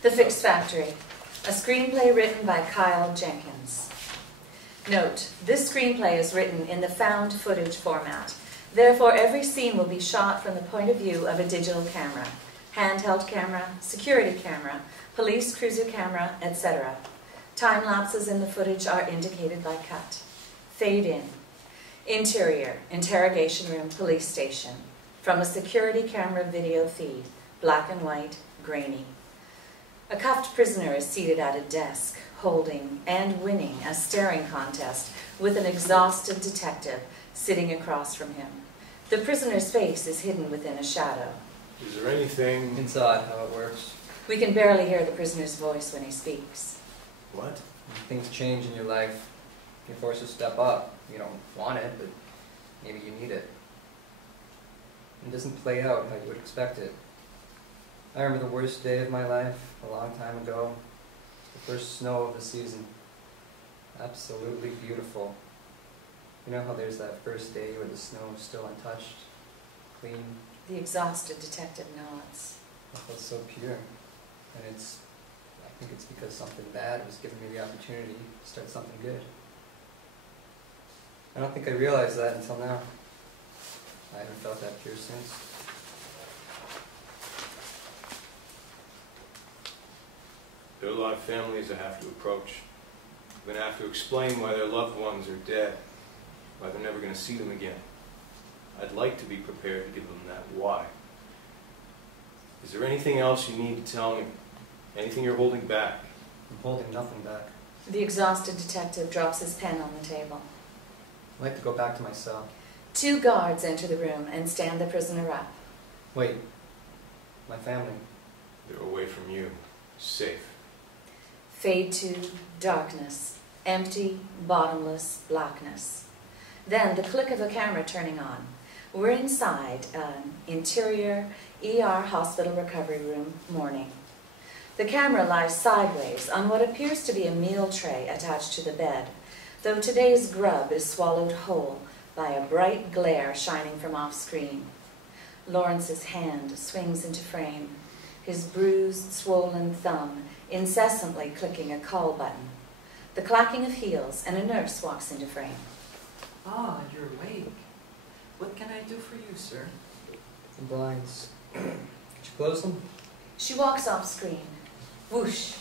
The Fix Factory, a screenplay written by Kyle Jenkins. Note, this screenplay is written in the found footage format. Therefore, every scene will be shot from the point of view of a digital camera, handheld camera, security camera, police cruiser camera, etc. Time lapses in the footage are indicated by cut. Fade in. Interior, interrogation room, police station. From a security camera video feed, black and white, grainy. A cuffed prisoner is seated at a desk, holding and winning a staring contest with an exhausted detective sitting across from him. The prisoner's face is hidden within a shadow. Is there anything inside how it works? We can barely hear the prisoner's voice when he speaks. What? Things change in your life. You're forced to step up. You don't want it, but maybe you need it. It doesn't play out how you would expect it. I remember the worst day of my life, a long time ago. The first snow of the season. Absolutely beautiful. You know how there's that first day where the snow is still untouched, clean? The exhausted detective nods. It felt so pure. And I think it's because something bad was giving me the opportunity to start something good. I don't think I realized that until now. I haven't felt that pure since. There are a lot of families I have to approach. I'm going to have to explain why their loved ones are dead, why they're never going to see them again. I'd like to be prepared to give them that why. Is there anything else you need to tell me? Anything you're holding back? I'm holding nothing back. The exhausted detective drops his pen on the table. I'd like to go back to my cell. 2 guards enter the room and stand the prisoner up. Wait. My family. They're away from you. Safe. Fade to darkness. Empty, bottomless blackness. Then the click of a camera turning on. We're inside an interior ER hospital recovery room morning. The camera lies sideways on what appears to be a meal tray attached to the bed, though today's grub is swallowed whole by a bright glare shining from off-screen. Lawrence's hand swings into frame, his bruised, swollen thumb incessantly clicking a call button. The clacking of heels, and a nurse walks into frame. Ah, you're awake. What can I do for you, sir? The blinds. Could you close them? She walks off-screen. Whoosh!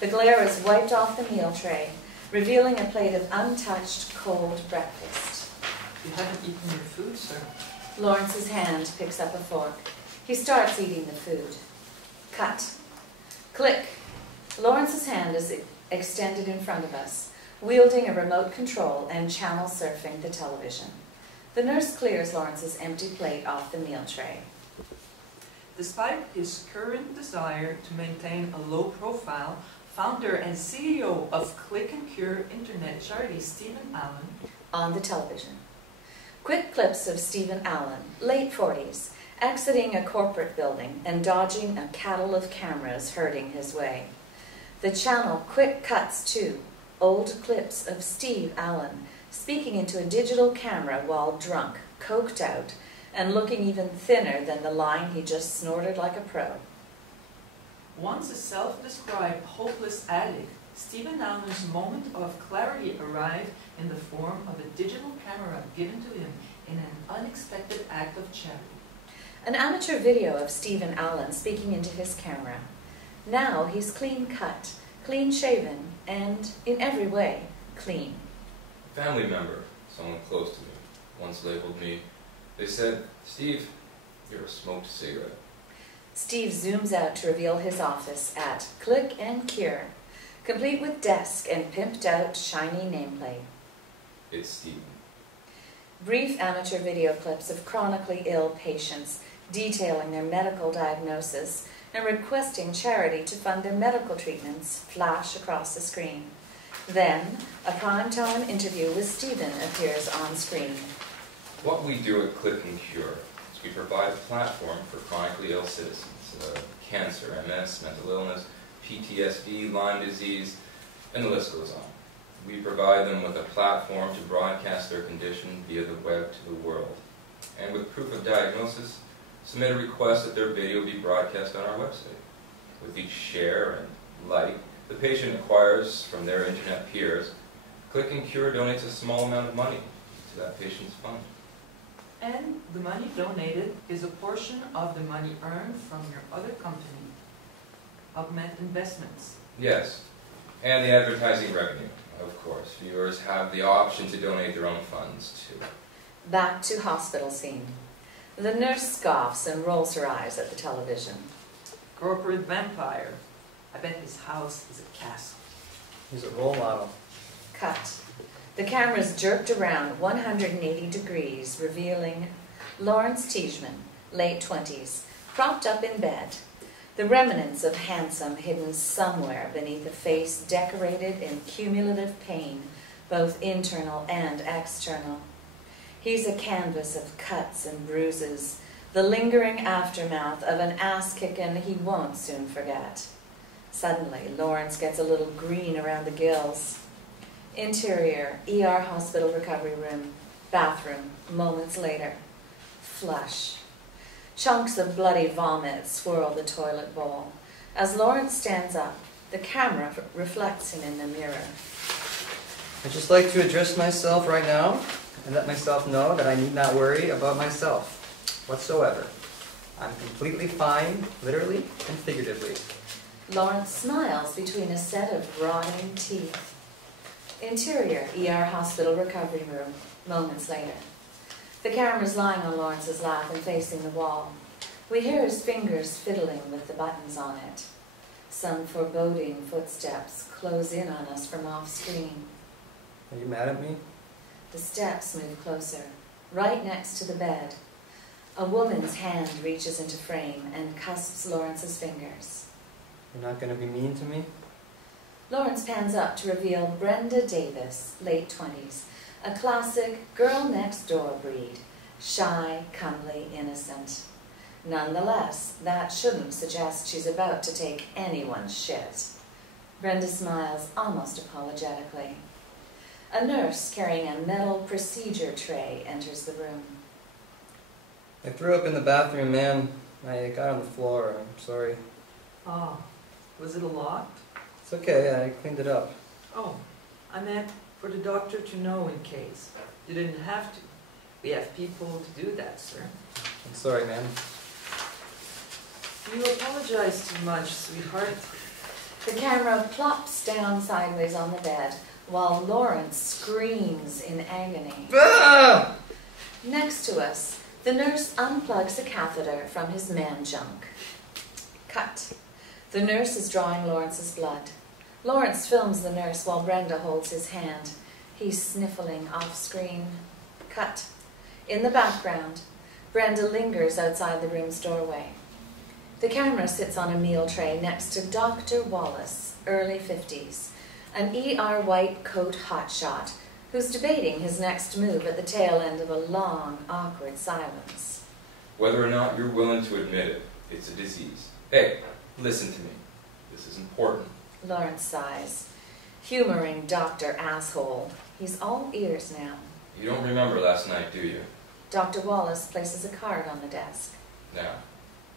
The glare is wiped off the meal tray, revealing a plate of untouched, cold breakfast. You haven't eaten your food, sir. Lawrence's hand picks up a fork. He starts eating the food. Cut. Click. Lawrence's hand is extended in front of us, wielding a remote control and channel surfing the television. The nurse clears Lawrence's empty plate off the meal tray. Despite his current desire to maintain a low profile, founder and CEO of Click and Cure internet charity Stephen Allen. On the television. Quick clips of Stephen Allen, late 40s, exiting a corporate building and dodging a cattle of cameras herding his way. The channel quick cuts to old clips of Steve Allen speaking into a digital camera while drunk, coked out, and looking even thinner than the line he just snorted like a pro. Once a self-described hopeless addict, Stephen Allen's moment of clarity arrived in the form of a digital camera given to him in an unexpected act of charity. An amateur video of Stephen Allen speaking into his camera. Now he's clean-cut, clean-shaven, and, in every way, clean. A family member, someone close to me, once labeled me. They said, "Steve, you're a smoked cigarette." Steve zooms out to reveal his office at Click and Cure, complete with desk and pimped-out, shiny nameplate. It's Stephen. Brief amateur video clips of chronically ill patients detailing their medical diagnosis and requesting charity to fund their medical treatments flash across the screen. Then, a prime-time interview with Stephen appears on screen. What we do at Click and Cure is we provide a platform for chronically ill citizens, cancer, MS, mental illness, PTSD, Lyme disease, and the list goes on. We provide them with a platform to broadcast their condition via the web to the world. And with proof of diagnosis, submit a request that their video be broadcast on our website. With each share and like the patient acquires from their internet peers, Click and Cure donates a small amount of money to that patient's fund. And the money donated is a portion of the money earned from your other company, Augment Investments. Yes, and the advertising revenue, of course. Viewers have the option to donate their own funds too. Back to hospital scene. The nurse scoffs and rolls her eyes at the television. Corporate vampire. I bet his house is a castle. He's a role model. Cut. The camera's jerked around 180 degrees, revealing Lawrence Tijman, late 20s, propped up in bed. The remnants of handsome hidden somewhere beneath a face decorated in cumulative pain, both internal and external. He's a canvas of cuts and bruises, the lingering aftermath of an ass-kicking he won't soon forget. Suddenly, Lawrence gets a little green around the gills. Interior, ER hospital recovery room, bathroom, moments later. Flush. Chunks of bloody vomit swirl the toilet bowl. As Lawrence stands up, the camera reflects him in the mirror. I'd just like to address myself right now and let myself know that I need not worry about myself whatsoever. I'm completely fine, literally and figuratively. Lawrence smiles between a set of rotting teeth. Interior, ER hospital recovery room, moments later. The camera's lying on Lawrence's lap and facing the wall. We hear his fingers fiddling with the buttons on it. Some foreboding footsteps close in on us from off-screen. Are you mad at me? The steps move closer, right next to the bed. A woman's hand reaches into frame and cusps Lawrence's fingers. You're not going to be mean to me? Lawrence pans up to reveal Brenda Davis, late 20s, a classic girl-next-door breed, shy, comely, innocent. Nonetheless, that shouldn't suggest she's about to take anyone's shit. Brenda smiles almost apologetically. A nurse carrying a metal procedure tray enters the room. I threw up in the bathroom, ma'am. I got on the floor. I'm sorry. Oh, was it locked? It's okay. I cleaned it up. Oh, I meant for the doctor to know in case. You didn't have to. We have people to do that, sir. I'm sorry, ma'am. You apologize too much, sweetheart. The camera plops down sideways on the bed, while Lawrence screams in agony. Ah! Next to us, the nurse unplugs a catheter from his man junk. Cut. The nurse is drawing Lawrence's blood. Lawrence films the nurse while Brenda holds his hand. He's sniffling off-screen. Cut. In the background, Brenda lingers outside the room's doorway. The camera sits on a meal tray next to Dr. Wallace, early 50s, an ER white coat hotshot who's debating his next move at the tail end of a long, awkward silence. Whether or not you're willing to admit it, it's a disease. Hey, listen to me. This is important. Lawrence sighs, humoring Dr. Asshole. He's all ears now. You don't remember last night, do you? Dr. Wallace places a card on the desk. Now,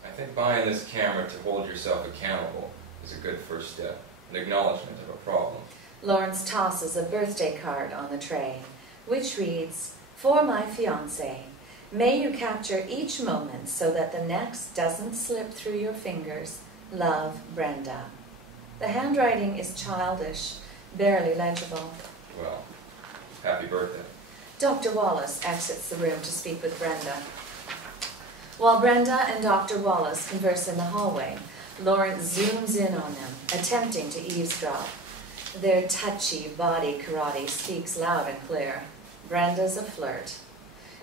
I think buying this camera to hold yourself accountable is a good first step, an acknowledgement of a problem. Lawrence tosses a birthday card on the tray, which reads, "For my fiancé, may you capture each moment so that the next doesn't slip through your fingers. Love, Brenda." The handwriting is childish, barely legible. Well, happy birthday. Dr. Wallace exits the room to speak with Brenda. While Brenda and Dr. Wallace converse in the hallway, Lawrence zooms in on them, attempting to eavesdrop. Their touchy body karate speaks loud and clear. Brenda's a flirt.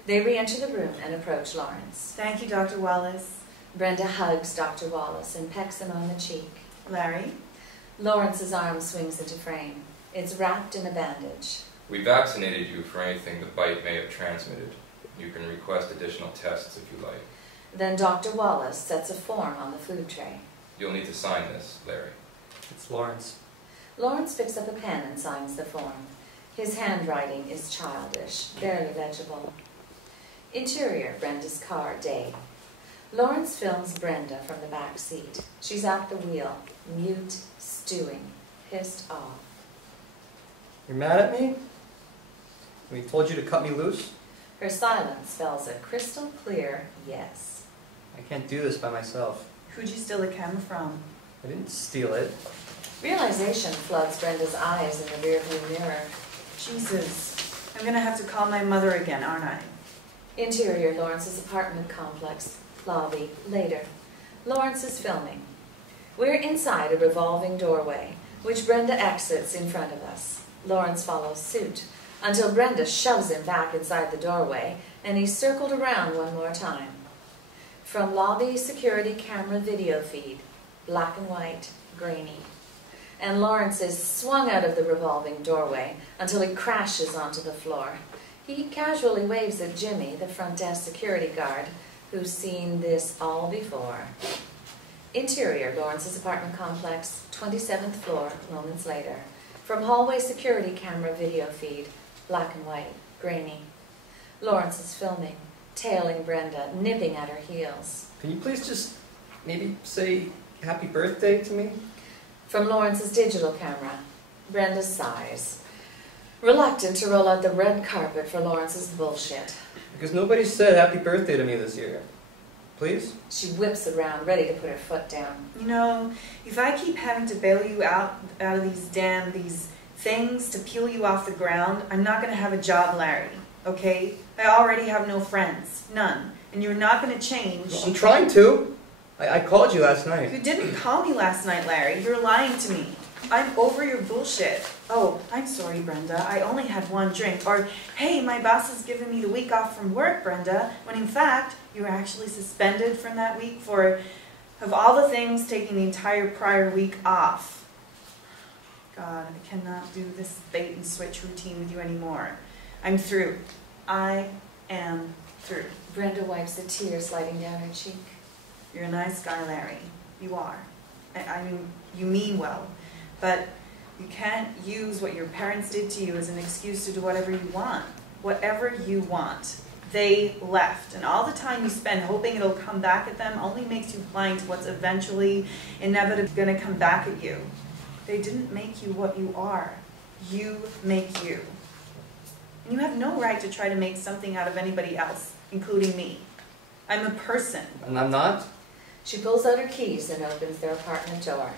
They re-enter the room and approach Lawrence. Thank you, Dr. Wallace. Brenda hugs Dr. Wallace and pecks him on the cheek. Larry? Lawrence's arm swings into frame. It's wrapped in a bandage. We vaccinated you for anything the bite may have transmitted. You can request additional tests if you like. Then Dr. Wallace sets a form on the food tray. You'll need to sign this, Larry. It's Lawrence. Lawrence picks up a pen and signs the form. His handwriting is childish, barely legible. Interior, Brenda's car, day. Lawrence films Brenda from the back seat. She's at the wheel, mute, stewing, pissed off. You're mad at me? We told you to cut me loose? Her silence spells a crystal clear yes. I can't do this by myself. Who'd you steal the camera from? I didn't steal it. Realization floods Brenda's eyes in the rearview mirror. Jesus. I'm gonna have to call my mother again, aren't I? Interior Lawrence's apartment complex. Lobby. Later. Lawrence is filming. We're inside a revolving doorway, which Brenda exits in front of us. Lawrence follows suit, until Brenda shoves him back inside the doorway, and he's circled around one more time. From lobby security camera video feed, black and white, grainy. And Lawrence is swung out of the revolving doorway until he crashes onto the floor. He casually waves at Jimmy, the front desk security guard, who's seen this all before. Interior Lawrence's apartment complex, 27th floor, moments later. From hallway security camera video feed, black and white, grainy. Lawrence is filming, tailing Brenda, nipping at her heels. Can you please just maybe say happy birthday to me? From Lawrence's digital camera, Brenda sighs, reluctant to roll out the red carpet for Lawrence's bullshit. Because nobody said happy birthday to me this year. Please? She whips around, ready to put her foot down. You know, if I keep having to bail you out of these things to peel you off the ground, I'm not going to have a job, Larry. Okay? I already have no friends. None. And you're not going to change. I'm trying to. I called you last night. You didn't call me last night, Larry. You're lying to me. I'm over your bullshit. Oh, I'm sorry, Brenda. I only had one drink. Or, hey, my boss has given me the week off from work, Brenda. When in fact, you were actually suspended from that week for, of all the things, taking the entire prior week off. God, I cannot do this bait and switch routine with you anymore. I'm through. I am through. Brenda wipes the tears sliding down her cheek. You're a nice guy, Larry. You are. I mean, you mean well. But you can't use what your parents did to you as an excuse to do whatever you want. Whatever you want. They left. And all the time you spend hoping it'll come back at them only makes you blind to what's eventually, inevitably going to come back at you. They didn't make you what you are. You make you. And you have no right to try to make something out of anybody else, including me. I'm a person. And I'm not? She pulls out her keys and opens their apartment door.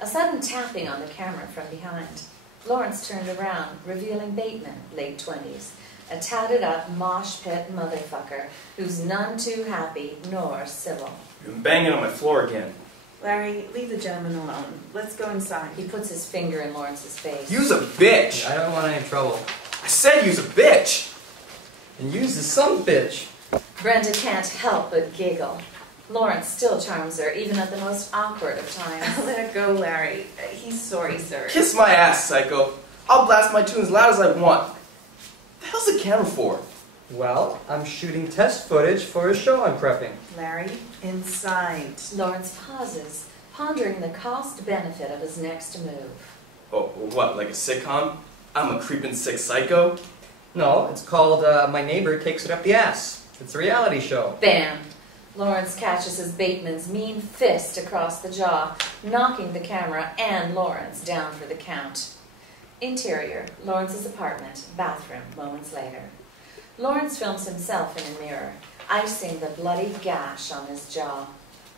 A sudden tapping on the camera from behind. Lawrence turned around, revealing Bateman, late 20s, a tatted-up mosh pit motherfucker who's none too happy nor civil. You've been banging on my floor again. Larry, leave the gentleman alone. Let's go inside. He puts his finger in Lawrence's face. You's a bitch! I don't want any trouble. I said you's a bitch! And use the some bitch. Brenda can't help but giggle. Lawrence still charms her, even at the most awkward of times. Let it go, Larry. He's sorry, sir. Kiss my ass, psycho. I'll blast my tune as loud as I want. What the hell's the camera for? Well, I'm shooting test footage for a show I'm prepping. Larry, inside. Lawrence pauses, pondering the cost-benefit of his next move. Oh, what, like a sitcom? I'm a creeping sick psycho? No, it's called My Neighbor Takes It Up the Ass. It's a reality show. Bam! Lawrence catches his Bateman's mean fist across the jaw, knocking the camera and Lawrence down for the count. Interior, Lawrence's apartment, bathroom, moments later. Lawrence films himself in a mirror, icing the bloody gash on his jaw.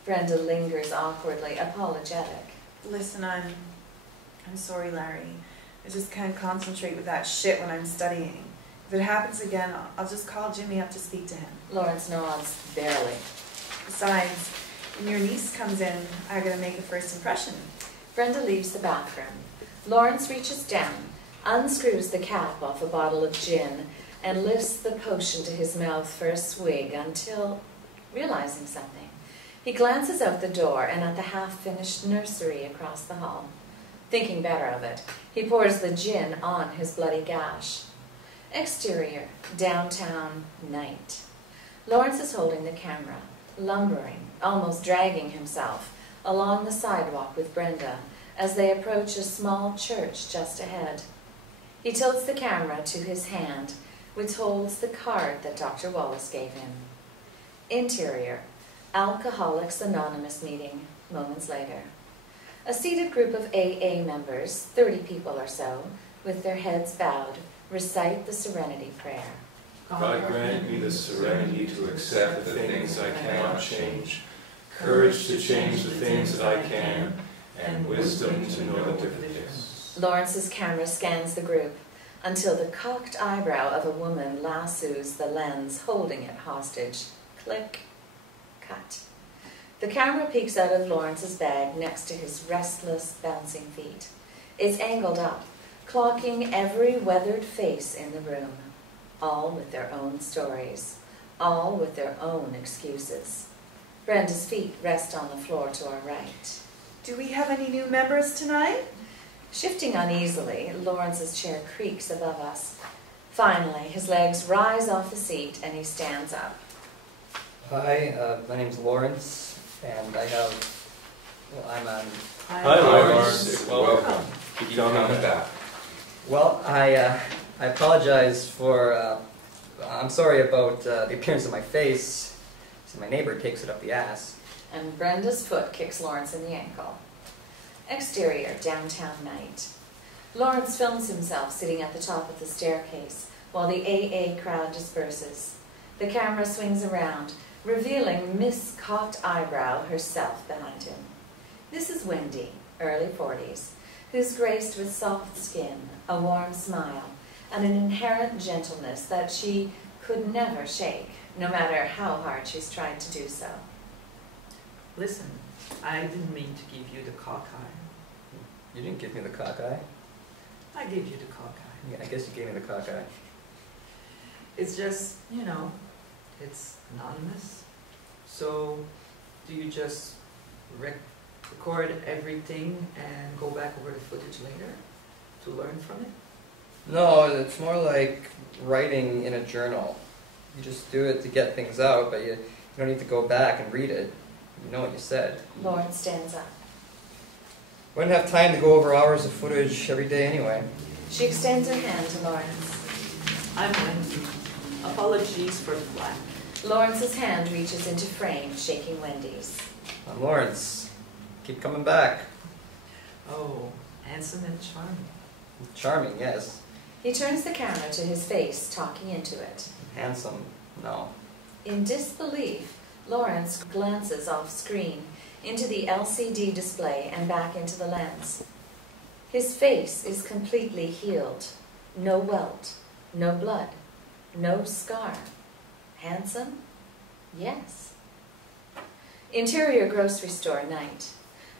Brenda lingers awkwardly, apologetic. Listen, I'm sorry, Larry. I just can't concentrate with that shit when I'm studying. If it happens again, I'll just call Jimmy up to speak to him. Lawrence nods, barely. Besides, when your niece comes in, I gotta make a first impression. Brenda leaves the bathroom. Lawrence reaches down, unscrews the cap off a bottle of gin, and lifts the potion to his mouth for a swig until, realizing something, he glances out the door and at the half-finished nursery across the hall. Thinking better of it, he pours the gin on his bloody gash. Exterior, downtown, night. Lawrence is holding the camera, lumbering, almost dragging himself, along the sidewalk with Brenda as they approach a small church just ahead. He tilts the camera to his hand, which holds the card that Dr. Wallace gave him. Interior, Alcoholics Anonymous meeting, moments later. A seated group of AA members, 30 people or so, with their heads bowed, recite the Serenity Prayer. God grant me the serenity to accept the things I cannot change, courage to change the things that I can, and wisdom to know the difference. Lawrence's camera scans the group until the cocked eyebrow of a woman lassos the lens, holding it hostage. Click. Cut. The camera peeks out of Lawrence's bag next to his restless, bouncing feet. It's angled up, clocking every weathered face in the room, all with their own stories, all with their own excuses. Brenda's feet rest on the floor to our right. Do we have any new members tonight? Shifting uneasily, Lawrence's chair creaks above us. Finally, his legs rise off the seat and he stands up. Hi, my name's Lawrence, and I have, well, I'm on, Hi, Lawrence. Welcome. Keep Keep coming coming back. well, I apologize for, I'm sorry about the appearance of my face. See, my neighbor takes it up the ass. And Brenda's foot kicks Lawrence in the ankle. Exterior, downtown night. Lawrence films himself sitting at the top of the staircase while the AA crowd disperses. The camera swings around, revealing Miss Cocked Eyebrow herself behind him. This is Wendy, early 40s, who's graced with soft skin, a warm smile, and an inherent gentleness that she could never shake, no matter how hard she's tried to do so. Listen, I didn't mean to give you the cockeye. You didn't give me the cockeye. I gave you the cockeye. Yeah, I guess you gave me the cockeye. It's just, you know, it's anonymous. So, do you just record everything and go back over the footage later to learn from it? No, it's more like writing in a journal. You just do it to get things out, but you don't need to go back and read it. You know what you said. Lawrence stands up. Wouldn't have time to go over hours of footage every day anyway. She extends her hand to Lawrence. I'm Wendy. Apologies for the black. Lawrence's hand reaches into frame, shaking Wendy's. I'm Lawrence. Keep coming back. Oh, handsome and charming. Charming, yes. He turns the camera to his face, talking into it. Handsome, no. In disbelief, Lawrence glances off screen into the LCD display and back into the lens. His face is completely healed. No welt, no blood, no scar. Handsome? Yes. Interior grocery store night.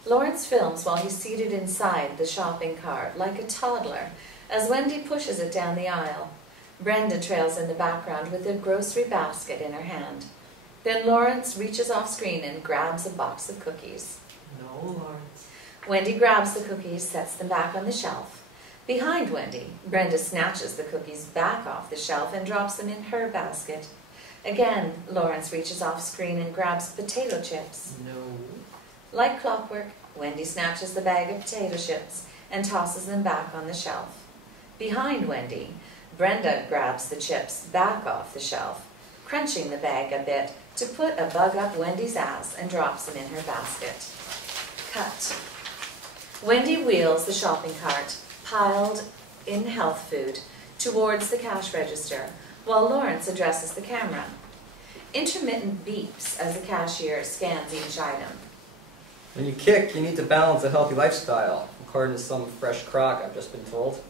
Lawrence films while he's seated inside the shopping cart, like a toddler, as Wendy pushes it down the aisle. Brenda trails in the background with a grocery basket in her hand. Then Lawrence reaches off screen and grabs a box of cookies. No, Lawrence. Wendy grabs the cookies, sets them back on the shelf. Behind Wendy, Brenda snatches the cookies back off the shelf and drops them in her basket. Again, Lawrence reaches off screen and grabs potato chips. No. Like clockwork, Wendy snatches the bag of potato chips and tosses them back on the shelf. Behind Wendy, Brenda grabs the chips back off the shelf, crunching the bag a bit to put a bug up Wendy's ass and drops them in her basket. Cut. Wendy wheels the shopping cart, piled in health food, towards the cash register, while Lawrence addresses the camera. Intermittent beeps as the cashier scans each item. When you kick, you need to balance a healthy lifestyle, according to some fresh crock I've just been told.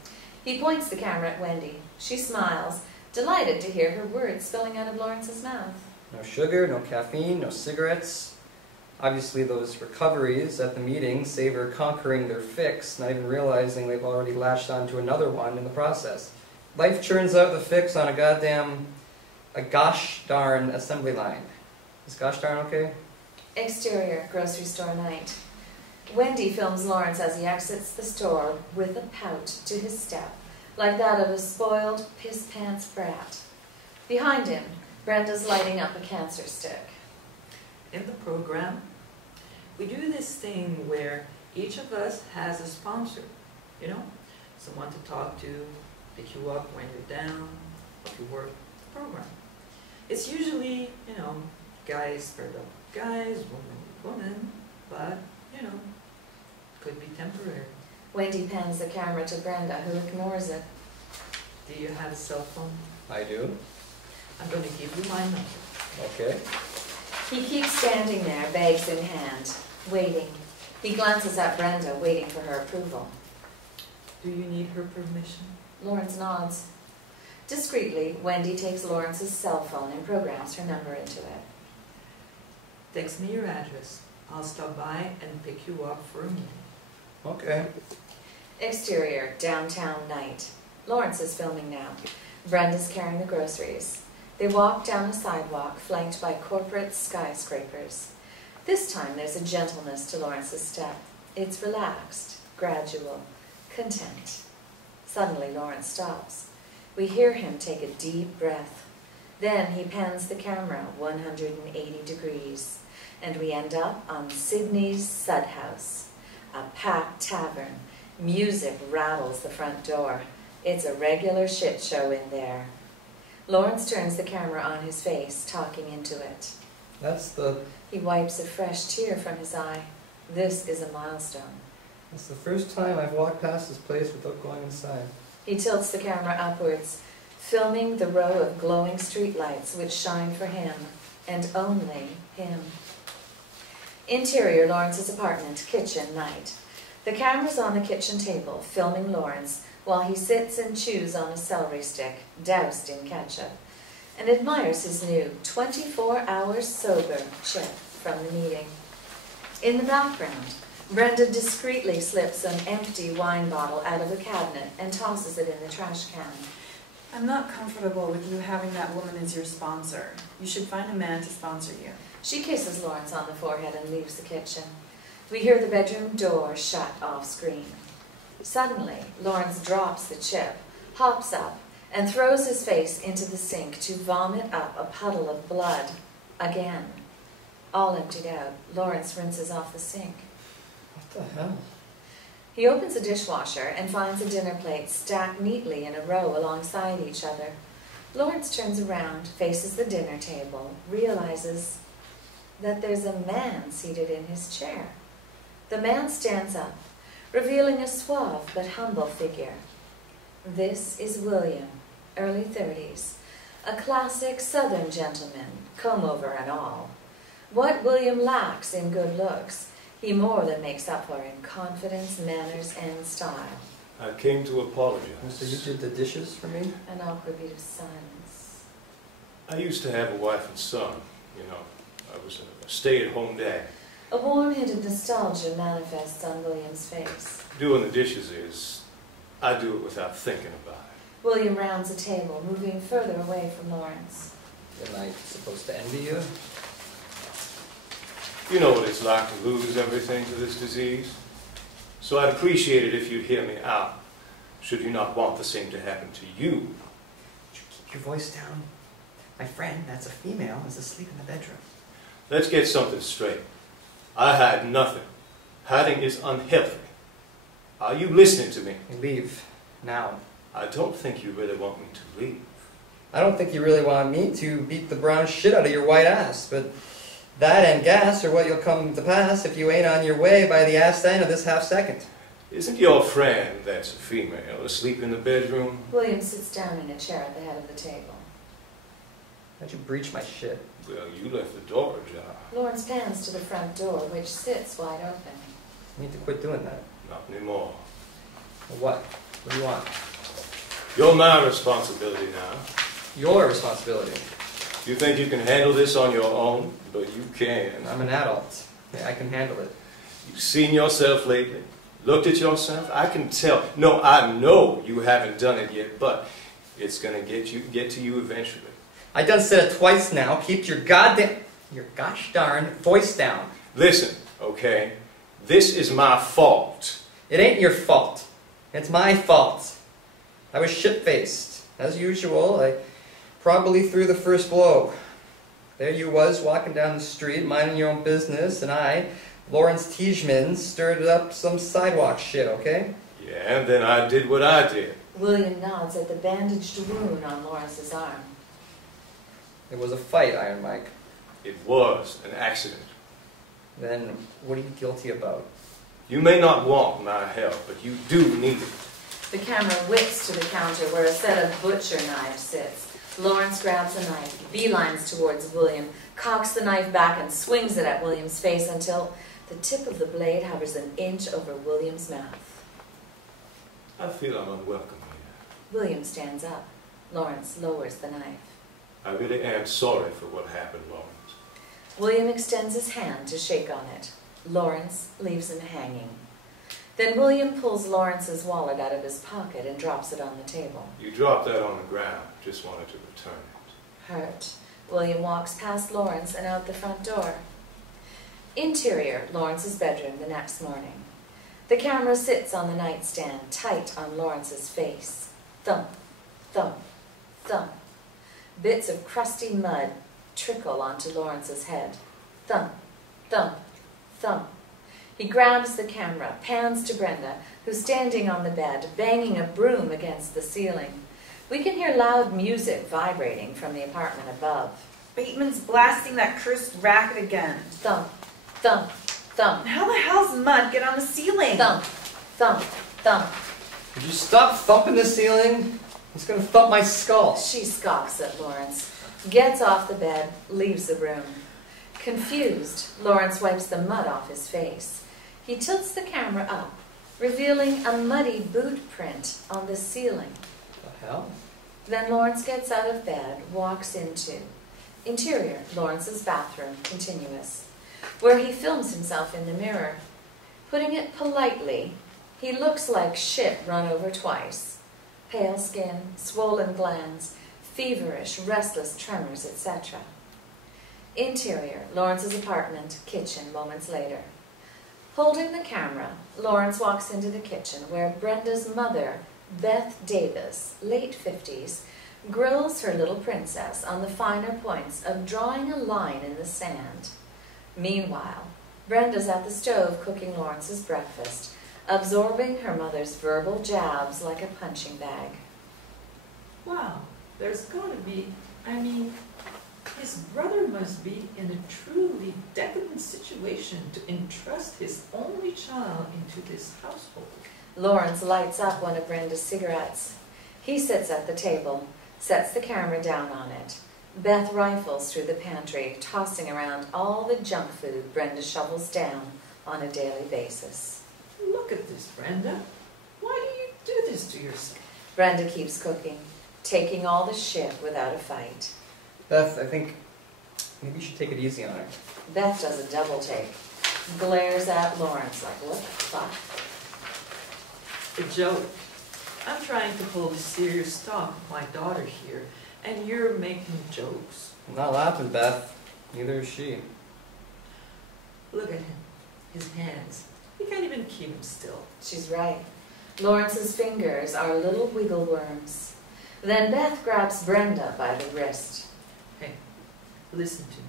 He points the camera at Wendy. She smiles, delighted to hear her words spilling out of Lawrence's mouth. No sugar, no caffeine, no cigarettes. Obviously those recoveries at the meeting savor conquering their fix, not even realizing they've already latched onto another one in the process. Life churns out the fix on a gosh darn assembly line. Is gosh darn okay? Exterior grocery store night. Wendy films Lawrence as he exits the store with a pout to his step, like that of a spoiled, piss-pants brat. Behind him, Brenda's lighting up a cancer stick. In the program, we do this thing where each of us has a sponsor, you know? Someone to talk to, pick you up when you're down, help you work the program. It's usually, you know, guys for the Guys, woman, but, you know, could be temporary. Wendy pans the camera to Brenda, who ignores it. Do you have a cell phone? I do. I'm going to give you my number. Okay. He keeps standing there, bags in hand, waiting. He glances at Brenda, waiting for her approval. Do you need her permission? Lawrence nods. Discreetly, Wendy takes Lawrence's cell phone and programs her number into it. Text me your address. I'll stop by and pick you up for a meeting. Okay. Exterior, downtown night. Lawrence is filming now. Brenda's carrying the groceries. They walk down a sidewalk flanked by corporate skyscrapers. This time there's a gentleness to Lawrence's step. It's relaxed, gradual, content. Suddenly Lawrence stops. We hear him take a deep breath. Then he pans the camera 180 degrees, and we end up on Sydney's Sud House, a packed tavern. Music rattles the front door. It's a regular shit show in there. Lawrence turns the camera on his face, talking into it. That's He wipes a fresh tear from his eye. This is a milestone. the first time I've walked past this place without going inside. He tilts the camera upwards, filming the row of glowing streetlights which shine for him, and only him. Interior, Lawrence's apartment, kitchen, night. The camera's on the kitchen table, filming Lawrence, while he sits and chews on a celery stick, doused in ketchup, and admires his new 24-hour sober chip from the meeting. In the background, Brenda discreetly slips an empty wine bottle out of a cabinet and tosses it in the trash can. I'm not comfortable with you having that woman as your sponsor. You should find a man to sponsor you. She kisses Lawrence on the forehead and leaves the kitchen. We hear the bedroom door shut off screen. Suddenly, Lawrence drops the chip, hops up, and throws his face into the sink to vomit up a puddle of blood. Again. All emptied out, Lawrence rinses off the sink. What the hell? He opens a dishwasher and finds a dinner plate stacked neatly in a row alongside each other. Lawrence turns around, faces the dinner table, realizes that there's a man seated in his chair. The man stands up, revealing a suave but humble figure. This is William, early 30s, a classic Southern gentleman, comb-over and all. What William lacks in good looks, he more than makes up for in confidence, manners, and style. I came to apologize. So you did the dishes for me? An awkward beat of silence. I used to have a wife and son, you know. I was a stay-at-home dad. A warm hint of nostalgia manifests on William's face. Doing the dishes is, I do it without thinking about it. William rounds a table, moving further away from Lawrence. Am I supposed to envy you? You know what it's like to lose everything to this disease. So I'd appreciate it if you'd hear me out, should you not want the same to happen to you. Would you keep your voice down? My friend, that's a female, is asleep in the bedroom. Let's get something straight. I hide nothing. Hiding is unhealthy. Are you listening to me? Leave. Now. I don't think you really want me to leave. I don't think you really want me to beat the brown shit out of your white ass, but that and gas are what you'll come to pass if you ain't on your way by the ass end of this half second. Isn't your friend, that's a female, asleep in the bedroom? William sits down in a chair at the head of the table. How'd you breach my shit? Well, you left the door ajar. Lawrence pans to the front door, which sits wide open. You need to quit doing that. Not anymore. Well, what? What do you want? You're my responsibility now. Your responsibility. You think you can handle this on your own? But you can. I'm an adult. Yeah, I can handle it. You've seen yourself lately? Looked at yourself? I can tell. No, I know you haven't done it yet, but it's going to get to you eventually. I done said it twice now. Keep your gosh darn voice down. Listen, okay? This is my fault. It ain't your fault. It's my fault. I was shit-faced. As usual, I probably threw the first blow. There you was, walking down the street, minding your own business, and I, Lawrence Tijman, stirred up some sidewalk shit, okay? Yeah, and then I did what I did. William nods at the bandaged wound on Lawrence's arm. It was a fight, Iron Mike. It was an accident. Then what are you guilty about? You may not want my help, but you do need it. The camera whips to the counter where a set of butcher knives sits. Lawrence grabs a knife, beelines towards William, cocks the knife back and swings it at William's face until the tip of the blade hovers an inch over William's mouth. I feel I'm unwelcome here. William stands up. Lawrence lowers the knife. I really am sorry for what happened, Lawrence. William extends his hand to shake on it. Lawrence leaves him hanging. Then William pulls Lawrence's wallet out of his pocket and drops it on the table. You dropped that on the ground. Just wanted to return it. Hurt, William walks past Lawrence and out the front door. Interior, Lawrence's bedroom the next morning. The camera sits on the nightstand, tight on Lawrence's face. Thump, thump, thump. Bits of crusty mud trickle onto Lawrence's head. Thump, thump, thump. He grabs the camera, pans to Brenda, who's standing on the bed, banging a broom against the ceiling. We can hear loud music vibrating from the apartment above. Bateman's blasting that cursed racket again. Thump, thump, thump. How the hell's mud get on the ceiling? Thump, thump, thump. Would you stop thumping the ceiling? It's gonna thump my skull. She scoffs at Lawrence, gets off the bed, leaves the room. Confused, Lawrence wipes the mud off his face. He tilts the camera up, revealing a muddy boot print on the ceiling. The hell? Then Lawrence gets out of bed, walks into interior, Lawrence's bathroom, continuous, where he films himself in the mirror. Putting it politely, he looks like shit run over twice. Pale skin, swollen glands, feverish, restless tremors, etc. Interior, Lawrence's apartment, kitchen, moments later. Holding the camera, Lawrence walks into the kitchen where Brenda's mother, Beth Davis, late 50s, grills her little princess on the finer points of drawing a line in the sand. Meanwhile, Brenda's at the stove cooking Lawrence's breakfast, absorbing her mother's verbal jabs like a punching bag. Wow, there's got to be, his brother must be in a truly decadent situation to entrust his only child into this household. Lawrence lights up one of Brenda's cigarettes. He sits at the table, sets the camera down on it. Beth rifles through the pantry, tossing around all the junk food Brenda shovels down on a daily basis. Look at this, Brenda. Why do you do this to yourself? Brenda keeps cooking, taking all the shit without a fight. Beth, I think maybe you should take it easy on her. Beth does a double take, glares at Lawrence like, what the fuck? A joke. I'm trying to hold a serious talk with my daughter here, and you're making jokes. I'm not laughing, Beth. Neither is she. Look at him. His hands. He can't even keep them still. She's right. Lawrence's fingers are little wiggle worms. Then Beth grabs Brenda by the wrist. Hey, listen to me.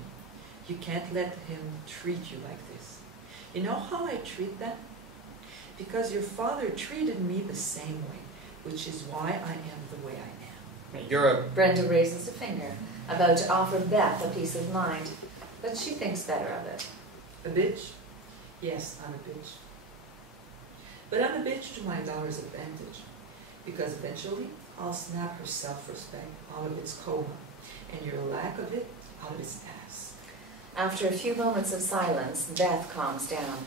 You can't let him treat you like this. You know how I treat them? Because your father treated me the same way, which is why I am the way I am. You're a... Brenda raises a finger, about to offer Beth a peace of mind, but she thinks better of it. A bitch? Yes, I'm a bitch. But I'm a bitch to my daughter's advantage, because eventually I'll snap her self-respect out of its coma, and your lack of it out of its ass. After a few moments of silence, Beth calms down.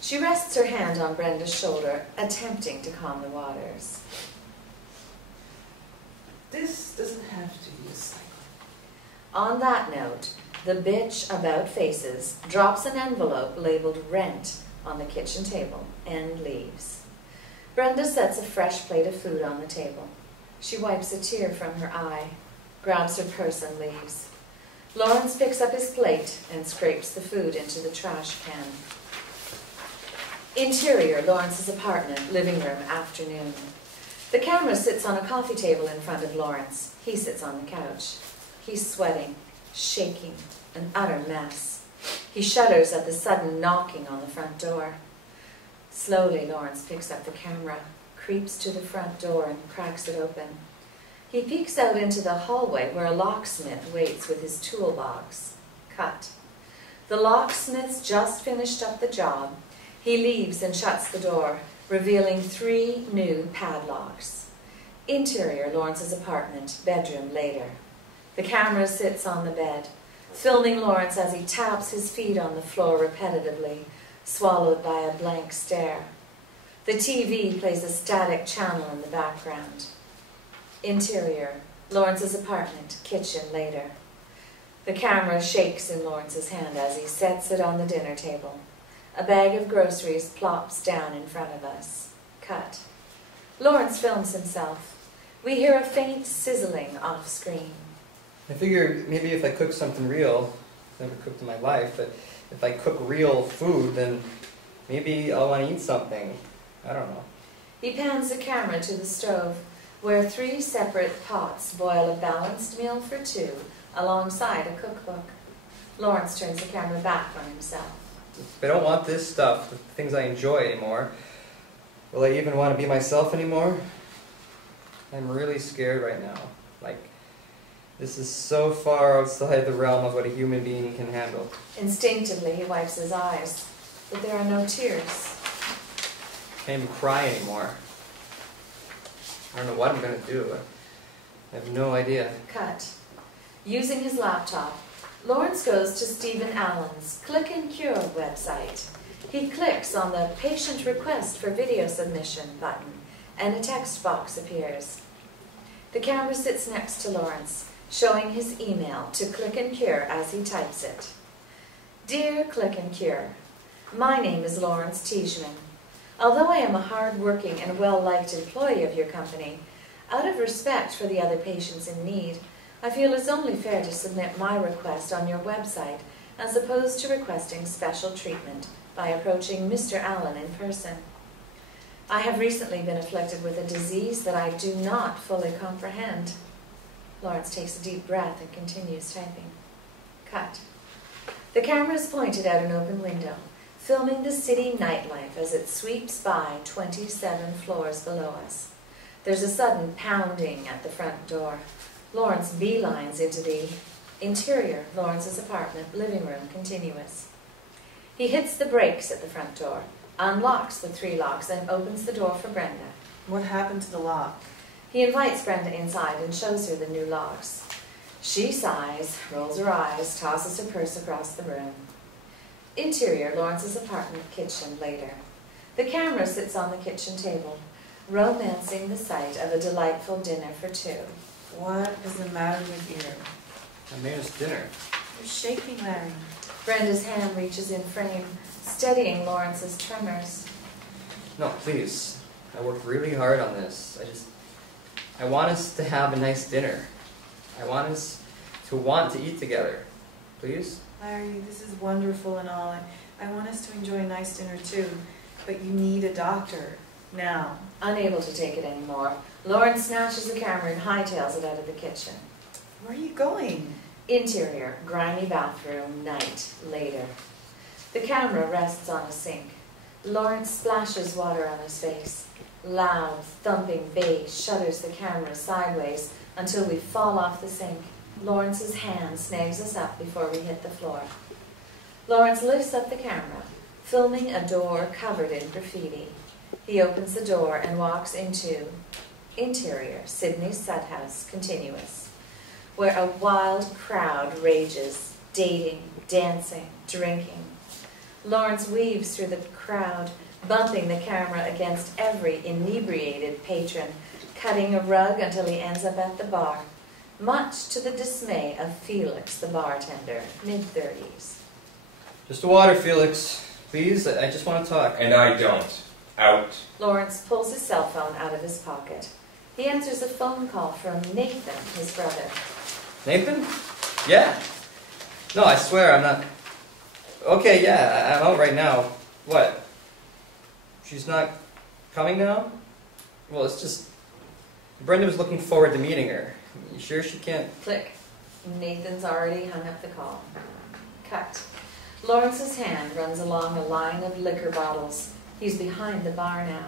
She rests her hand on Brenda's shoulder, attempting to calm the waters. This doesn't have to be a cycle. On that note, the bitch about faces drops an envelope labeled rent on the kitchen table and leaves. Brenda sets a fresh plate of food on the table. She wipes a tear from her eye, grabs her purse and leaves. Lawrence picks up his plate and scrapes the food into the trash can. Interior, Lawrence's apartment, living room, afternoon. The camera sits on a coffee table in front of Lawrence. He sits on the couch. He's sweating, shaking, an utter mess. He shudders at the sudden knocking on the front door. Slowly, Lawrence picks up the camera, creeps to the front door and cracks it open. He peeks out into the hallway where a locksmith waits with his toolbox. Cut. The locksmith's just finished up the job. He leaves and shuts the door, revealing 3 new padlocks. Interior, Lawrence's apartment, bedroom later. The camera sits on the bed, filming Lawrence as he taps his feet on the floor repetitively, swallowed by a blank stare. The TV plays a static channel in the background. Interior, Lawrence's apartment, kitchen later. The camera shakes in Lawrence's hand as he sets it on the dinner table. A bag of groceries plops down in front of us. Cut. Lawrence films himself. We hear a faint sizzling off screen. I figure maybe if I cook something real, never cooked in my life, but if I cook real food, then maybe I'll want to eat something. I don't know. He pans the camera to the stove, where 3 separate pots boil a balanced meal for 2 alongside a cookbook. Lawrence turns the camera back on himself. If I don't want this stuff, the things I enjoy anymore, will I even want to be myself anymore? I'm really scared right now. Like, this is so far outside the realm of what a human being can handle. Instinctively, he wipes his eyes, but there are no tears. Can't even cry anymore. I don't know what I'm going to do. I have no idea. Cut. Using his laptop, Lawrence goes to Stephen Allen's Click and Cure website. He clicks on the Patient Request for Video Submission button, and a text box appears. The camera sits next to Lawrence, showing his email to Click and Cure as he types it. Dear Click and Cure, my name is Lawrence Tijman. Although I am a hard-working and well-liked employee of your company, out of respect for the other patients in need, I feel it's only fair to submit my request on your website as opposed to requesting special treatment by approaching Mr. Allen in person. I have recently been afflicted with a disease that I do not fully comprehend. Lawrence takes a deep breath and continues typing. Cut. The camera is pointed out an open window, filming the city nightlife as it sweeps by 27 floors below us. There's a sudden pounding at the front door. Lawrence beelines into the interior, Lawrence's apartment, living room, continuous. He hits the brakes at the front door, unlocks the 3 locks, and opens the door for Brenda. What happened to the lock? He invites Brenda inside and shows her the new locks. She sighs, rolls her eyes, tosses her purse across the room. Interior, Lawrence's apartment, kitchen, later. The camera sits on the kitchen table, romancing the sight of a delightful dinner for 2. What is the matter with you? I made us dinner. You're shaking, Larry. Brenda's hand reaches in frame, steadying Lawrence's tremors. No, please. I worked really hard on this. I want us to have a nice dinner. I want us to want to eat together. Please? Larry, this is wonderful and all. I want us to enjoy a nice dinner too, but you need a doctor. Now. Unable to take it anymore, Lawrence snatches the camera and hightails it out of the kitchen. Where are you going? Interior, grimy bathroom, night, later. The camera rests on a sink. Lawrence splashes water on his face. Loud, thumping bass shudders the camera sideways until we fall off the sink. Lawrence's hand snags us up before we hit the floor. Lawrence lifts up the camera, filming a door covered in graffiti. He opens the door and walks into interior, Sydney's Sud House, continuous, where a wild crowd rages, dating, dancing, drinking. Lawrence weaves through the crowd, bumping the camera against every inebriated patron, cutting a rug until he ends up at the bar, much to the dismay of Felix, the bartender, mid-30s. Just a water, Felix. Please, I just want to talk. And I don't. Out. Lawrence pulls his cell phone out of his pocket. He answers a phone call from Nathan, his brother. Nathan? Yeah. No, I swear I'm not... Okay, yeah, I'm out right now. What? She's not coming now? Well, it's just... Brenda was looking forward to meeting her. You sure she can't... Click. Nathan's already hung up the call. Cut. Lawrence's hand runs along a line of liquor bottles. He's behind the bar now,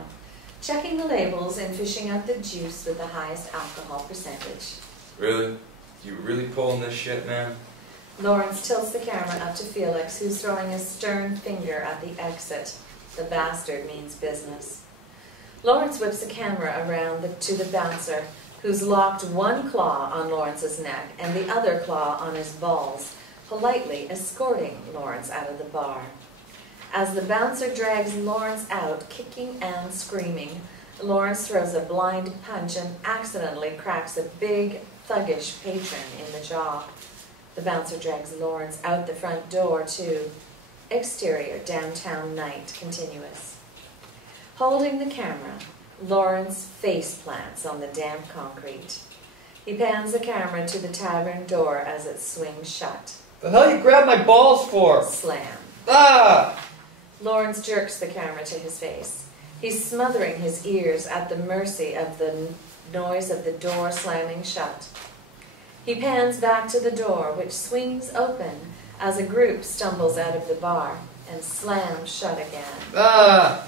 checking the labels and fishing out the juice with the highest alcohol percentage. Really? You really pulling this shit, man? Lawrence tilts the camera up to Felix, who's throwing a stern finger at the exit. The bastard means business. Lawrence whips the camera around to the bouncer, who's locked one claw on Lawrence's neck and the other claw on his balls, politely escorting Lawrence out of the bar. As the bouncer drags Lawrence out, kicking and screaming, Lawrence throws a blind punch and accidentally cracks a big, thuggish patron in the jaw. The bouncer drags Lawrence out the front door, too. Exterior, downtown night, continuous. Holding the camera, Lawrence face plants on the damp concrete. He pans the camera to the tavern door as it swings shut. The hell you grabbed my balls for? Slam. Ah! Lawrence jerks the camera to his face. He's smothering his ears at the mercy of the noise of the door slamming shut. He pans back to the door, which swings open as a group stumbles out of the bar and slams shut again. Ah!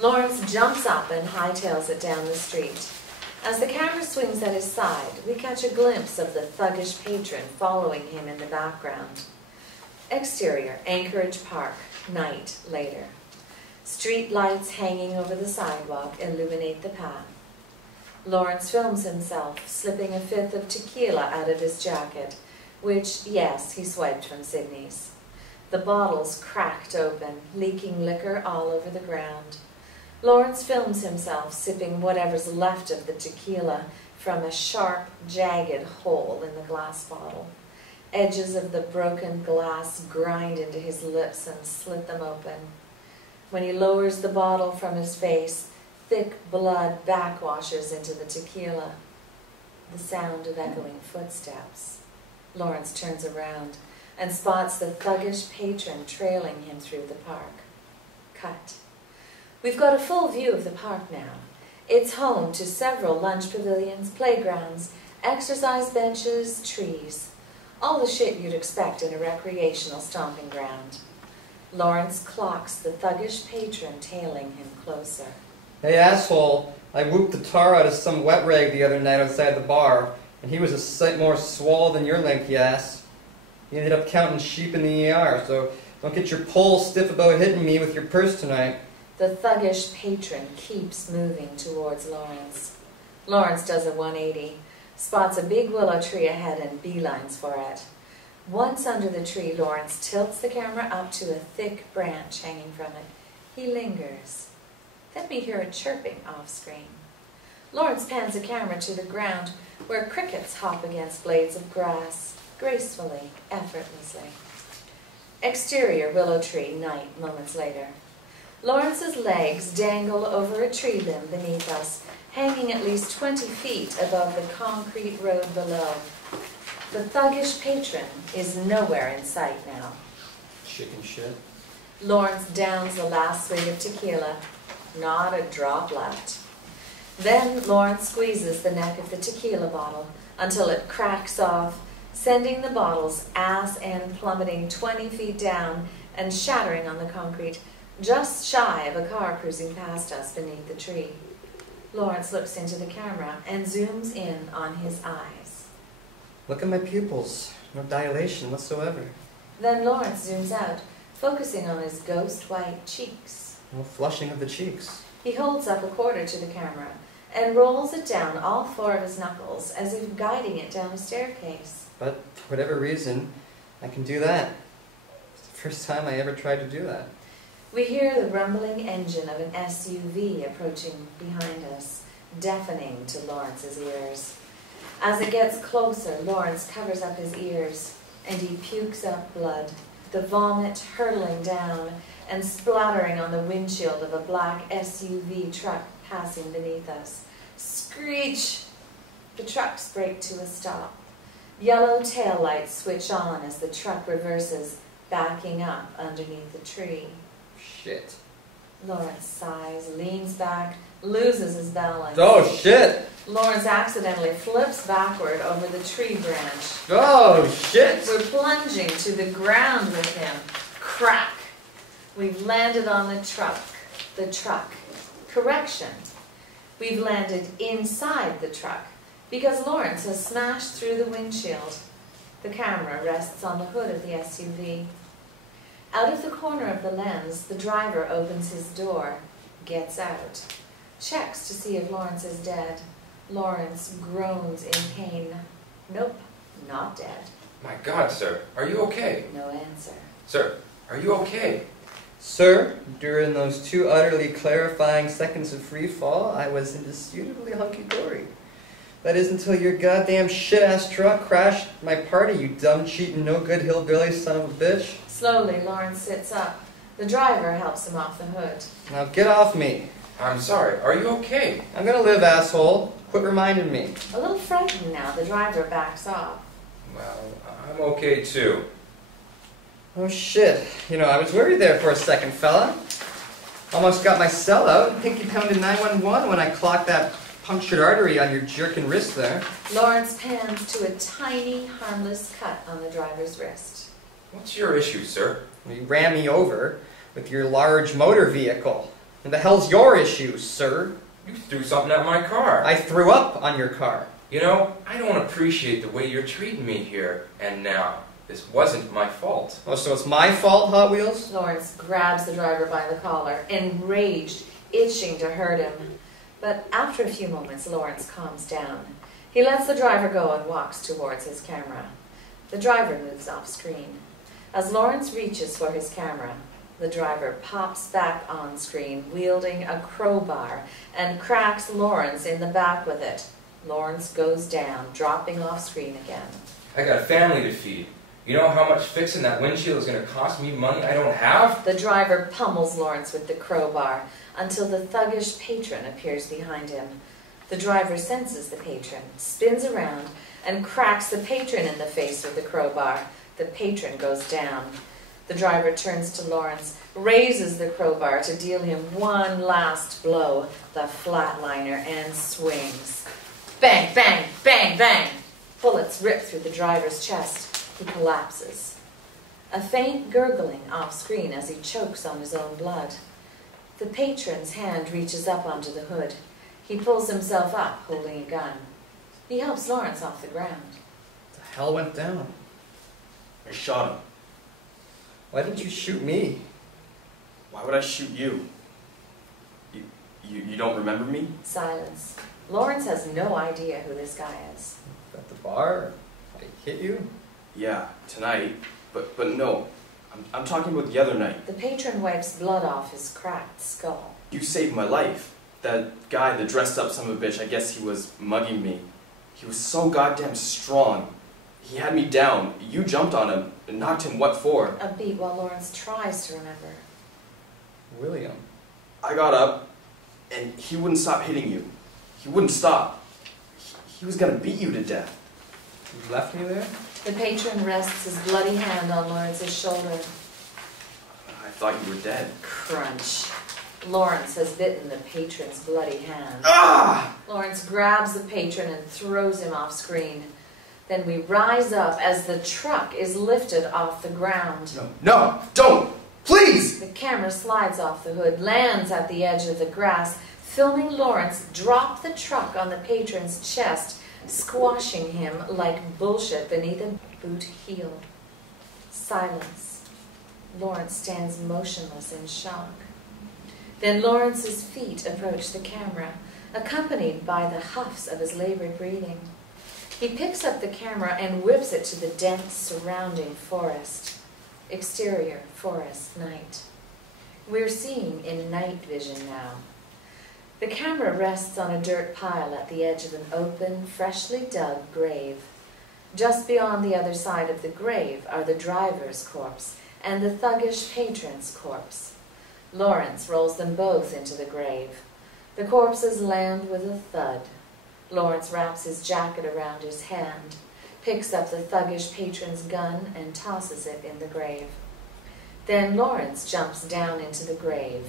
Lawrence jumps up and hightails it down the street. As the camera swings at his side, we catch a glimpse of the thuggish patron following him in the background. Exterior, Anchorage Park, night later. Street lights hanging over the sidewalk illuminate the path. Lawrence films himself slipping a fifth of tequila out of his jacket, which, yes, he swiped from Sydney's. The bottles cracked open, leaking liquor all over the ground. Lawrence films himself sipping whatever's left of the tequila from a sharp, jagged hole in the glass bottle. Edges of the broken glass grind into his lips and slit them open. When he lowers the bottle from his face, thick blood backwashes into the tequila. The sound of echoing footsteps. Lawrence turns around and spots the thuggish patron trailing him through the park. Cut. We've got a full view of the park now. It's home to several lunch pavilions, playgrounds, exercise benches, trees. All the shit you'd expect in a recreational stomping ground. Lawrence clocks the thuggish patron tailing him closer. Hey, asshole, I whooped the tar out of some wet rag the other night outside the bar, and he was a sight more swole than your lanky ass. He ended up counting sheep in the ER, so don't get your pole stiff about hitting me with your purse tonight. The thuggish patron keeps moving towards Lawrence. Lawrence does a 180, spots a big willow tree ahead and beelines for it. Once under the tree, Lawrence tilts the camera up to a thick branch hanging from it. He lingers. Then we hear a chirping off-screen. Lawrence pans the camera to the ground, where crickets hop against blades of grass, gracefully, effortlessly. Exterior, willow tree, night, moments later. Lawrence's legs dangle over a tree limb beneath us, hanging at least 20 feet above the concrete road below. The thuggish patron is nowhere in sight now. Chicken shit. Lawrence downs the last swig of tequila. Not a drop left. Then Lawrence squeezes the neck of the tequila bottle until it cracks off, sending the bottle's ass end plummeting 20 feet down and shattering on the concrete, just shy of a car cruising past us beneath the tree. Lawrence looks into the camera and zooms in on his eyes. Look at my pupils. No dilation whatsoever. Then Lawrence zooms out, focusing on his ghost white cheeks. No flushing of the cheeks. He holds up a quarter to the camera and rolls it down all four of his knuckles as if guiding it down a staircase. But for whatever reason, I can do that. It's the first time I ever tried to do that. We hear the rumbling engine of an SUV approaching behind us, deafening to Lawrence's ears. As it gets closer, Lawrence covers up his ears, and he pukes up blood, the vomit hurtling down and splattering on the windshield of a black SUV truck passing beneath us. Screech! The trucks brake to a stop. Yellow taillights switch on as the truck reverses, backing up underneath the tree. Shit. Lawrence sighs, leans back, loses his balance. Oh, shit! Lawrence accidentally flips backward over the tree branch. Oh, shit! We're plunging to the ground with him. Crack! We've landed on the truck. The truck. Correction. We've landed inside the truck because Lawrence has smashed through the windshield. The camera rests on the hood of the SUV. Out of the corner of the lens, the driver opens his door, gets out, checks to see if Lawrence is dead. Lawrence groans in pain. Nope, not dead. My God, sir, are you okay? No answer. Sir, are you okay? Sir, during those 2 utterly clarifying seconds of free fall, I was indisputably hunky-dory. That is until your goddamn shit-ass truck crashed my party, you dumb, cheating, no-good hillbilly son of a bitch. Slowly, Lawrence sits up. The driver helps him off the hood. Now get off me. I'm sorry, are you okay? I'm gonna live, asshole. Quit reminding me. A little frightened now, the driver backs off. Well, I'm okay too. Oh shit. You know, I was worried there for a second, fella. Almost got my cell out and pinky pounded 911 when I clocked that punctured artery on your jerkin wrist there. Lawrence pans to a tiny, harmless cut on the driver's wrist. What's your issue, sir? You ran me over with your large motor vehicle. And the hell's your issue, sir? You threw something at my car. I threw up on your car. You know, I don't appreciate the way you're treating me here and now. This wasn't my fault. Oh, so it's my fault, Hot Wheels? Lawrence grabs the driver by the collar, enraged, itching to hurt him. But after a few moments, Lawrence calms down. He lets the driver go and walks towards his camera. The driver moves off screen. As Lawrence reaches for his camera, the driver pops back on screen, wielding a crowbar, and cracks Lawrence in the back with it. Lawrence goes down, dropping off screen again. I got a family to feed. You know how much fixing that windshield is going to cost me money I don't have? The driver pummels Lawrence with the crowbar until the thuggish patron appears behind him. The driver senses the patron, spins around, and cracks the patron in the face with the crowbar. The patron goes down. The driver turns to Lawrence, raises the crowbar to deal him one last blow, the flatliner, and swings. Bang, bang, bang, bang! Bullets rip through the driver's chest. He collapses. A faint gurgling off screen as he chokes on his own blood. The patron's hand reaches up onto the hood. He pulls himself up, holding a gun. He helps Lawrence off the ground. What the hell went down? I shot him. Why didn't you shoot me? Why would I shoot you? You don't remember me? Silence. Lawrence has no idea who this guy is. At the bar? I hit you? Yeah, tonight. But no. I'm talking about the other night. The patron wipes blood off his cracked skull. You saved my life. That guy, the dressed up son of a bitch, I guess he was mugging me. He was so goddamn strong. He had me down. You jumped on him and knocked him what for? A beat while Lawrence tries to remember. William. I got up and he wouldn't stop hitting you. He wouldn't stop. He was gonna beat you to death. You left me there? The patron rests his bloody hand on Lawrence's shoulder. I thought you were dead. Crunch. Lawrence has bitten the patron's bloody hand. Ah! Lawrence grabs the patron and throws him off screen. Then we rise up as the truck is lifted off the ground. No, don't! Please! The camera slides off the hood, lands at the edge of the grass, filming Lawrence drop the truck on the patron's chest, squashing him like bullshit beneath a boot heel. Silence. Lawrence stands motionless in shock. Then Lawrence's feet approach the camera, accompanied by the huffs of his labored breathing. He picks up the camera and whips it to the dense surrounding forest. Exterior, forest, night. We're seeing in night vision now. The camera rests on a dirt pile at the edge of an open, freshly dug grave. Just beyond the other side of the grave are the driver's corpse and the thuggish patron's corpse. Lawrence rolls them both into the grave. The corpses land with a thud. Lawrence wraps his jacket around his hand, picks up the thuggish patron's gun and tosses it in the grave. Then Lawrence jumps down into the grave.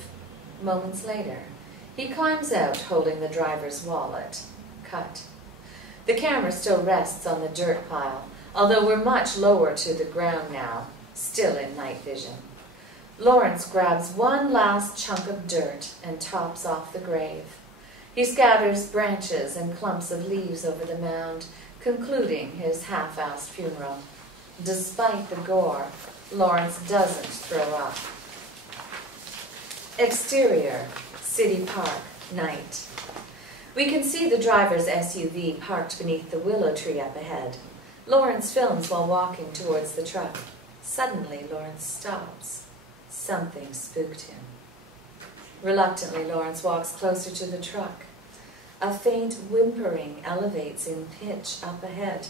Moments later, he climbs out holding the driver's wallet. Cut. The camera still rests on the dirt pile, although we're much lower to the ground now, still in night vision. Lawrence grabs one last chunk of dirt and tops off the grave. He scatters branches and clumps of leaves over the mound, concluding his half-assed funeral. Despite the gore, Lawrence doesn't throw up. Exterior, City Park, night. We can see the driver's SUV parked beneath the willow tree up ahead. Lawrence films while walking towards the truck. Suddenly, Lawrence stops. Something spooked him. Reluctantly, Lawrence walks closer to the truck. A faint whimpering elevates in pitch up ahead,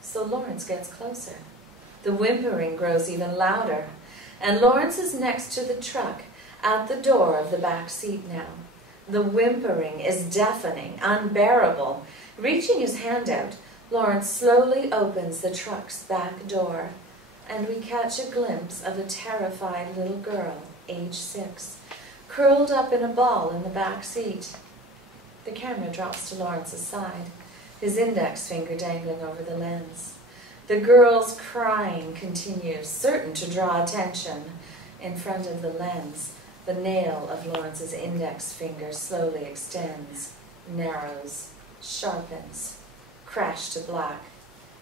so Lawrence gets closer. The whimpering grows even louder, and Lawrence is next to the truck, at the door of the back seat now. The whimpering is deafening, unbearable. Reaching his hand out, Lawrence slowly opens the truck's back door, and we catch a glimpse of a terrified little girl, age 6, curled up in a ball in the back seat. The camera drops to Lawrence's side, his index finger dangling over the lens. The girl's crying continues, certain to draw attention. In front of the lens, the nail of Lawrence's index finger slowly extends, narrows, sharpens, crash to black.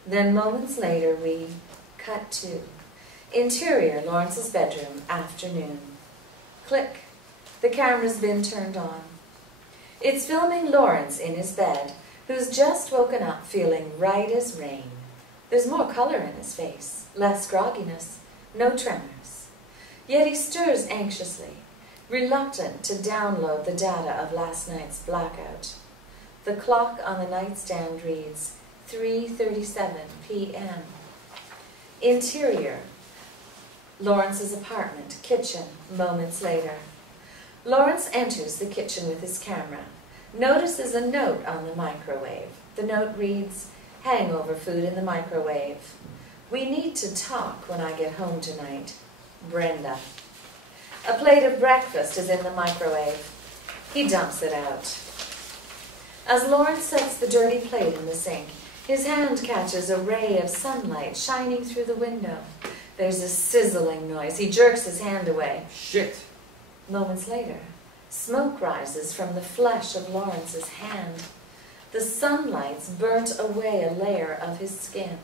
Then moments later we cut to interior Lawrence's bedroom, afternoon. Click. The camera's been turned on. It's filming Lawrence in his bed, who's just woken up feeling right as rain. There's more color in his face, less grogginess, no tremors. Yet he stirs anxiously, reluctant to download the data of last night's blackout. The clock on the nightstand reads 3:37 p.m. Interior, Lawrence's apartment, kitchen, moments later. Lawrence enters the kitchen with his camera, notices a note on the microwave. The note reads, "Hangover food in the microwave. We need to talk when I get home tonight. Brenda." A plate of breakfast is in the microwave. He dumps it out. As Lawrence sets the dirty plate in the sink, his hand catches a ray of sunlight shining through the window. There's a sizzling noise. He jerks his hand away. Shit! Moments later, smoke rises from the flesh of Lawrence's hand. The sunlight's burnt away a layer of his skin.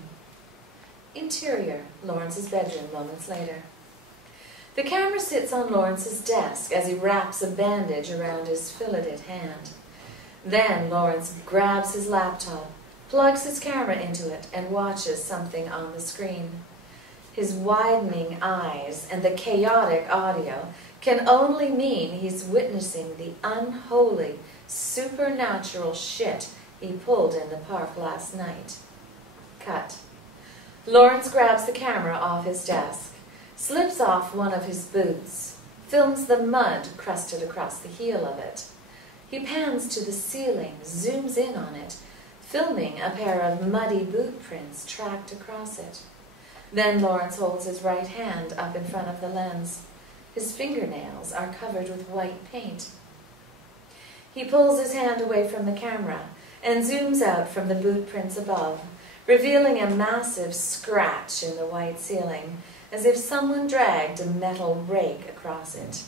Interior, Lawrence's bedroom, moments later. The camera sits on Lawrence's desk as he wraps a bandage around his filleted hand. Then Lawrence grabs his laptop, plugs his camera into it, and watches something on the screen. His widening eyes and the chaotic audio can only mean he's witnessing the unholy, supernatural shit he pulled in the park last night. Cut. Lawrence grabs the camera off his desk, slips off one of his boots, films the mud crusted across the heel of it. He pans to the ceiling, zooms in on it, filming a pair of muddy boot prints tracked across it. Then Lawrence holds his right hand up in front of the lens. His fingernails are covered with white paint. He pulls his hand away from the camera and zooms out from the boot prints above, revealing a massive scratch in the white ceiling, as if someone dragged a metal rake across it.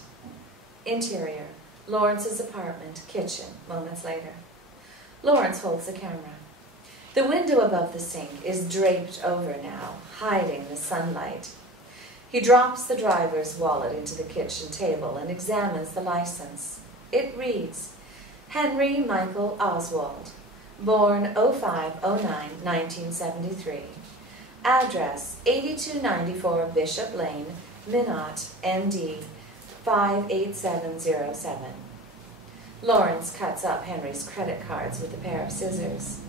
Interior, Lawrence's apartment, kitchen, moments later. Lawrence holds the camera. The window above the sink is draped over now, hiding the sunlight. He drops the driver's wallet into the kitchen table and examines the license. It reads, Henry Michael Oswald, born 05-09-1973. Address 8294 Bishop Lane, Minot, ND 58707. Lawrence cuts up Henry's credit cards with a pair of scissors.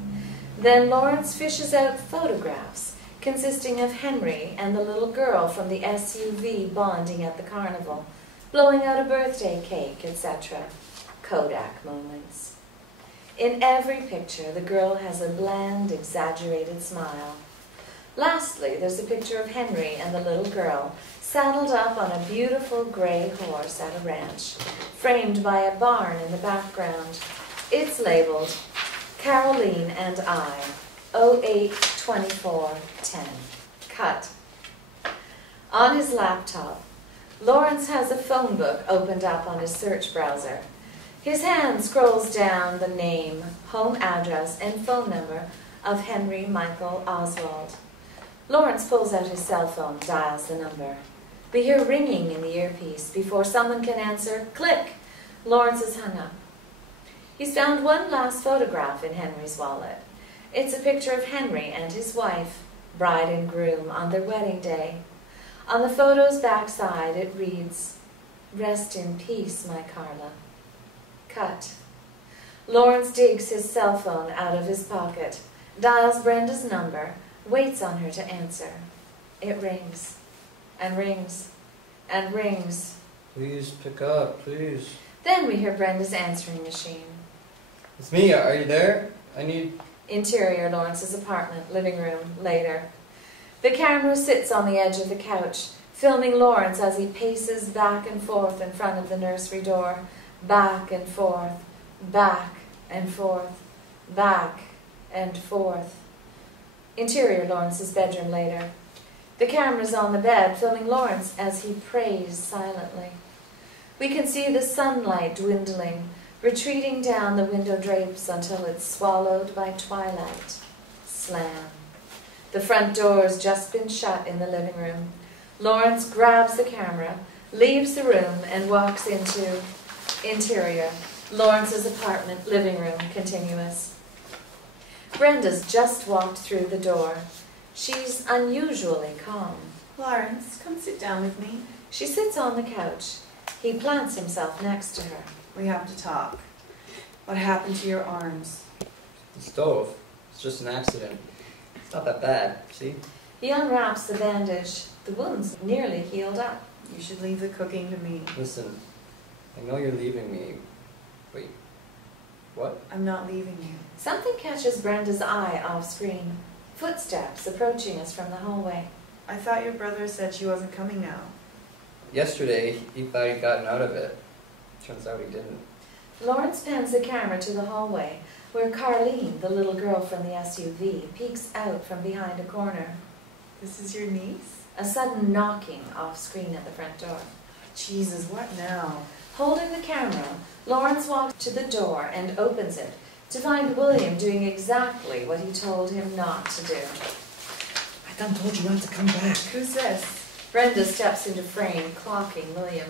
Then Lawrence fishes out photographs consisting of Henry and the little girl from the SUV bonding at the carnival, blowing out a birthday cake, etc. Kodak moments. In every picture, the girl has a bland, exaggerated smile. Lastly, there's a picture of Henry and the little girl saddled up on a beautiful gray horse at a ranch, framed by a barn in the background. It's labeled, Caroline and I, 08-24-10. Cut. On his laptop, Lawrence has a phone book opened up on his search browser. His hand scrolls down the name, home address, and phone number of Henry Michael Oswald. Lawrence pulls out his cell phone, dials the number. We hear ringing in the earpiece. Before someone can answer, click! Lawrence is hung up. He's found one last photograph in Henry's wallet. It's a picture of Henry and his wife, bride and groom, on their wedding day. On the photo's backside it reads, "Rest in peace, my Carla." Cut. Lawrence digs his cell phone out of his pocket, dials Brenda's number, waits on her to answer. It rings, and rings, and rings. Please pick up, please. Then we hear Brenda's answering machine. It's me, are you there? I need... Interior, Lawrence's apartment, living room, later. The camera sits on the edge of the couch, filming Lawrence as he paces back and forth in front of the nursery door. Back and forth, back and forth, back and forth. Interior, Lawrence's bedroom, later. The camera's on the bed, filming Lawrence as he prays silently. We can see the sunlight dwindling, retreating down the window drapes until it's swallowed by twilight. Slam. The front door's just been shut in the living room. Lawrence grabs the camera, leaves the room, and walks into interior, Lawrence's apartment, living room, continuous. Brenda's just walked through the door. She's unusually calm. Lawrence, come sit down with me. She sits on the couch. He plants himself next to her. We have to talk. What happened to your arms? The stove. It's just an accident. It's not that bad, see? He unwraps the bandage. The wound's nearly healed up. You should leave the cooking to me. Listen, I know you're leaving me. Wait, what? I'm not leaving you. Something catches Brenda's eye off screen. Footsteps approaching us from the hallway. I thought your brother said she wasn't coming now. Yesterday, he thought he'd gotten out of it. Turns out he didn't. Lawrence pans the camera to the hallway, where Carleen, the little girl from the SUV, peeks out from behind a corner. This is your niece? A sudden knocking off screen at the front door. Jesus, what now? Holding the camera, Lawrence walks to the door and opens it to find William doing exactly what he told him not to do. I done told you not to come back. Who's this? Brenda steps into frame, clocking William.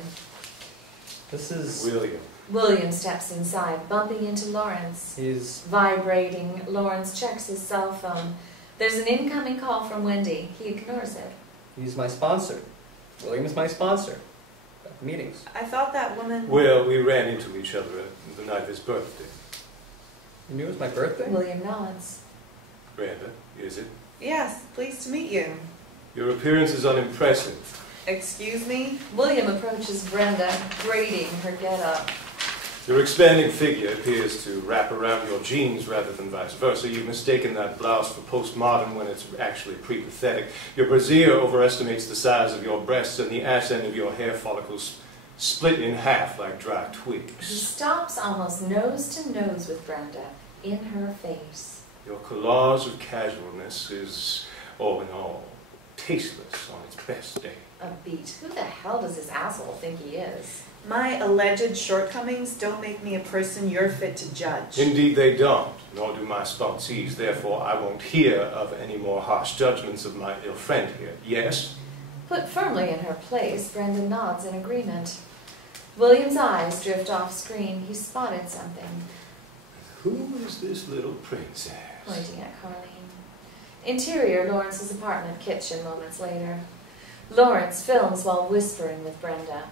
This is... William. William steps inside, bumping into Lawrence. He's... Vibrating, Lawrence checks his cell phone. There's an incoming call from Wendy. He ignores it. He's my sponsor. William is my sponsor. At the meetings. I thought that woman... Well, we ran into each other the night of his birthday. You knew it was my birthday? William nods. Brenda, is it? Yes, pleased to meet you. Your appearance is unimpressive. Excuse me? William approaches Brenda, braiding her get-up. Your expanding figure appears to wrap around your jeans rather than vice versa. You've mistaken that blouse for postmodern when it's actually pre-pathetic. Your brassiere overestimates the size of your breasts, and the ass end of your hair follicles split in half like dry He twigs. stops almost nose to nose with Brenda, in her face. Your collage of casualness is, all in all, tasteless on its best day. A beat. Who the hell does this asshole think he is? My alleged shortcomings don't make me a person you're fit to judge. Indeed they don't, nor do my sponsees. Therefore, I won't hear of any more harsh judgments of my ill friend here. Yes? Put firmly in her place, Brenda nods in agreement. William's eyes drift off screen. He spotted something, Who is this little princess? pointing at Carleen. Interior, Lawrence's apartment kitchen moments later. Lawrence films while whispering with Brenda.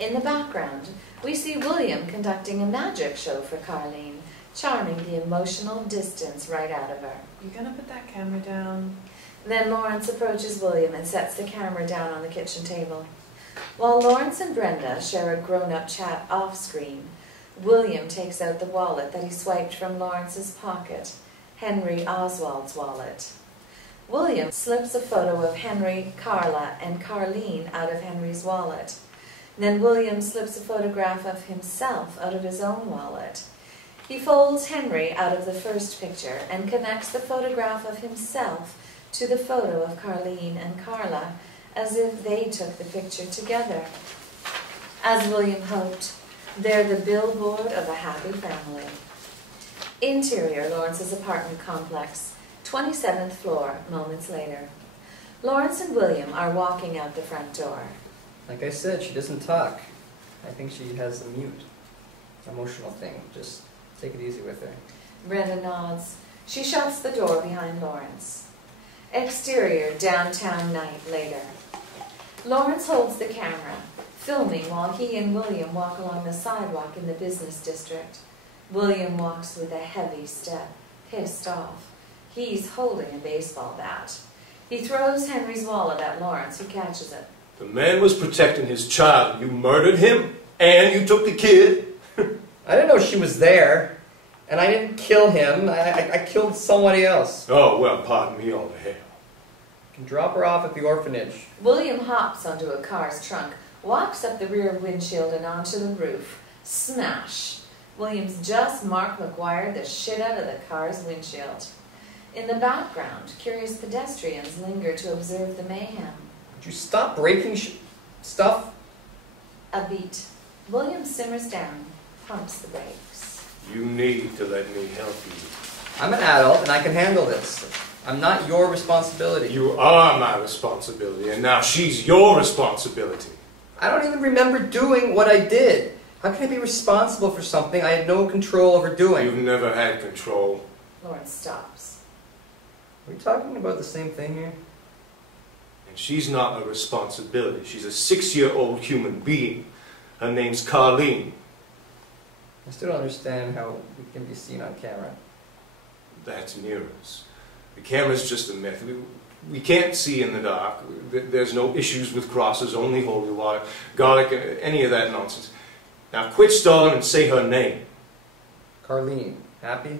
In the background, we see William conducting a magic show for Carleen, charming the emotional distance right out of her. You gonna put that camera down? Then Lawrence approaches William and sets the camera down on the kitchen table. While Lawrence and Brenda share a grown-up chat off-screen, William takes out the wallet that he swiped from Lawrence's pocket, Henry Oswald's wallet. William slips a photo of Henry, Carla, and Carleen out of Henry's wallet. Then William slips a photograph of himself out of his own wallet. He folds Henry out of the first picture and connects the photograph of himself to the photo of Carleen and Carla, as if they took the picture together. As William hoped, they're the billboard of a happy family. Interior, Lawrence's apartment complex, 27th floor, moments later. Lawrence and William are walking out the front door. Like I said, she doesn't talk. I think she has a mute. Emotional thing. Just take it easy with her. Brenda nods. She shuts the door behind Lawrence. Exterior, downtown night later. Lawrence holds the camera, filming while he and William walk along the sidewalk in the business district. William walks with a heavy step, pissed off. He's holding a baseball bat. He throws Henry's wallet at Lawrence, who catches it. The man was protecting his child. You murdered him, and you took the kid. I didn't know she was there, and I didn't kill him. I killed somebody else. Oh, well, pardon me all the hell. You can drop her off at the orphanage. William hops onto a car's trunk, walks up the rear windshield and onto the roof. Smash! William's just Mark McGuired the shit out of the car's windshield. In the background, curious pedestrians linger to observe the mayhem. Would you stop breaking stuff? A beat. William simmers down, pumps the brakes. You need to let me help you. I'm an adult and I can handle this. I'm not your responsibility. You are my responsibility, and now she's your responsibility. I don't even remember doing what I did. How can I be responsible for something I had no control over doing? You've never had control. Lawrence stops. Are we talking about the same thing here? And she's not a responsibility. She's a 6-year-old human being. Her name's Carleen. I still don't understand how we can be seen on camera. That's near us. The camera's just a myth. We can't see in the dark. There's no issues with crosses, only holy water, garlic, any of that nonsense. Now quit stalling and say her name. Carleen, happy?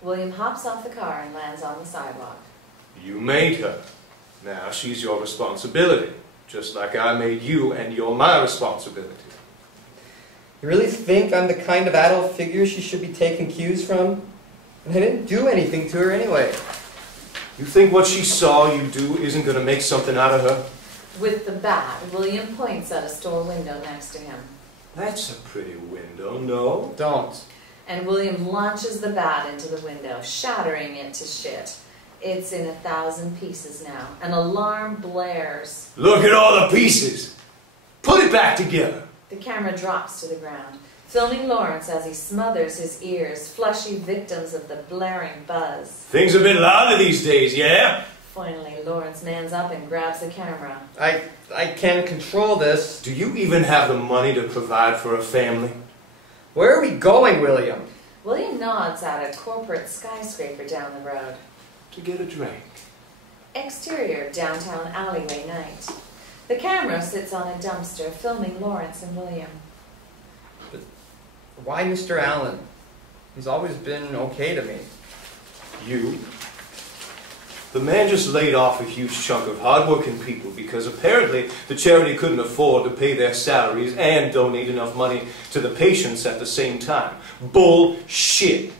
William hops off the car and lands on the sidewalk. You made her. Now she's your responsibility. Just like I made you, and you're my responsibility. You really think I'm the kind of adult figure she should be taking cues from? And I didn't do anything to her anyway. You think what she saw you do isn't going to make something out of her? With the bat, William points at a store window next to him. That's a pretty window, no? Don't. And William launches the bat into the window, shattering it to shit. It's in 1,000 pieces now. An alarm blares. Look at all the pieces! Put it back together! The camera drops to the ground, filming Lawrence as he smothers his ears, fleshy victims of the blaring buzz. Things a bit louder these days, yeah? Finally, Lawrence mans up and grabs the camera. I can't control this. Do you even have the money to provide for a family? Where are we going, William? William nods at a corporate skyscraper down the road. To get a drink. Exterior, downtown alleyway night. The camera sits on a dumpster, filming Lawrence and William. But why Mr. Allen? He's always been okay to me. You? The man just laid off a huge chunk of hard-working people because apparently the charity couldn't afford to pay their salaries and donate enough money to the patients at the same time. Bullshit.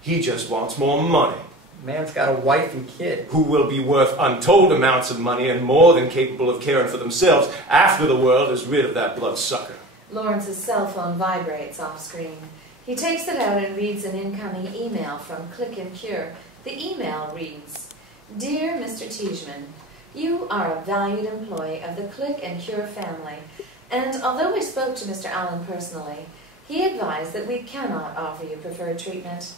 He just wants more money. Man's got a wife and kid. Who will be worth untold amounts of money and more than capable of caring for themselves after the world is rid of that bloodsucker. Lawrence's cell phone vibrates off screen. He takes it out and reads an incoming email from Click and Cure. The email reads, Dear Mr. Tijman, you are a valued employee of the Click and Cure family, and although I spoke to Mr. Allen personally, he advised that we cannot offer you preferred treatment.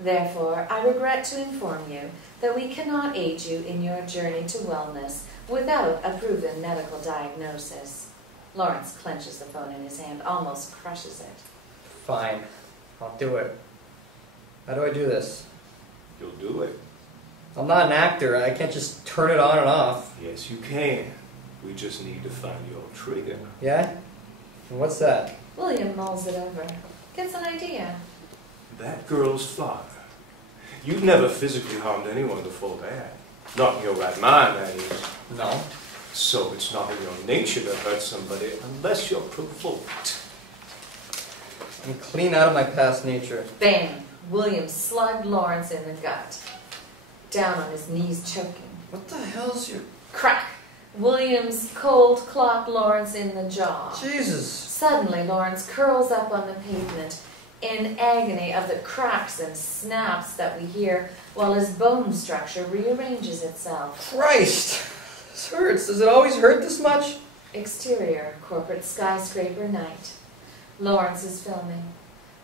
Therefore, I regret to inform you that we cannot aid you in your journey to wellness without a proven medical diagnosis. Lawrence clenches the phone in his hand, almost crushes it. Fine. I'll do it. How do I do this? You'll do it. I'm not an actor. I can't just turn it on and off. Yes, you can. We just need to find your trigger. Yeah? And what's that? William mulls it over. Gets an idea. That girl's father. You've never physically harmed anyone before that. Not in your right mind, that is. No. So it's not in your nature to hurt somebody unless you're provoked. I'm clean out of my past nature. Bam! William slugged Lawrence in the gut. Down on his knees, choking. What the hell's your... Crack! Williams cold clocked Lawrence in the jaw. Jesus! Suddenly, Lawrence curls up on the pavement in agony of the cracks and snaps that we hear while his bone structure rearranges itself. Christ! This hurts. Does it always hurt this much? Exterior, corporate skyscraper night. Lawrence is filming.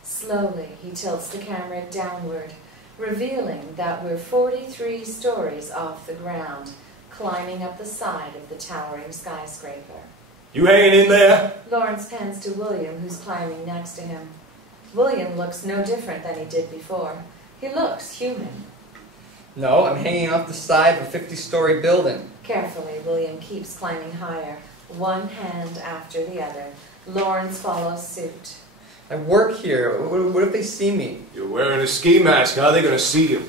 Slowly, he tilts the camera downward, revealing that we're 43 stories off the ground, climbing up the side of the towering skyscraper. You hanging in there? Lawrence pans to William, who's climbing next to him. William looks no different than he did before. He looks human. No, I'm hanging off the side of a 50-story building. Carefully, William keeps climbing higher, one hand after the other. Lawrence follows suit. I work here. What if they see me? You're wearing a ski mask. How are they going to see you?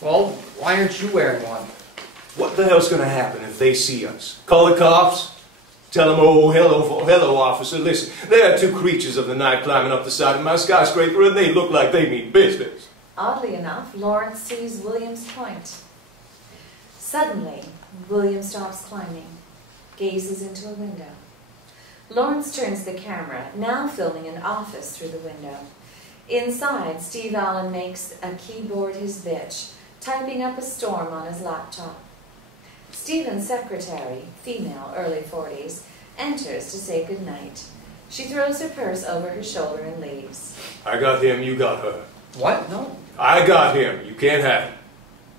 Well, why aren't you wearing one? What the hell's going to happen if they see us? Call the cops? Tell them, oh, hello, officer. Listen, there are two creatures of the night climbing up the side of my skyscraper, and they look like they mean business. Oddly enough, Lawrence sees William's point. Suddenly, William stops climbing, gazes into a window. Lawrence turns the camera, now filming an office through the window. Inside, Steve Allen makes a keyboard his bitch, typing up a storm on his laptop. Stephen's secretary, female, early 40s, enters to say goodnight. She throws her purse over her shoulder and leaves. I got him, you got her. What? No. I got him, you can't have him.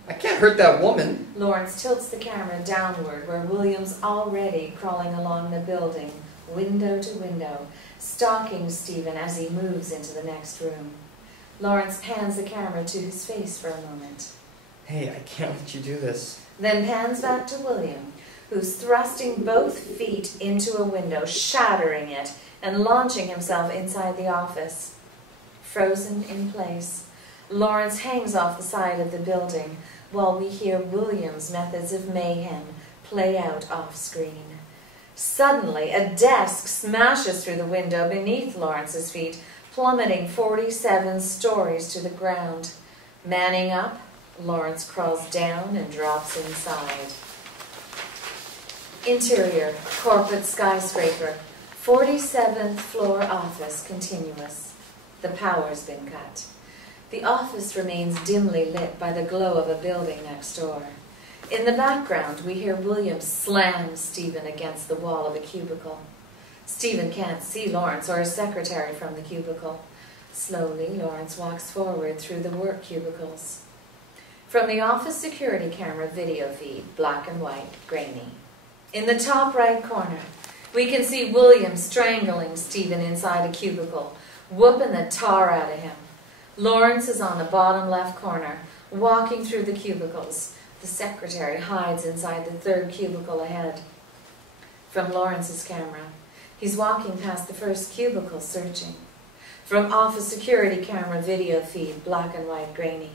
I can't hurt that woman. Lawrence tilts the camera downward where William's already crawling along the building, window to window, stalking Stephen as he moves into the next room. Lawrence pans the camera to his face for a moment. Hey, I can't let you do this. Then pans back to William, who's thrusting both feet into a window, shattering it, and launching himself inside the office. Frozen in place, Lawrence hangs off the side of the building while we hear William's methods of mayhem play out off-screen. Suddenly, a desk smashes through the window beneath Lawrence's feet, plummeting 47 stories to the ground. Manning up, Lawrence crawls down and drops inside. Interior, corporate skyscraper, 47th floor office continuous. The power's been cut. The office remains dimly lit by the glow of a building next door. In the background, we hear William slam Stephen against the wall of a cubicle. Stephen can't see Lawrence or his secretary from the cubicle. Slowly, Lawrence walks forward through the work cubicles. From the office security camera video feed, black and white, grainy. In the top right corner, we can see William strangling Stephen inside a cubicle, whooping the tar out of him. Lawrence is on the bottom left corner, walking through the cubicles. The secretary hides inside the third cubicle ahead. From Lawrence's camera, he's walking past the first cubicle, searching. From office security camera video feed, black and white, grainy.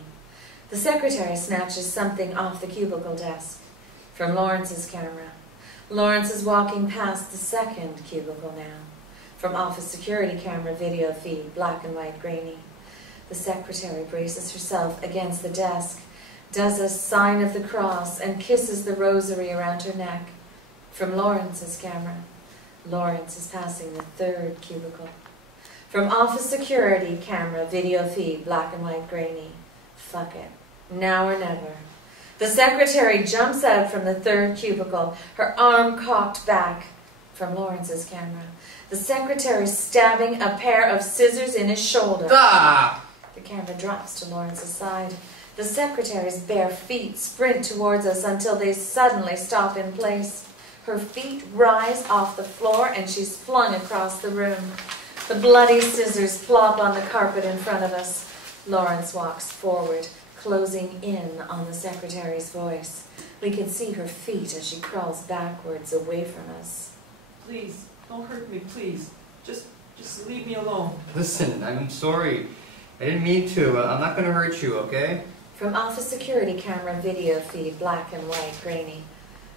The secretary snatches something off the cubicle desk. From Lawrence's camera, Lawrence is walking past the second cubicle now. From office security camera video feed, black and white, grainy. The secretary braces herself against the desk, does a sign of the cross, and kisses the rosary around her neck. From Lawrence's camera, Lawrence is passing the third cubicle. From office security camera video feed, black and white, grainy. Fuck it. Now or never. The secretary jumps out from the third cubicle, her arm cocked back. From Lawrence's camera, the secretary stabbing a pair of scissors in his shoulder. Ah! The camera drops to Lawrence's side. The secretary's bare feet sprint towards us until they suddenly stop in place. Her feet rise off the floor and she's flung across the room. The bloody scissors plop on the carpet in front of us. Lawrence walks forward, closing in on the secretary's voice. We can see her feet as she crawls backwards away from us. Please, don't hurt me, please. Just leave me alone. Listen, I'm sorry. I didn't mean to. I'm not going to hurt you, okay? From office security camera video feed, black and white, grainy.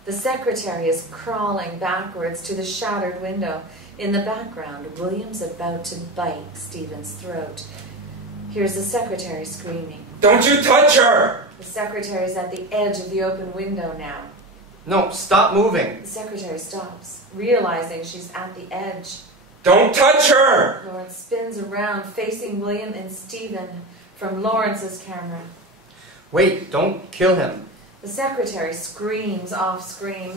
The secretary is crawling backwards to the shattered window. In the background, William's about to bite Stephen's throat. Here's the secretary screaming. Don't you touch her! The secretary's at the edge of the open window now. No, stop moving. The secretary stops, realizing she's at the edge. Don't touch her! Lawrence spins around, facing William and Stephen from Lawrence's camera. Wait, don't kill him. The secretary screams off-screen.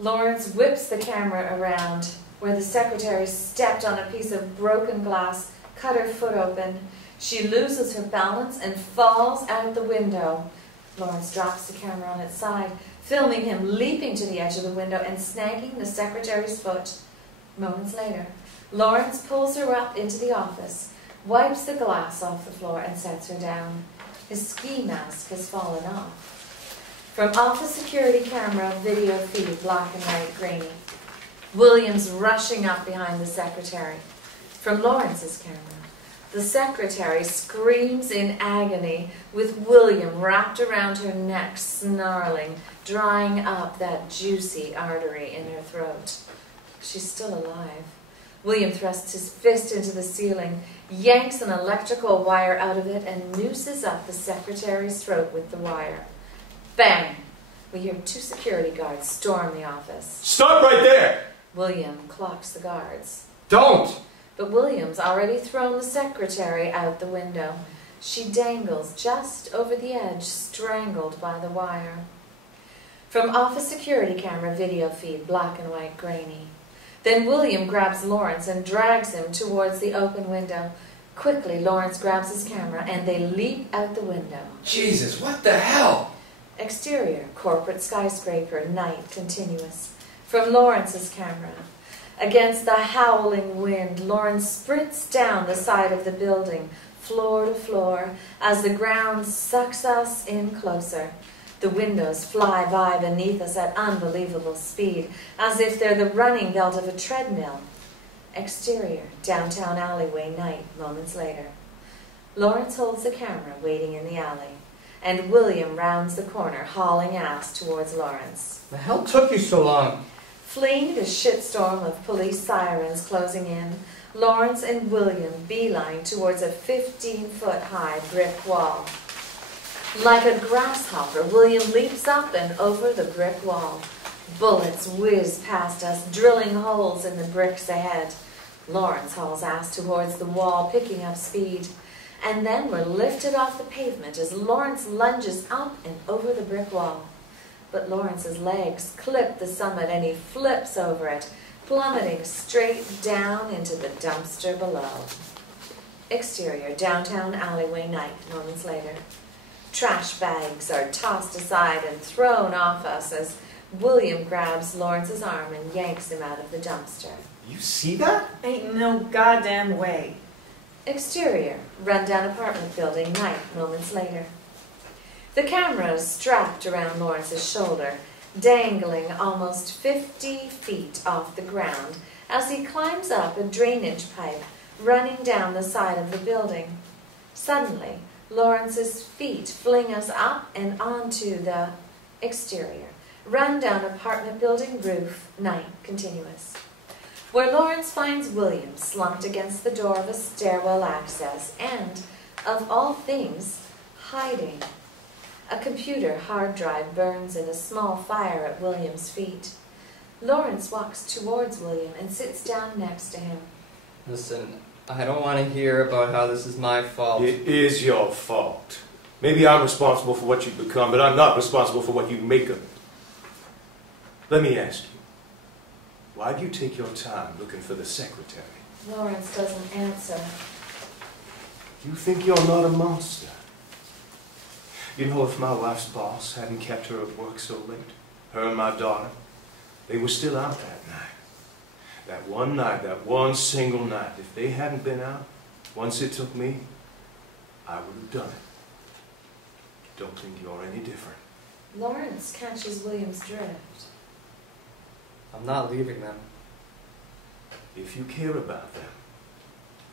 Lawrence whips the camera around where the secretary stepped on a piece of broken glass, cut her foot open. She loses her balance and falls out the window. Lawrence drops the camera on its side, filming him leaping to the edge of the window and snagging the secretary's foot. Moments later, Lawrence pulls her up into the office, wipes the glass off the floor and sets her down. His ski mask has fallen off. From office security camera video feed, black and white grainy. William's rushing up behind the secretary. From Lawrence's camera, the secretary screams in agony with William wrapped around her neck, snarling, drying up that juicy artery in her throat. She's still alive. William thrusts his fist into the ceiling, yanks an electrical wire out of it, and nooses up the secretary's throat with the wire. Bang! We hear 2 security guards storm the office. Stop right there! William clocks the guards. Don't! But William's already thrown the secretary out the window. She dangles just over the edge, strangled by the wire. From office security camera video feed, black and white grainy. Then William grabs Lawrence and drags him towards the open window. Quickly, Lawrence grabs his camera and they leap out the window. Jesus, what the hell? Exterior, corporate skyscraper, night, continuous. From Lawrence's camera. Against the howling wind, Lawrence sprints down the side of the building, floor to floor, as the ground sucks us in closer. The windows fly by beneath us at unbelievable speed, as if they're the running belt of a treadmill. Exterior, downtown alleyway, night, moments later. Lawrence holds the camera, waiting in the alley, and William rounds the corner, hauling ass towards Lawrence. The hell took you so long? Fleeing the shitstorm of police sirens closing in, Lawrence and William beeline towards a 15-foot-high brick wall. Like a grasshopper, William leaps up and over the brick wall. Bullets whiz past us, drilling holes in the bricks ahead. Lawrence hauls ass towards the wall, picking up speed. And then we're lifted off the pavement as Lawrence lunges up and over the brick wall. But Lawrence's legs clip the summit and he flips over it, plummeting straight down into the dumpster below. Exterior, downtown alleyway, night, moments later. Trash bags are tossed aside and thrown off us as William grabs Lawrence's arm and yanks him out of the dumpster. You see that? Ain't no goddamn way. Exterior, rundown apartment building, night, moments later. The camera is strapped around Lawrence's shoulder, dangling almost 50 feet off the ground as he climbs up a drainage pipe running down the side of the building. Suddenly, Lawrence's feet fling us up and onto the exterior, rundown apartment building roof, night, continuous. Where Lawrence finds William slumped against the door of a stairwell access and, of all things, hiding. A computer hard drive burns in a small fire at William's feet. Lawrence walks towards William and sits down next to him. Listen, I don't want to hear about how this is my fault. It is your fault. Maybe I'm responsible for what you've become, but I'm not responsible for what you make of it. Let me ask you, why'd you take your time looking for the secretary? Lawrence doesn't answer. You think you're not a monster? You know, if my wife's boss hadn't kept her at work so late, her and my daughter, they were still out that night. That one night, that one single night, if they hadn't been out, once it took me, I would have done it. Don't think you're any different. Lawrence catches William's drift. I'm not leaving them. If you care about them,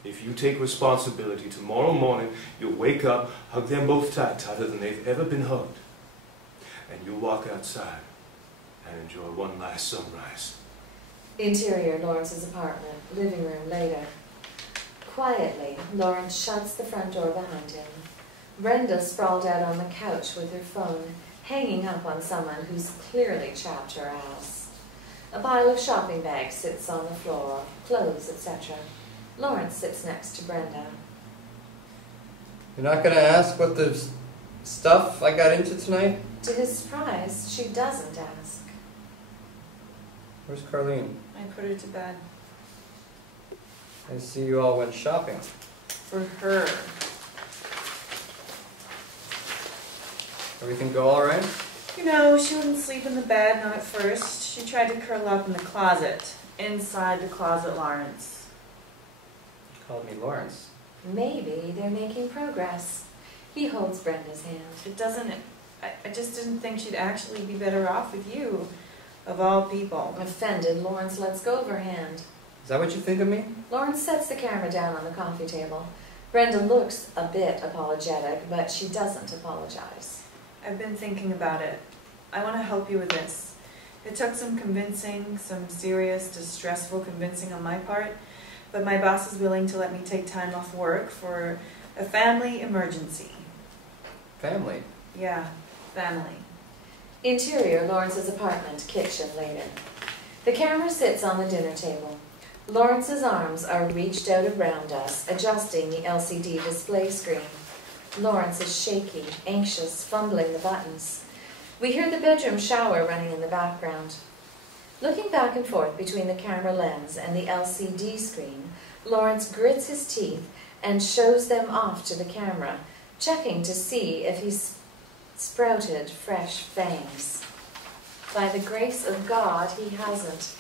if you take responsibility, tomorrow morning you'll wake up, hug them both tight, tighter than they've ever been hugged. And you'll walk outside and enjoy one last sunrise. Interior, Lawrence's apartment, living room later. Quietly, Lawrence shuts the front door behind him. Brenda sprawled out on the couch with her phone, hanging up on someone who's clearly chapped her ass. A pile of shopping bags sits on the floor, clothes, etc. Lawrence sits next to Brenda. You're not going to ask what the stuff I got into tonight? To his surprise, she doesn't ask. Where's Carlene? I put her to bed. I see you all went shopping. For her. Everything go all right? You know, she wouldn't sleep in the bed, not at first. She tried to curl up in the closet. Inside the closet, Lawrence. You called me Lawrence. Maybe they're making progress. He holds Brenda's hand. It doesn't... I just didn't think she'd actually be better off with you, of all people. Offended, Lawrence lets go of her hand. Is that what you think of me? Lawrence sets the camera down on the coffee table. Brenda looks a bit apologetic, but she doesn't apologize. I've been thinking about it. I want to help you with this. It took some convincing, some serious, distressful convincing on my part, but my boss is willing to let me take time off work for a family emergency. Family? Yeah, family. Interior, Lawrence's apartment, kitchen later. The camera sits on the dinner table. Lawrence's arms are reached out around us, adjusting the LCD display screen. Lawrence is shaky, anxious, fumbling the buttons. We hear the bedroom shower running in the background. Looking back and forth between the camera lens and the LCD screen, Lawrence grits his teeth and shows them off to the camera, checking to see if he's sprouted fresh fangs. By the grace of God, he hasn't.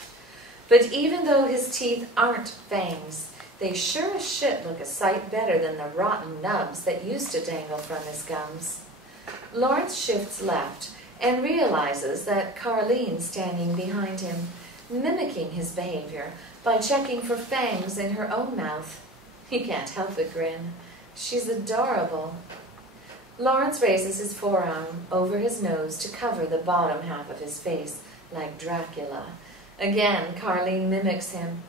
But even though his teeth aren't fangs, they sure as shit look a sight better than the rotten nubs that used to dangle from his gums. Lawrence shifts left and realizes that Carlene's standing behind him, mimicking his behavior by checking for fangs in her own mouth. He can't help but grin. She's adorable. Lawrence raises his forearm over his nose to cover the bottom half of his face, like Dracula. Again, Carlene mimics him.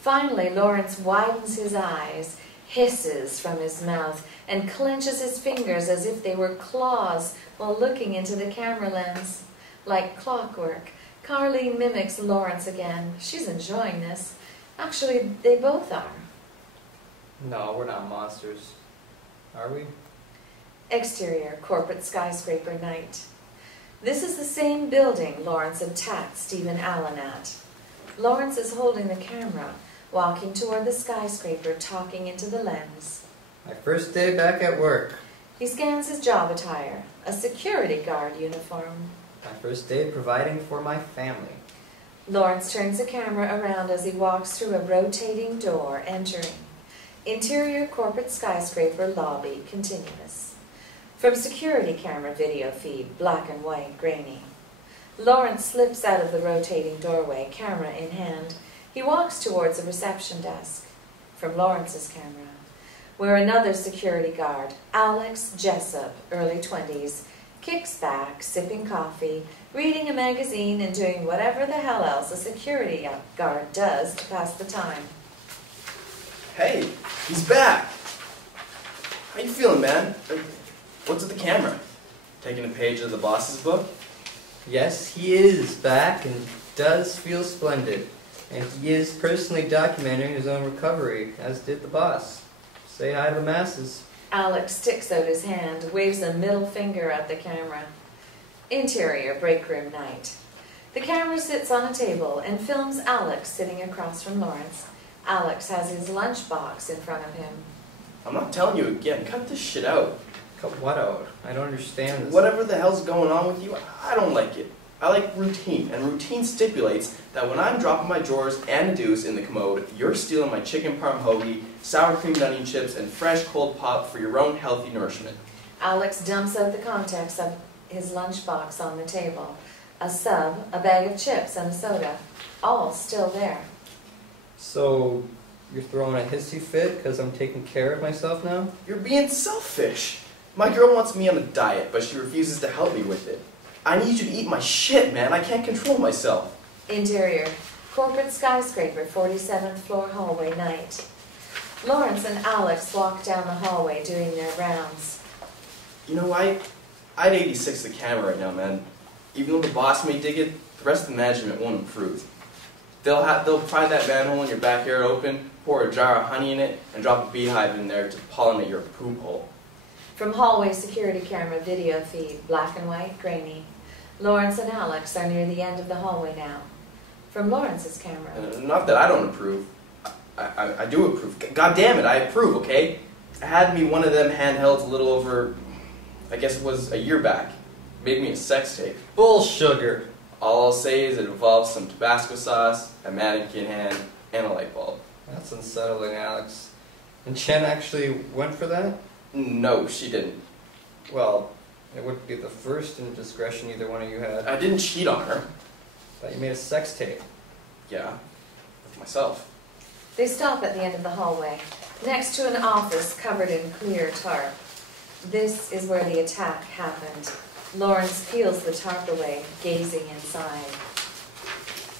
Finally, Lawrence widens his eyes, hisses from his mouth, and clenches his fingers as if they were claws while looking into the camera lens. Like clockwork, Carlene mimics Lawrence again. She's enjoying this. Actually, they both are. No, we're not monsters. Are we? Exterior, corporate skyscraper night. This is the same building Lawrence attacked Stephen Allen at. Lawrence is holding the camera, walking toward the skyscraper, talking into the lens. My first day back at work. He scans his job attire, a security guard uniform. My first day providing for my family. Lawrence turns the camera around as he walks through a rotating door, entering. Interior corporate skyscraper lobby, continuous. From security camera video feed, black and white, grainy. Lawrence slips out of the rotating doorway, camera in hand. He walks towards the reception desk. From Lawrence's camera, where another security guard, Alex Jessup, early 20s, kicks back, sipping coffee, reading a magazine, and doing whatever the hell else a security guard does to pass the time. Hey, he's back! How you feeling, man? What's with the camera? Taking a page of the boss's book? Yes, he is back and does feel splendid. And he is personally documenting his own recovery, as did the boss. Say hi to the masses. Alex sticks out his hand, waves a middle finger at the camera. Interior, break room night. The camera sits on a table and films Alex sitting across from Lawrence. Alex has his lunchbox in front of him. I'm not telling you again, cut this shit out. Cut what out? I don't understand this. Whatever the hell's going on with you, I don't like it. I like routine, and routine stipulates that when I'm dropping my drawers and a deuce in the commode, you're stealing my chicken parm hoagie, sour cream and onion chips, and fresh cold pop for your own healthy nourishment. Alex dumps out the contents of his lunchbox on the table. A sub, a bag of chips, and a soda. All still there. So, you're throwing a hissy fit because I'm taking care of myself now? You're being selfish. My girl wants me on a diet, but she refuses to help me with it. I need you to eat my shit, man. I can't control myself. Interior, corporate skyscraper, 47th floor hallway night. Lawrence and Alex walk down the hallway doing their rounds. You know, I'd 86 the camera right now, man. Even though the boss may dig it, the rest of the management won't improve. They'll pry that manhole in your backyard open, pour a jar of honey in it, and drop a beehive in there to pollinate your poop hole. From hallway security camera video feed, black and white, grainy. Lawrence and Alex are near the end of the hallway now. From Lawrence's camera. Not that I don't approve. I do approve. God damn it, I approve, okay? I had me one of them handhelds a little over, I guess it was a year back. Made me a sex tape. Bull sugar. All I'll say is it involves some Tabasco sauce, a mannequin hand, and a light bulb. That's unsettling, Alex. And Chen actually went for that? No, she didn't. Well, it wouldn't be the first indiscretion either one of you had. I didn't cheat on her. But you made a sex tape. Yeah, with myself. They stop at the end of the hallway, next to an office covered in clear tarp. This is where the attack happened. Lawrence peels the tarp away, gazing inside.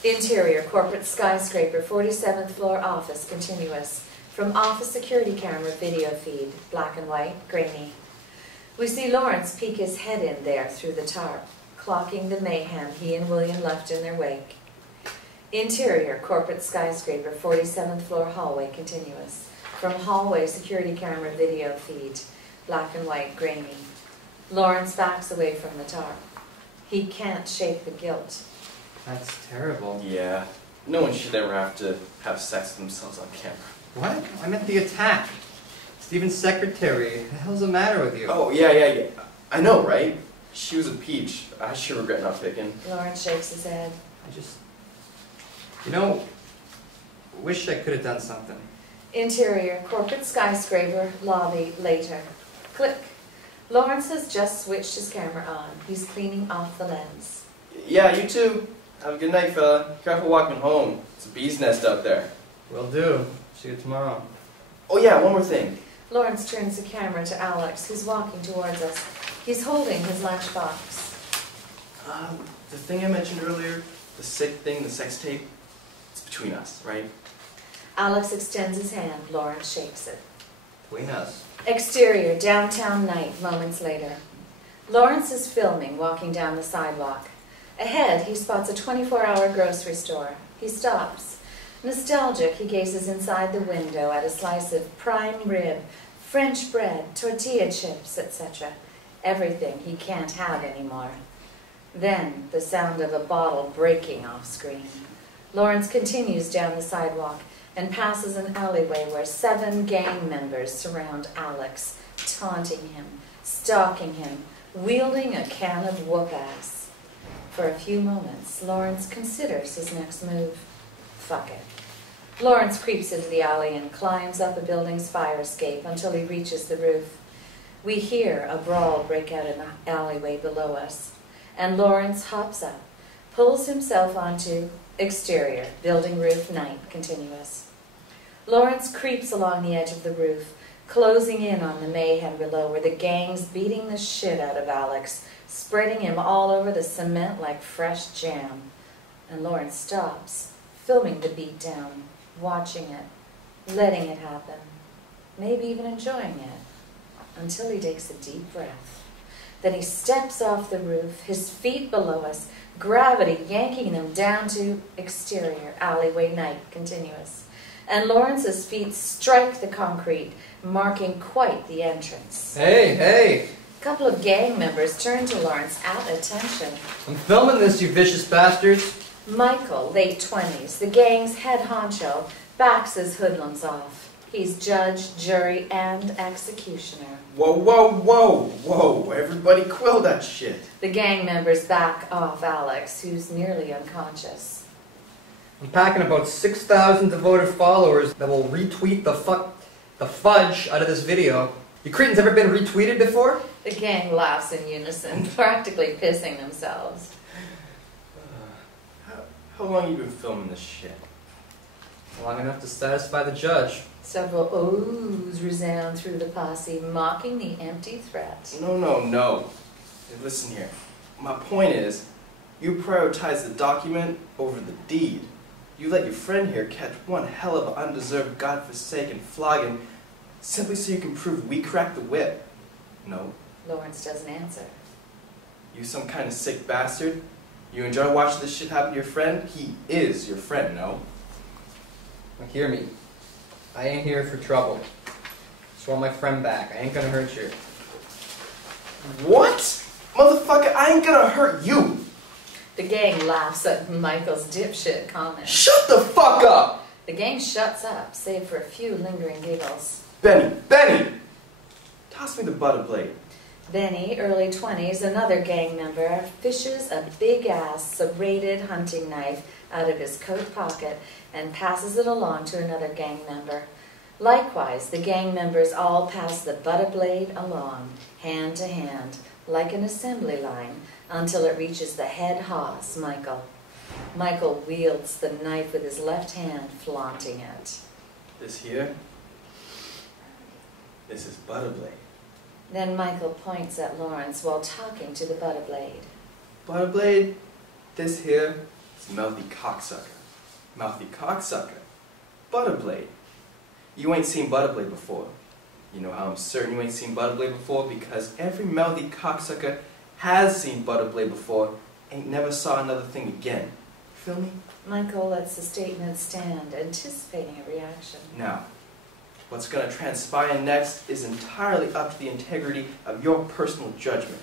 Interior, corporate skyscraper, 47th floor office, continuous. From office security camera video feed, black and white, grainy. We see Lawrence peek his head in there through the tarp, clocking the mayhem he and William left in their wake. Interior, corporate skyscraper, 47th floor hallway, continuous. From hallway security camera video feed, black and white, grainy. Lawrence backs away from the tarp. He can't shake the guilt. That's terrible. Yeah, no one should ever have to have sex with themselves on camera. What? I meant the attack. Stephen's secretary. What the hell's the matter with you? Oh, yeah. I know, right? She was a peach. I sure regret not picking. Lawrence shakes his head. Wish I could have done something. Interior, corporate skyscraper, lobby, later. Click. Lawrence has just switched his camera on. He's cleaning off the lens. Yeah, you too. Have a good night, fella. Careful walking home. It's a bee's nest out there. Will do. See you tomorrow. Oh yeah, one more thing. Lawrence turns the camera to Alex, who's walking towards us. He's holding his lunchbox. The thing I mentioned earlier, the sick thing, the sex tape, it's between us, right? Alex extends his hand. Lawrence shakes it. Between us. Exterior, downtown night, moments later. Lawrence is filming, walking down the sidewalk. Ahead, he spots a 24-hour grocery store. He stops. Nostalgic, he gazes inside the window at a slice of prime rib, French bread, tortilla chips, etc. Everything he can't have anymore. Then, the sound of a bottle breaking off screen. Lawrence continues down the sidewalk and passes an alleyway where 7 gang members surround Alex, taunting him, stalking him, wielding a can of whoop-ass. For a few moments, Lawrence considers his next move. Fuck it. Lawrence creeps into the alley and climbs up a building's fire escape until he reaches the roof. We hear a brawl break out in the alleyway below us, and Lawrence hops up, pulls himself onto exterior, building roof, night, continuous. Lawrence creeps along the edge of the roof, closing in on the mayhem below, where the gang's beating the shit out of Alex, spreading him all over the cement like fresh jam. And Lawrence stops, filming the beatdown, watching it, letting it happen, maybe even enjoying it, until he takes a deep breath. Then he steps off the roof, his feet below us, gravity yanking them down to exterior, alleyway, night, continuous. And Lawrence's feet strike the concrete, marking quite the entrance. Hey! A couple of gang members turn to Lawrence at attention. I'm filming this, you vicious bastards! Michael, late 20s, the gang's head honcho, backs his hoodlums off. He's judge, jury, and executioner. Whoa, everybody quill that shit. The gang members back off Alex, who's nearly unconscious. I'm packing about 6,000 devoted followers that will retweet the fudge out of this video. You cretins ever been retweeted before? The gang laughs in unison, practically pissing themselves. How long you been filming this shit? Long enough to satisfy the judge. Several ohs resound through the posse, mocking the empty threat. No. Hey, listen here. My point is, you prioritize the document over the deed. You let your friend here catch one hell of an undeserved, godforsaken flogging simply so you can prove we cracked the whip. No. Lawrence doesn't answer. You some kind of sick bastard? You enjoy watching this shit happen to your friend? He is your friend, no? Now hear me. I ain't here for trouble. Just want my friend back. I ain't gonna hurt you. What? Motherfucker, I ain't gonna hurt you. The gang laughs at Michael's dipshit comment. Shut the fuck up! The gang shuts up, save for a few lingering giggles. Benny! Toss me the butter blade. Benny, early 20s, another gang member, fishes a big-ass serrated hunting knife out of his coat pocket and passes it along to another gang member. Likewise, the gang members all pass the butter blade along, hand to hand, like an assembly line, until it reaches the head hoss, Michael. Michael wields the knife with his left hand, flaunting it. This here, this is butter blade. Then Michael points at Lawrence while talking to the butter blade. Butter blade, this here is mouthy cocksucker. Mouthy cocksucker. Butter blade. You ain't seen butter blade before. You know how I'm certain you ain't seen butter blade before? Because every mouthy cocksucker has seen butter blade before, ain't never saw another thing again. Feel me? Michael lets the statement stand, anticipating a reaction. Now, what's going to transpire next is entirely up to the integrity of your personal judgment.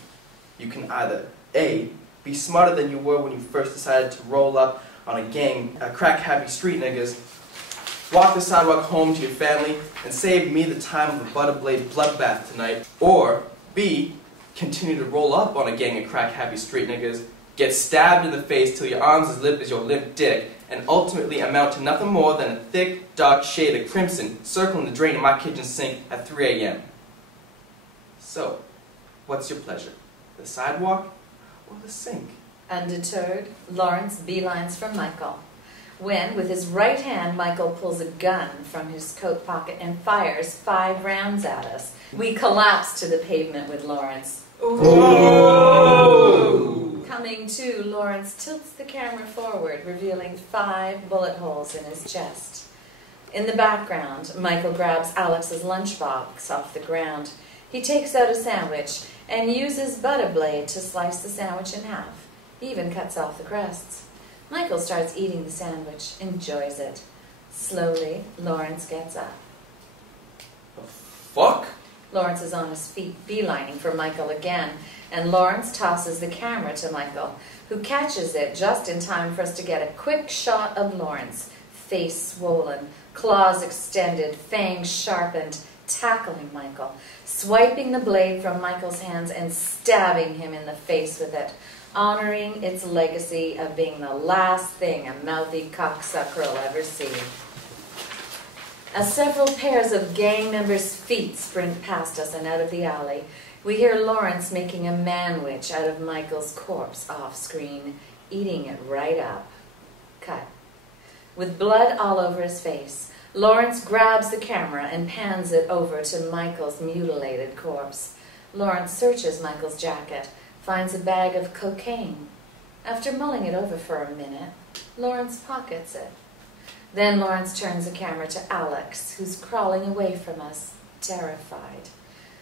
You can either A, be smarter than you were when you first decided to roll up on a gang of crack-happy street niggas, walk the sidewalk home to your family, and save me the time of a butter blade bloodbath tonight, or B, continue to roll up on a gang of crack-happy street niggas, get stabbed in the face till your arm's as limp as your limp dick, and ultimately amount to nothing more than a thick, dark shade of crimson circling the drain of my kitchen sink at 3 a.m. So, what's your pleasure? The sidewalk or the sink? Undeterred, Lawrence beelines for Michael. When, with his right hand, Michael pulls a gun from his coat pocket and fires 5 rounds at us. We collapse to the pavement with Lawrence. Ooh. Coming to, Lawrence tilts the camera forward, revealing 5 bullet holes in his chest. In the background, Michael grabs Alex's lunchbox off the ground. He takes out a sandwich and uses butter blade to slice the sandwich in half. He even cuts off the crusts. Michael starts eating the sandwich, enjoys it. Slowly, Lawrence gets up. The fuck? Lawrence is on his feet, beelining for Michael again, and Lawrence tosses the camera to Michael, who catches it just in time for us to get a quick shot of Lawrence, face swollen, claws extended, fangs sharpened, tackling Michael, swiping the blade from Michael's hands and stabbing him in the face with it, honoring its legacy of being the last thing a mouthy cocksucker will ever see. As several pairs of gang members' feet sprint past us and out of the alley, we hear Lawrence making a manwich out of Michael's corpse off-screen, eating it right up. Cut. With blood all over his face, Lawrence grabs the camera and pans it over to Michael's mutilated corpse. Lawrence searches Michael's jacket, finds a bag of cocaine. After mulling it over for a minute, Lawrence pockets it. Then Lawrence turns the camera to Alex, who's crawling away from us, terrified.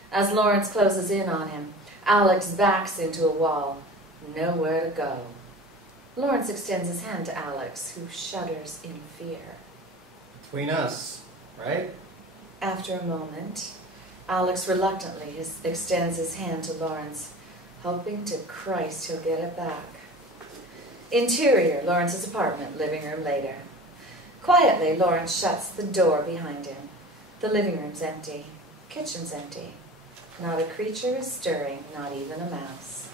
As Lawrence closes in on him, Alex backs into a wall, nowhere to go. Lawrence extends his hand to Alex, who shudders in fear. Between us, right? After a moment, Alex reluctantly extends his hand to Lawrence, hoping to Christ he'll get it back. Interior, Lawrence's apartment, living room later. Quietly, Lawrence shuts the door behind him. The living room's empty. Kitchen's empty. Not a creature is stirring, not even a mouse.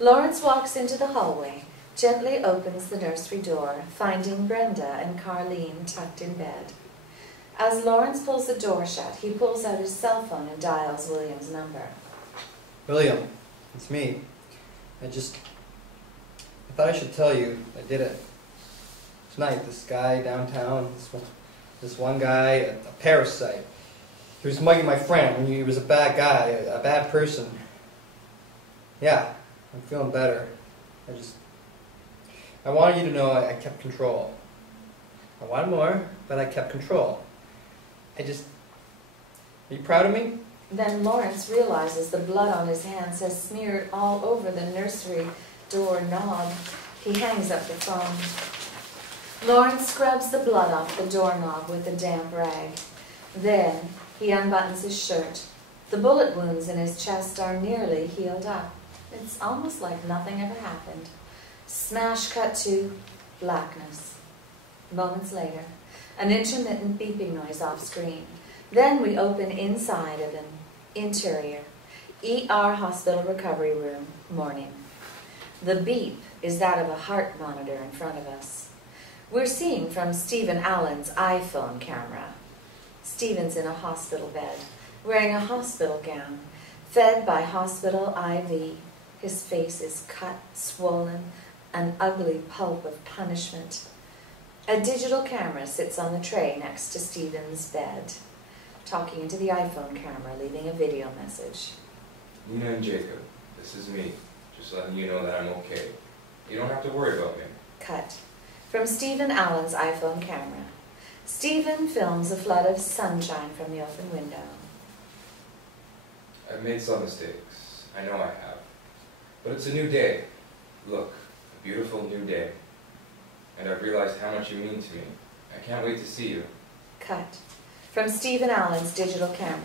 Lawrence walks into the hallway, gently opens the nursery door, finding Brenda and Carlene tucked in bed. As Lawrence pulls the door shut, he pulls out his cell phone and dials William's number. William, it's me. I thought I should tell you I did it. Tonight, this guy downtown, this one guy, a parasite. He was mugging my friend. He was a bad guy, a bad person. Yeah, I'm feeling better. I wanted you to know I kept control. I wanted more, but I kept control. Are you proud of me? Then Lawrence realizes the blood on his hands has smeared all over the nursery door knob. He hangs up the phone. Lawrence scrubs the blood off the doorknob with a damp rag. Then he unbuttons his shirt. The bullet wounds in his chest are nearly healed up. It's almost like nothing ever happened. Smash cut to blackness. Moments later, an intermittent beeping noise off screen. Then we open inside of an interior. ER hospital recovery room, morning. The beep is that of a heart monitor in front of us. We're seeing from Stephen Allen's iPhone camera. Stephen's in a hospital bed, wearing a hospital gown, fed by hospital IV. His face is cut, swollen, an ugly pulp of punishment. A digital camera sits on the tray next to Stephen's bed, talking into the iPhone camera, leaving a video message. Nina and Jacob, this is me. Just letting you know that I'm okay. You don't have to worry about me. Cut. From Stephen Allen's iPhone camera. Stephen films a flood of sunshine from the open window. I've made some mistakes. I know I have. But it's a new day. Look, a beautiful new day. And I've realized how much you mean to me. I can't wait to see you. Cut. From Stephen Allen's digital camera.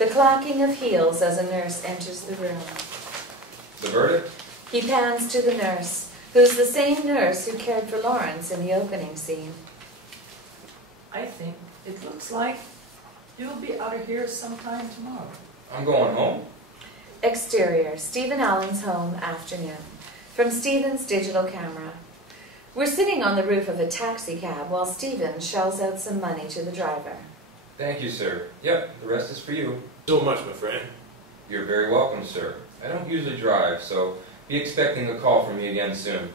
The clacking of heels as a nurse enters the room. The verdict? He pans to the nurse, who's the same nurse who cared for Lawrence in the opening scene. I think it looks like you'll be out of here sometime tomorrow. I'm going home. Exterior, Stephen Allen's home, afternoon. From Stephen's digital camera. We're sitting on the roof of a taxi cab while Stephen shells out some money to the driver. Thank you, sir. Yep, the rest is for you. So much, my friend. You're very welcome, sir. I don't usually drive, so be expecting a call from me again soon.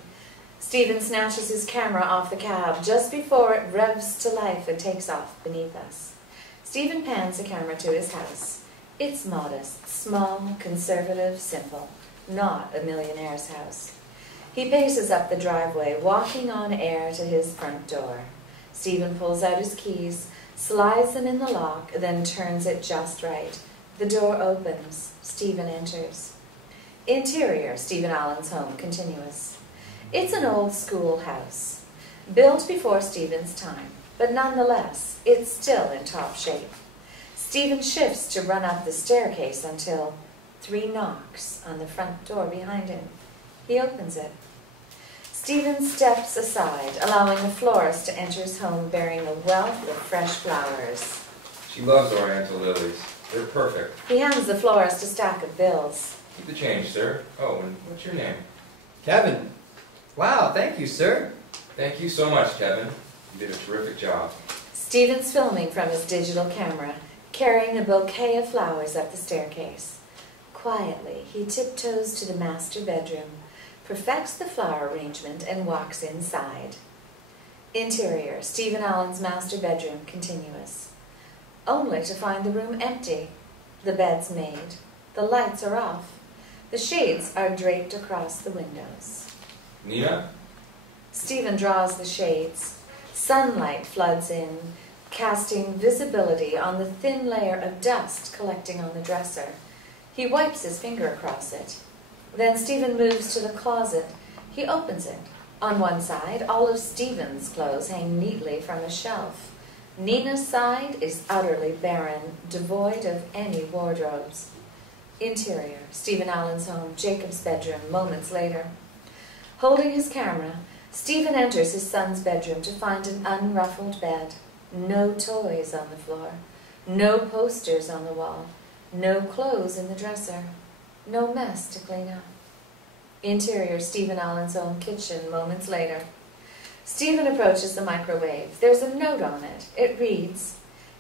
Stephen snatches his camera off the cab just before it revs to life and takes off beneath us. Stephen pans the camera to his house. It's modest, small, conservative, simple. Not a millionaire's house. He paces up the driveway, walking on air to his front door. Stephen pulls out his keys, slides them in the lock, then turns it just right. The door opens. Stephen enters. Interior, Stephen Allen's home, continuous. It's an old school house, built before Stephen's time, but nonetheless, it's still in top shape. Stephen shifts to run up the staircase until 3 knocks on the front door behind him. He opens it. Stephen steps aside, allowing the florist to enter his home bearing a wealth of fresh flowers. She loves oriental lilies. They're perfect. He hands the florist a stack of bills. Keep the change, sir. Oh, and what's your name? Kevin. Wow, thank you, sir. Thank you so much, Kevin. You did a terrific job. Stephen's filming from his digital camera, carrying a bouquet of flowers up the staircase. Quietly, he tiptoes to the master bedroom, perfects the flower arrangement, and walks inside. Interior, Stephen Allen's master bedroom, continuous. Only to find the room empty. The bed's made. The lights are off. The shades are draped across the windows. Nina? Stephen draws the shades. Sunlight floods in, casting visibility on the thin layer of dust collecting on the dresser. He wipes his finger across it. Then Stephen moves to the closet. He opens it. On one side, all of Stephen's clothes hang neatly from a shelf. Nina's side is utterly barren, devoid of any wardrobes. Interior, Stephen Allen's home, Jacob's bedroom, moments later. Holding his camera, Stephen enters his son's bedroom to find an unruffled bed. No toys on the floor. No posters on the wall. No clothes in the dresser. No mess to clean up. Interior, Stephen Allen's home, kitchen, moments later. Stephen approaches the microwave. There's a note on it. It reads,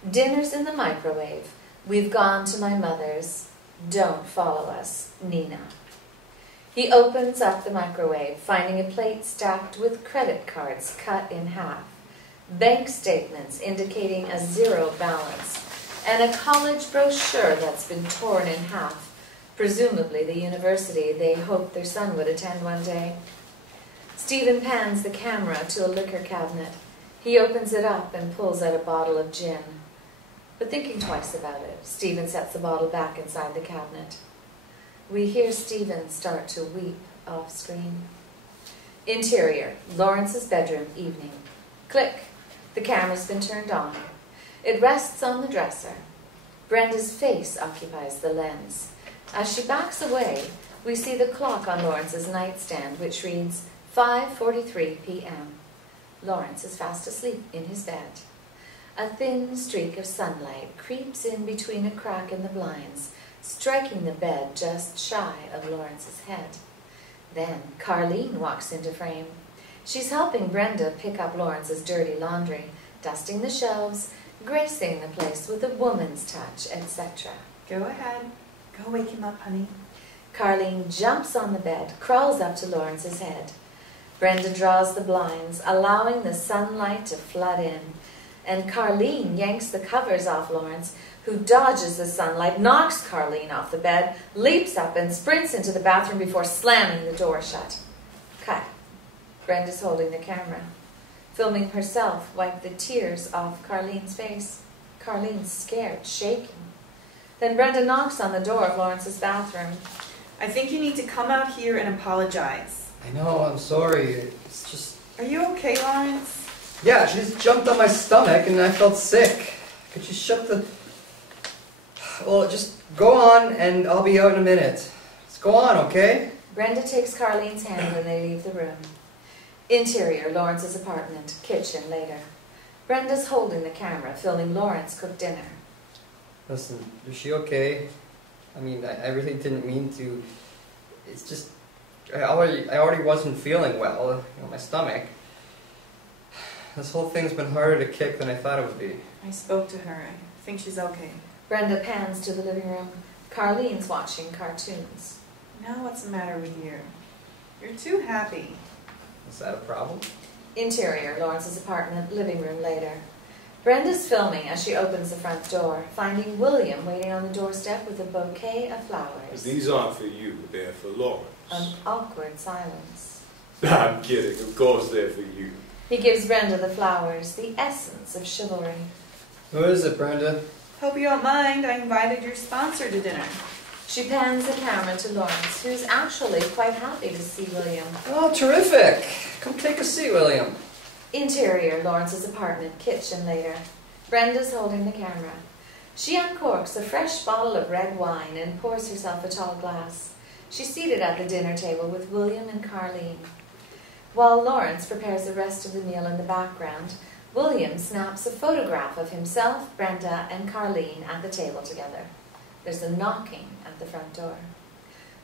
"Dinner's in the microwave. We've gone to my mother's. Don't follow us, Nina." He opens up the microwave, finding a plate stacked with credit cards cut in half, bank statements indicating a zero balance, and a college brochure that's been torn in half, presumably the university they hoped their son would attend one day. Stephen pans the camera to a liquor cabinet. He opens it up and pulls out a bottle of gin. But thinking twice about it, Stephen sets the bottle back inside the cabinet. We hear Stephen start to weep off screen. Interior, Lawrence's bedroom, evening. Click. The camera's been turned on. It rests on the dresser. Brenda's face occupies the lens. As she backs away, we see the clock on Lawrence's nightstand, which reads 5:43 p.m. Lawrence is fast asleep in his bed. A thin streak of sunlight creeps in between a crack in the blinds, striking the bed just shy of Lawrence's head. Then Carleen walks into frame. She's helping Brenda pick up Lawrence's dirty laundry, dusting the shelves, gracing the place with a woman's touch, etc. Go ahead. Go wake him up, honey. Carleen jumps on the bed, crawls up to Lawrence's head. Brenda draws the blinds, allowing the sunlight to flood in, and Carleen yanks the covers off Lawrence, who dodges the sunlight, knocks Carleen off the bed, leaps up and sprints into the bathroom before slamming the door shut. Cut. Brenda's holding the camera, filming herself wipe the tears off Carleen's face. Carleen's scared, shaking. Then Brenda knocks on the door of Lawrence's bathroom. I think you need to come out here and apologize. I know, I'm sorry. It's just... Are you okay, Lawrence? Yeah, she just jumped on my stomach and I felt sick. Could you shut the... Well, just go on and I'll be out in a minute. Just go on, okay? Brenda takes Carleen's hand and they leave the room. Interior, Lawrence's apartment, kitchen later. Brenda's holding the camera, filming Lawrence cook dinner. Listen, is she okay? I mean, I really didn't mean to. It's just, I already wasn't feeling well. You know, my stomach. This whole thing's been harder to kick than I thought it would be. I spoke to her. I think she's okay. Brenda pans to the living room. Carleen's watching cartoons. Now what's the matter with you? You're too happy. Is that a problem? Interior, Lawrence's apartment, living room later. Brenda's filming as she opens the front door, finding William waiting on the doorstep with a bouquet of flowers. These aren't for you, they're for Lawrence. An awkward silence. I'm kidding, of course they're for you. He gives Brenda the flowers, the essence of chivalry. Who is it, Brenda? Hope you don't mind. I invited your sponsor to dinner. She pans the camera to Lawrence, who's actually quite happy to see William. Oh, terrific! Come take a seat, William. Interior, Lawrence's apartment, kitchen later. Brenda's holding the camera. She uncorks a fresh bottle of red wine and pours herself a tall glass. She's seated at the dinner table with William and Carleen. While Lawrence prepares the rest of the meal in the background, William snaps a photograph of himself, Brenda, and Carleen at the table together. There's a knocking at the front door.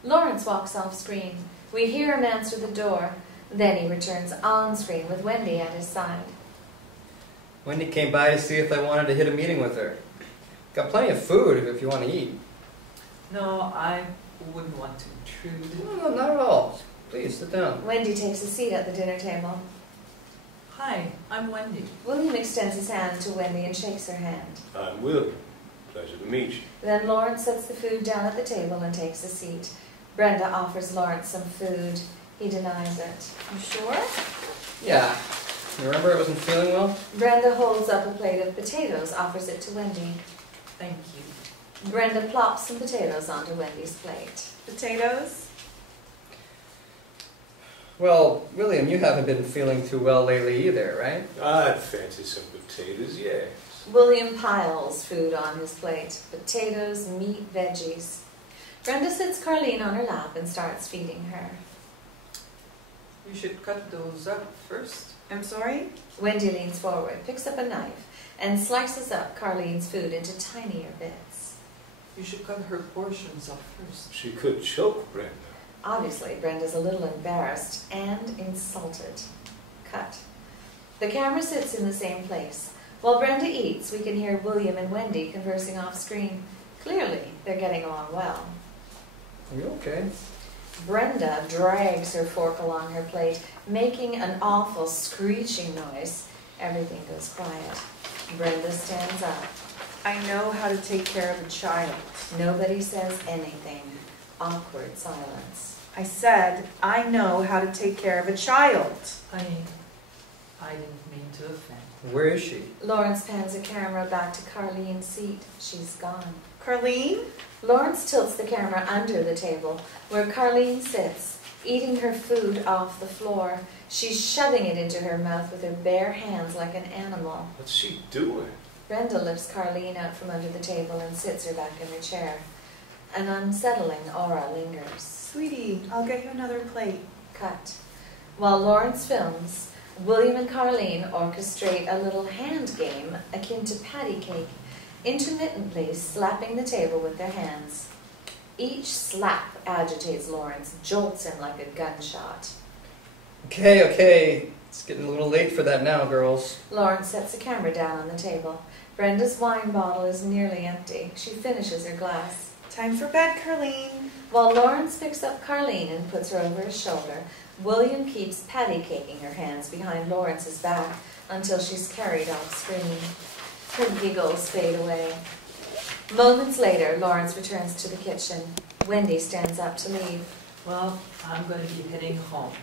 Lawrence walks off screen. We hear him answer the door. Then he returns on screen with Wendy at his side. Wendy came by to see if I wanted to hit a meeting with her. Got plenty of food if you want to eat. No, I wouldn't want to intrude. No, not at all. Please, sit down. Wendy takes a seat at the dinner table. Hi, I'm Wendy. William extends his hand to Wendy and shakes her hand. I'm William. Pleasure to meet you. Then Lawrence sets the food down at the table and takes a seat. Brenda offers Lawrence some food. He denies it. You sure? Yeah. You remember I wasn't feeling well? Brenda holds up a plate of potatoes, offers it to Wendy. Thank you. Brenda plops some potatoes onto Wendy's plate. Potatoes? Well, William, you haven't been feeling too well lately either, right? I'd fancy some potatoes, yes. William piles food on his plate. Potatoes, meat, veggies. Brenda sits Carleen on her lap and starts feeding her. You should cut those up first. I'm sorry? Wendy leans forward, picks up a knife, and slices up Carleen's food into tinier bits. You should cut her portions up first. She could choke Brenda. Obviously, Brenda's a little embarrassed and insulted. Cut. The camera sits in the same place. While Brenda eats, we can hear William and Wendy conversing off screen. Clearly, they're getting along well. Are you okay? Brenda drags her fork along her plate, making an awful screeching noise. Everything goes quiet. Brenda stands up. I know how to take care of a child. Nobody says anything. Awkward silence. I said, I know how to take care of a child. Honey, I didn't mean to offend. Where is she? Lawrence pans the camera back to Carleen's seat. She's gone. Carleen? Lawrence tilts the camera under the table, where Carleen sits, eating her food off the floor. She's shoving it into her mouth with her bare hands like an animal. What's she doing? Brenda lifts Carleen out from under the table and sits her back in her chair. An unsettling aura lingers. Sweetie, I'll get you another plate. Cut. While Lawrence films, William and Carleen orchestrate a little hand game akin to patty cake, intermittently slapping the table with their hands. Each slap agitates Lawrence, jolts him like a gunshot. Okay. It's getting a little late for that now, girls. Lawrence sets the camera down on the table. Brenda's wine bottle is nearly empty. She finishes her glass. Time for bed, Carleen. While Lawrence picks up Carleen and puts her over his shoulder, William keeps patty caking her hands behind Lawrence's back until she's carried off screen. Her giggles fade away. Moments later, Lawrence returns to the kitchen. Wendy stands up to leave. Well, I'm going to be heading home.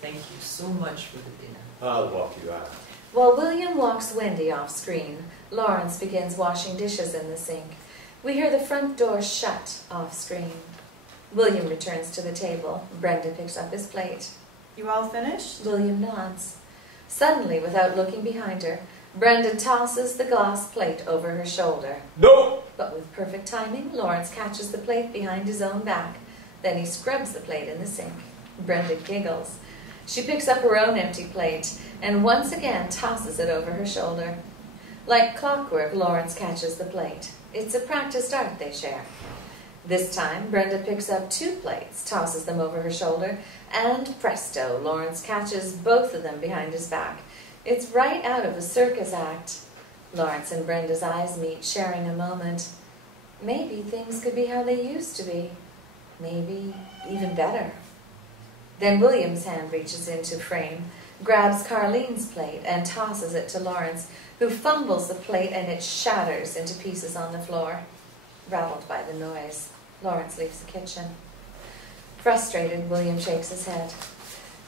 Thank you so much for the dinner. I'll walk you out. While William walks Wendy off screen, Lawrence begins washing dishes in the sink. We hear the front door shut off screen. William returns to the table. Brenda picks up his plate. You all finished? William nods. Suddenly, without looking behind her, Brenda tosses the glass plate over her shoulder. No! But with perfect timing, Lawrence catches the plate behind his own back. Then he scrubs the plate in the sink. Brenda giggles. She picks up her own empty plate and once again tosses it over her shoulder. Like clockwork, Lawrence catches the plate. It's a practiced art they share. This time, Brenda picks up 2 plates, tosses them over her shoulder, and presto, Lawrence catches both of them behind his back. It's right out of a circus act. Lawrence and Brenda's eyes meet, sharing a moment. Maybe things could be how they used to be. Maybe even better. Then William's hand reaches into frame, grabs Carleen's plate, and tosses it to Lawrence, who fumbles the plate and it shatters into pieces on the floor. Rattled by the noise, Lawrence leaves the kitchen. Frustrated, William shakes his head.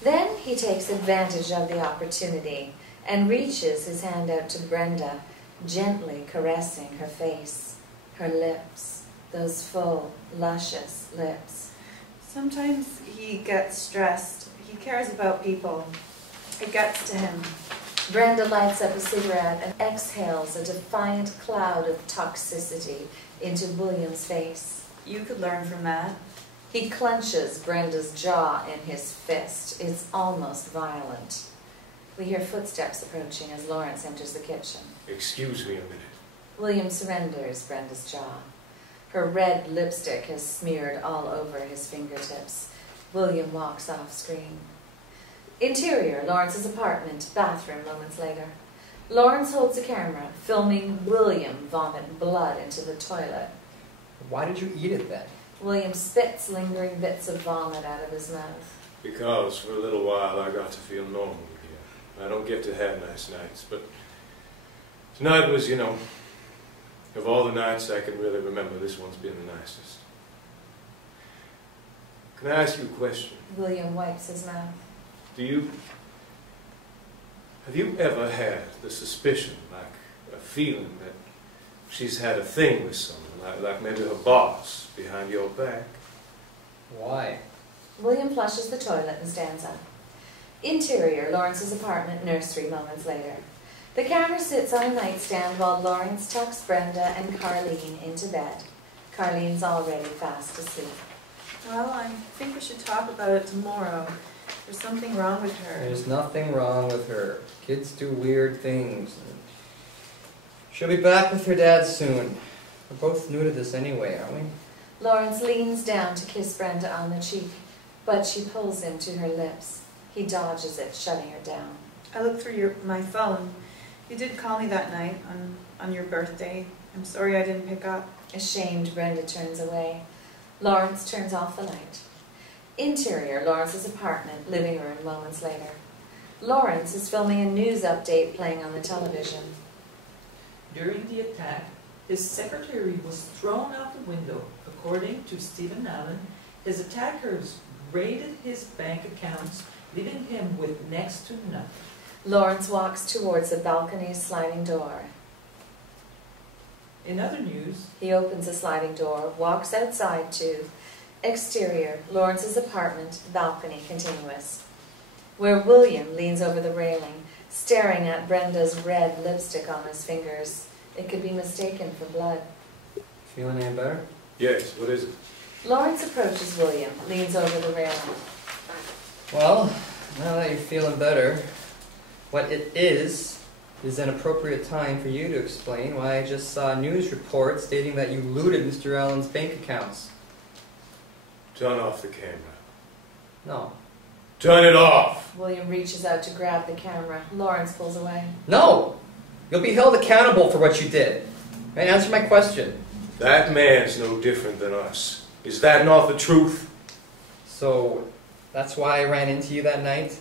Then he takes advantage of the opportunity and reaches his hand out to Brenda, gently caressing her face, her lips, those full, luscious lips. Sometimes he gets stressed. He cares about people. It gets to him. Brenda lights up a cigarette and exhales a defiant cloud of toxicity into William's face. You could learn from that. He clenches Brenda's jaw in his fist. It's almost violent. We hear footsteps approaching as Lawrence enters the kitchen. Excuse me a minute. William surrenders Brenda's jaw. Her red lipstick has smeared all over his fingertips. William walks off screen. Interior, Lawrence's apartment, bathroom moments later. Lawrence holds a camera, filming William vomit blood into the toilet. Why did you eat it then? William spits lingering bits of vomit out of his mouth. Because for a little while I got to feel normal again. I don't get to have nice nights, but tonight was, of all the nights I can really remember, this one's been the nicest. Can I ask you a question? William wipes his mouth. Have you ever had the suspicion, like a feeling that she's had a thing with someone, like maybe her boss, behind your back? Why? William flushes the toilet and stands up. Interior, Lawrence's apartment, nursery moments later. The camera sits on a nightstand while Lawrence tucks Brenda and Carleen into bed. Carleen's already fast asleep. Well, I think we should talk about it tomorrow. There's something wrong with her. There's nothing wrong with her. Kids do weird things. She'll be back with her dad soon. We're both new to this anyway, aren't we? Lawrence leans down to kiss Brenda on the cheek, but she pulls him to her lips. He dodges it, shutting her down. I looked through my phone. You did call me that night on your birthday. I'm sorry I didn't pick up. Ashamed, Brenda turns away. Lawrence turns off the light. Interior, Lawrence's apartment, living room moments later. Lawrence is filming a news update playing on the television. During the attack, his secretary was thrown out the window. According to Stephen Allen, his attackers raided his bank accounts, leaving him with next to nothing. Lawrence walks towards the balcony's sliding door. In other news, He opens the sliding door, walks outside to exterior, Lawrence's apartment, balcony continuous, where William leans over the railing, staring at Brenda's red lipstick on his fingers. It could be mistaken for blood. Feeling any better? Yes, what is it? Lawrence approaches William, leans over the railing. Well, now that you're feeling better, what it is an appropriate time for you to explain why I just saw a news report stating that you looted Mr. Allen's bank accounts. Turn off the camera. No. Turn it off! William reaches out to grab the camera. Lawrence pulls away. No! You'll be held accountable for what you did. Right, answer my question. That man's no different than us. Is that not the truth? So, that's why I ran into you that night?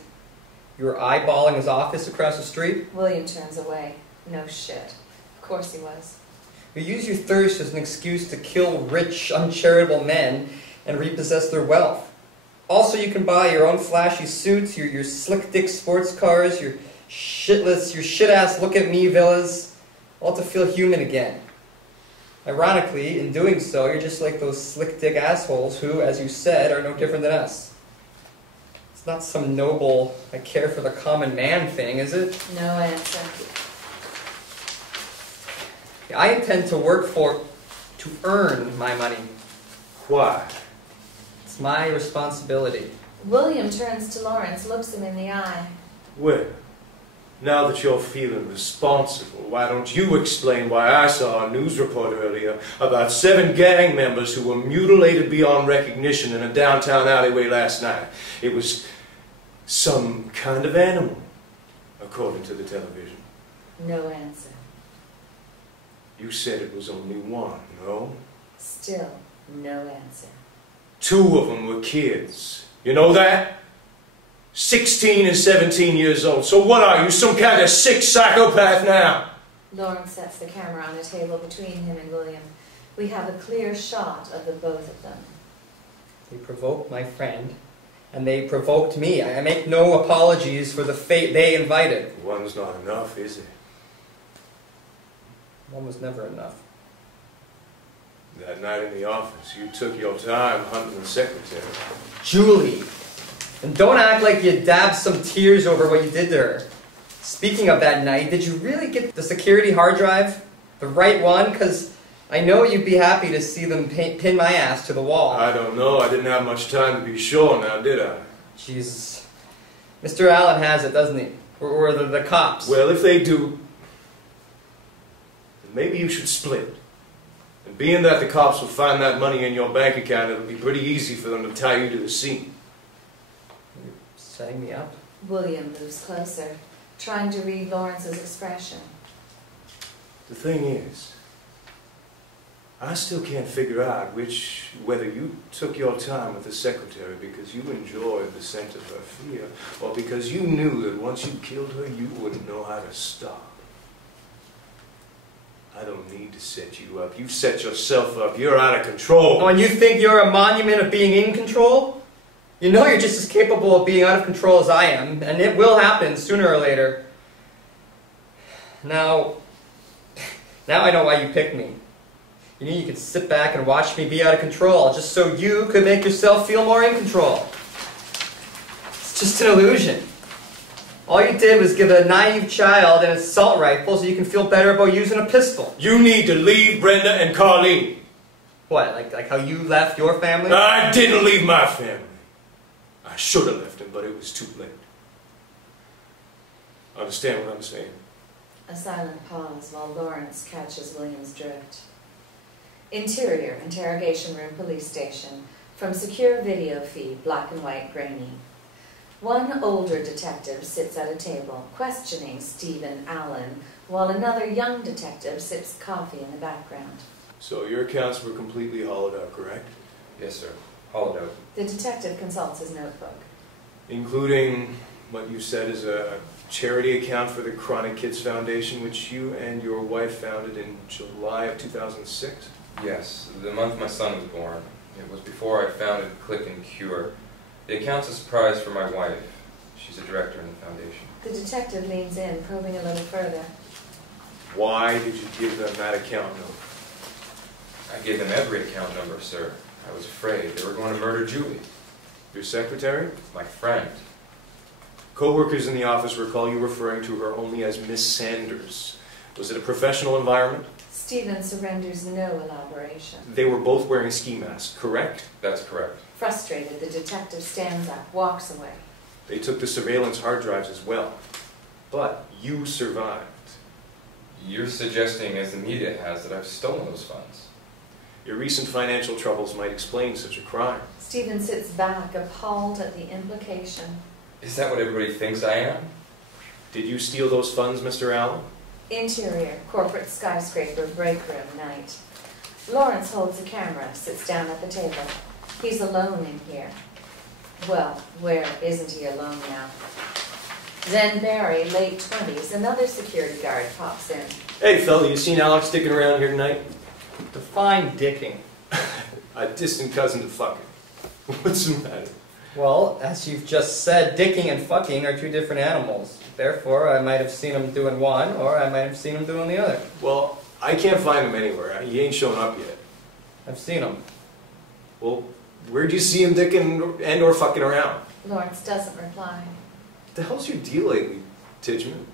You were eyeballing his office across the street? William turns away. No shit. Of course he was. You use your thirst as an excuse to kill rich, uncharitable men and repossess their wealth. Also, you can buy your own flashy suits, your slick dick sports cars, your shit-ass look-at-me villas, all to feel human again. Ironically, in doing so, you're just like those slick dick assholes who, as you said, are no different than us. It's not some noble, I care for the common man thing, is it? No answer. I intend to earn my money. Why? It's my responsibility. William turns to Lawrence, looks him in the eye. Well, now that you're feeling responsible, why don't you explain why I saw a news report earlier about 7 gang members who were mutilated beyond recognition in a downtown alleyway last night? It was some kind of animal, according to the television. No answer. You said it was only one, no? Still no answer. 2 of them were kids. You know that? 16 and 17 years old. So what are you, some kind of sick psychopath now? Lawrence sets the camera on a table between him and William. We have a clear shot of the both of them. They provoked my friend, and they provoked me. I make no apologies for the fate they invited. One's not enough, is it? One was never enough. That night in the office, you took your time hunting the secretary. Julie! And don't act like you dabbed some tears over what you did to her. Speaking of that night, did you really get the security hard drive? The right one? Because I know you'd be happy to see them pin my ass to the wall. I don't know. I didn't have much time to be sure now, did I? Jesus. Mr. Allen has it, doesn't he? Or the cops. Well, if they do, then maybe you should split. And being that the cops will find that money in your bank account, it'll be pretty easy for them to tie you to the scene. You're setting me up? William moves closer, trying to read Lawrence's expression. The thing is, I still can't figure out whether you took your time with the secretary because you enjoyed the scent of her fear, or because you knew that once you killed her, you wouldn't know how to stop. I don't need to set you up. You set yourself up. You're out of control. Oh, and you think you're a monument of being in control? You know you're just as capable of being out of control as I am, and it will happen sooner or later. Now I know why you picked me. You knew you could sit back and watch me be out of control, just so you could make yourself feel more in control. It's just an illusion. All you did was give a naive child an assault rifle so you can feel better about using a pistol. You need to leave Brenda and Carlene. What, like how you left your family? I didn't leave my family. I should have left him, but it was too late. Understand what I'm saying? A silent pause while Lawrence catches William's drift. Interior, interrogation room, police station. From secure video feed, black and white, grainy. One older detective sits at a table, questioning Stephen Allen, while another young detective sips coffee in the background. So your accounts were completely hollowed out, correct? Yes, sir. Hollowed out. The detective consults his notebook. Including what you said is a charity account for the Chronic Kids Foundation, which you and your wife founded in July of 2006? Yes, the month my son was born. It was before I founded Click and Cure. The account's a surprise for my wife. She's a director in the foundation. The detective leans in, probing a little further. Why did you give them that account number? I gave them every account number, sir. I was afraid they were going to murder Julie. Your secretary? My friend. Co-workers in the office recall you referring to her only as Miss Sanders. Was it a professional environment? Stephen surrenders no elaboration. They were both wearing ski masks, correct? That's correct. Frustrated, the detective stands up, walks away. They took the surveillance hard drives as well. But you survived. You're suggesting, as the media has, that I've stolen those funds. Your recent financial troubles might explain such a crime. Stephen sits back, appalled at the implication. Is that what everybody thinks I am? Did you steal those funds, Mr. Allen? Interior, corporate skyscraper, break room, night. Lawrence holds a camera, sits down at the table. He's alone in here. Well, where isn't he alone now? Then Barry, late 20s, another security guard, pops in. Hey, fella, you seen Alex sticking around here tonight? Define dicking. A distant cousin to fucking. What's the matter? Well, as you've just said, dicking and fucking are two different animals. Therefore, I might have seen him doing one, or I might have seen him doing the other. Well, I can't find him anywhere. He ain't shown up yet. I've seen him. Well, where'd you see him dicking and or fucking around? Lawrence doesn't reply. What the hell's your deal lately, Tijman?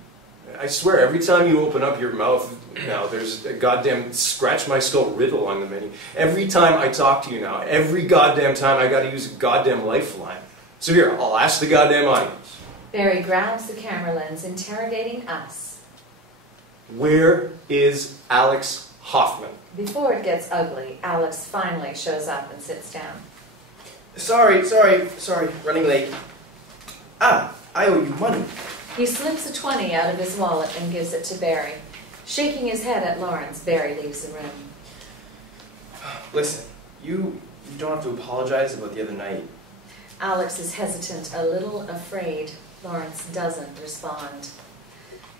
I swear, every time you open up your mouth now, there's a goddamn scratch-my-skull riddle on the menu. Every time I talk to you now, every goddamn time I gotta use a goddamn lifeline. So here, I'll ask the goddamn audience. Barry grabs the camera lens, interrogating us. Where is Alex Hoffman? Before it gets ugly, Alex finally shows up and sits down. Sorry, running late. Ah, I owe you money. He slips a 20 out of his wallet and gives it to Barry. Shaking his head at Lawrence, Barry leaves the room. Listen, you don't have to apologize about the other night. Alex is hesitant, a little afraid. Lawrence doesn't respond.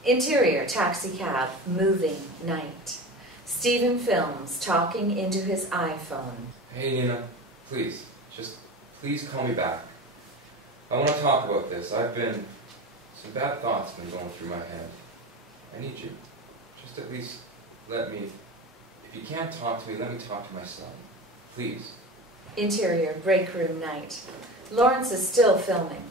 Interior, taxi cab, moving, night. Stephen films, talking into his iPhone. Hey, Nina, please, just please call me back. I want to talk about this. Some bad thoughts have been going through my head. I need you. Just at least let me, if you can't talk to me, let me talk to myself. Please. Interior, break room, night. Lawrence is still filming.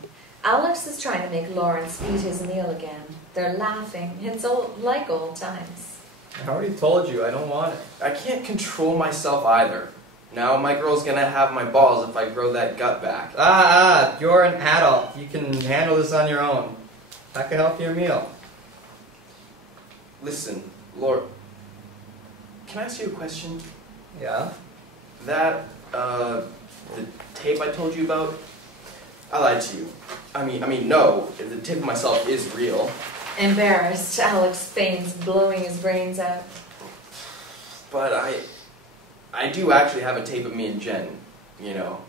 Alex is trying to make Lawrence eat his meal again. They're laughing. It's like old times. I already told you, I don't want it. I can't control myself either. Now my girl's gonna have my balls if I grow that gut back. You're an adult. You can handle this on your own. I can help your meal. Listen, Laura, can I ask you a question? Yeah? That, the tape I told you about, I lied to you. I mean, no, the tape of myself is real. Embarrassed, Alex feigns blowing his brains out. But I do actually have a tape of me and Jen, you know,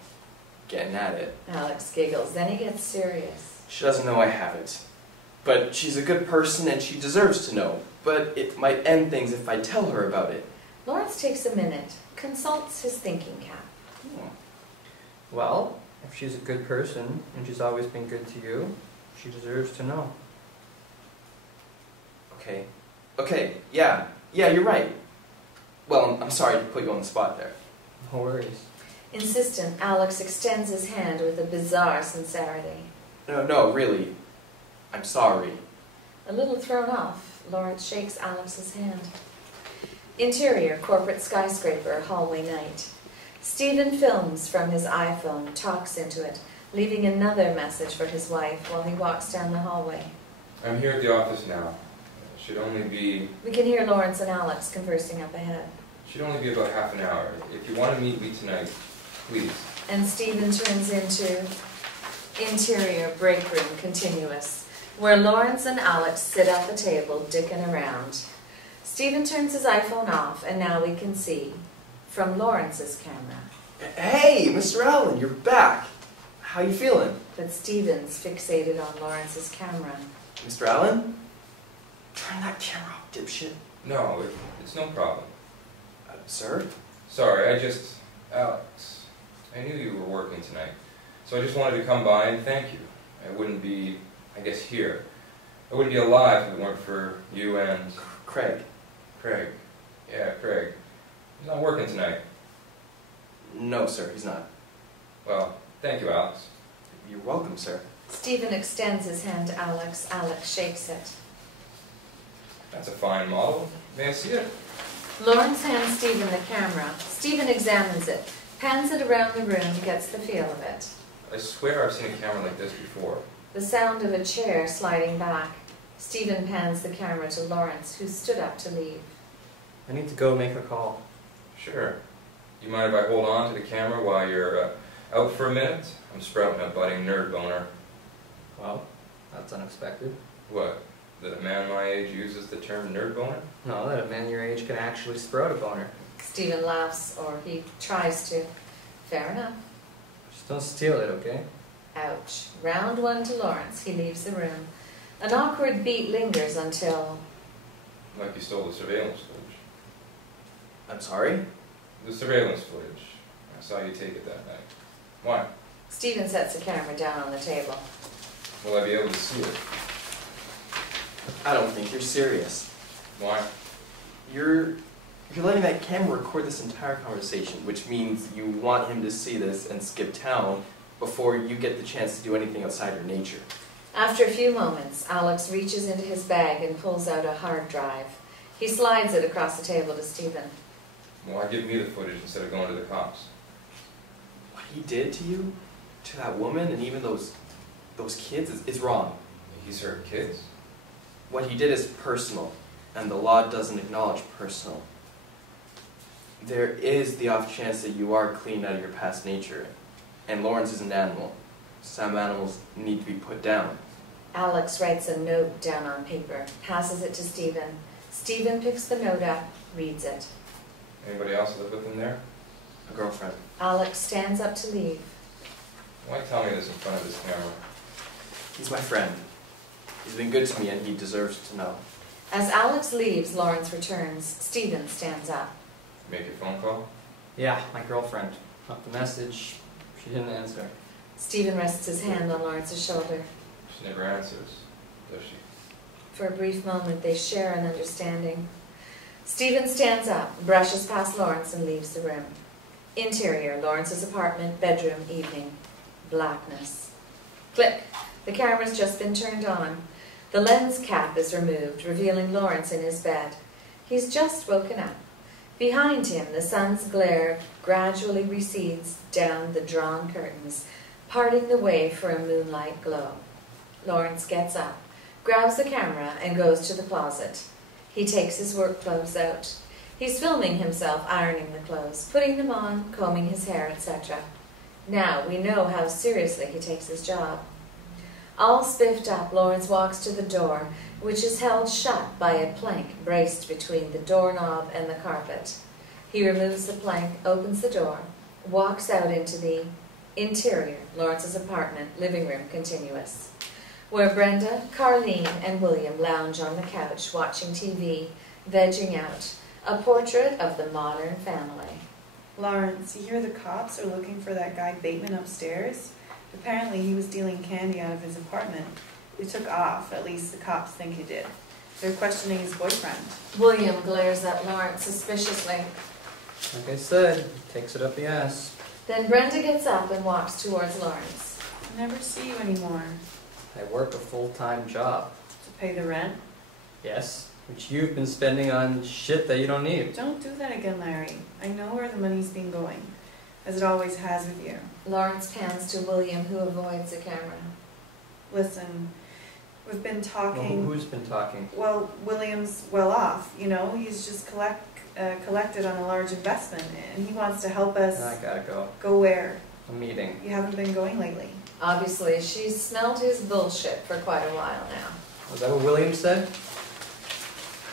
getting at it. Alex giggles, then he gets serious. She doesn't know I have it. But she's a good person and she deserves to know. But it might end things if I tell her about it. Lawrence takes a minute, consults his thinking cap. Well, if she's a good person, and she's always been good to you, she deserves to know. Okay, yeah, you're right. Well, I'm sorry to put you on the spot there. No worries. Insistent, Alex extends his hand with a bizarre sincerity. No, really. I'm sorry. A little thrown off, Lawrence shakes Alex's hand. Interior, corporate skyscraper, hallway night. Stephen films from his iPhone, talks into it, leaving another message for his wife while he walks down the hallway. I'm here at the office now. It should only be... We can hear Lawrence and Alex conversing up ahead. Should only be about half an hour. If you want to meet me tonight, please. And Stephen turns into interior, break room, continuous, where Lawrence and Alex sit at the table, dicking around. Stephen turns his iPhone off, and now we can see, from Lawrence's camera. Hey, Mr. Allen, you're back. How you feeling? But Stephen's fixated on Lawrence's camera. Mr. Allen? Turn that camera off, dipshit. No, it's no problem. Sir? Sorry, Alex, I knew you were working tonight, so I just wanted to come by and thank you. I wouldn't be, I guess, here. I wouldn't be alive if it weren't for you and... Craig. Craig. Yeah, Craig. He's not working tonight. No, sir, he's not. Well, thank you, Alex. You're welcome, sir. Stephen extends his hand to Alex. Alex shakes it. That's a fine model. May I see it? Lawrence hands Stephen the camera. Stephen examines it, pans it around the room, gets the feel of it. I swear I've seen a camera like this before. The sound of a chair sliding back. Stephen pans the camera to Lawrence, who stood up to leave. I need to go make a call. Sure. You mind if I hold on to the camera while you're out for a minute? I'm sprouting a budding nerd boner. Well, that's unexpected. What? That a man my age uses the term nerd boner? No, that a man your age can actually sprout a boner. Stephen laughs, or he tries to. Fair enough. Just don't steal it, okay? Ouch. Round one to Lawrence. He leaves the room. An awkward beat lingers until... Like you stole the surveillance footage. I'm sorry? The surveillance footage. I saw you take it that night. Why? Stephen sets the camera down on the table. Will I be able to see it? I don't think you're serious. Why? You're letting that camera record this entire conversation, which means you want him to see this and skip town before you get the chance to do anything outside your nature. After a few moments, Alex reaches into his bag and pulls out a hard drive. He slides it across the table to Stephen. Why give me the footage instead of going to the cops? What he did to you, to that woman, and even those kids is wrong. He's hurt kids? What he did is personal, and the law doesn't acknowledge personal. There is the off chance that you are clean out of your past nature, and Lawrence is an animal. Some animals need to be put down. Alex writes a note down on paper, passes it to Stephen. Stephen picks the note up, reads it. Anybody else live with him there? A girlfriend. Alex stands up to leave. Why tell me this in front of this camera? He's my friend. He's been good to me, and he deserves to know. As Alex leaves, Lawrence returns. Stephen stands up. Make a phone call? Yeah, my girlfriend. Left the message. She didn't answer. Stephen rests his hand on Lawrence's shoulder. She never answers, does she? For a brief moment, they share an understanding. Stephen stands up, brushes past Lawrence, and leaves the room. Interior, Lawrence's apartment, bedroom, evening. Blackness. Click. The camera's just been turned on. The lens cap is removed, revealing Lawrence in his bed. He's just woken up. Behind him, the sun's glare gradually recedes down the drawn curtains, parting the way for a moonlight glow. Lawrence gets up, grabs the camera, and goes to the closet. He takes his work clothes out. He's filming himself ironing the clothes, putting them on, combing his hair, etc. Now we know how seriously he takes his job. All spiffed up, Lawrence walks to the door, which is held shut by a plank braced between the doorknob and the carpet. He removes the plank, opens the door, walks out into the interior, Lawrence's apartment, living room continuous, where Brenda, Carleen, and William lounge on the couch watching TV, vegging out, a portrait of the modern family. Lawrence, you hear the cops are looking for that guy Bateman upstairs? Apparently he was stealing candy out of his apartment. He took off, at least the cops think he did. They're questioning his boyfriend. William glares at Lawrence suspiciously. Like I said, takes it up the ass. Then Brenda gets up and walks towards Lawrence. I never see you anymore. I work a full-time job. To pay the rent? Yes, which you've been spending on shit that you don't need. Don't do that again, Larry. I know where the money's been going, as it always has with you. Lawrence pans to William, who avoids the camera. Listen, we've been talking... Well, who's been talking? Well, William's well off, you know. He's just collected on a large investment, and he wants to help us... I gotta go. Go where? A meeting. You haven't been going lately. Obviously, she's smelled his bullshit for quite a while now. Was that what William said?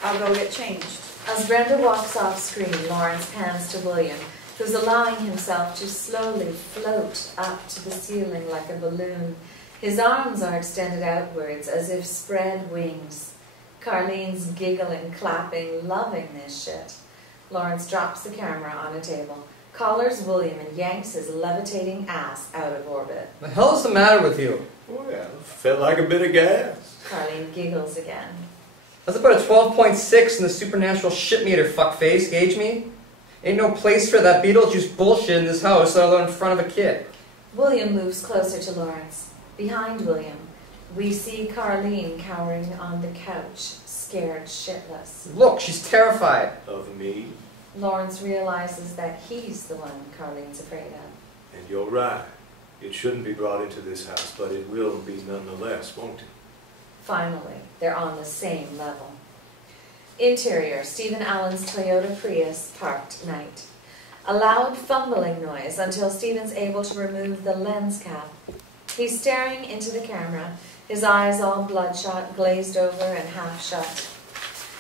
I'll go get changed. As Brenda walks off screen, Lawrence pans to William, who's allowing himself to slowly float up to the ceiling like a balloon. His arms are extended outwards as if spread wings. Carleen's giggling, clapping, loving this shit. Lawrence drops the camera on a table, collars William, and yanks his levitating ass out of orbit. The hell's the matter with you? Well, felt like a bit of gas. Carleen giggles again. That's about a 12.6 in the supernatural shit meter, fuckface. Gauge me? Ain't no place for that Beetlejuice bullshit in this house, let alone in front of a kid. William moves closer to Lawrence. Behind William, we see Carleen cowering on the couch, scared shitless. Look, she's terrified. Of me, Lawrence realizes that he's the one Carlene's afraid of. and you're right. It shouldn't be brought into this house, but it will be nonetheless, won't it? Finally, they're on the same level. Interior, Stephen Allen's Toyota Prius, parked night. A loud fumbling noise until Stephen's able to remove the lens cap. He's staring into the camera, his eyes all bloodshot, glazed over and half shut.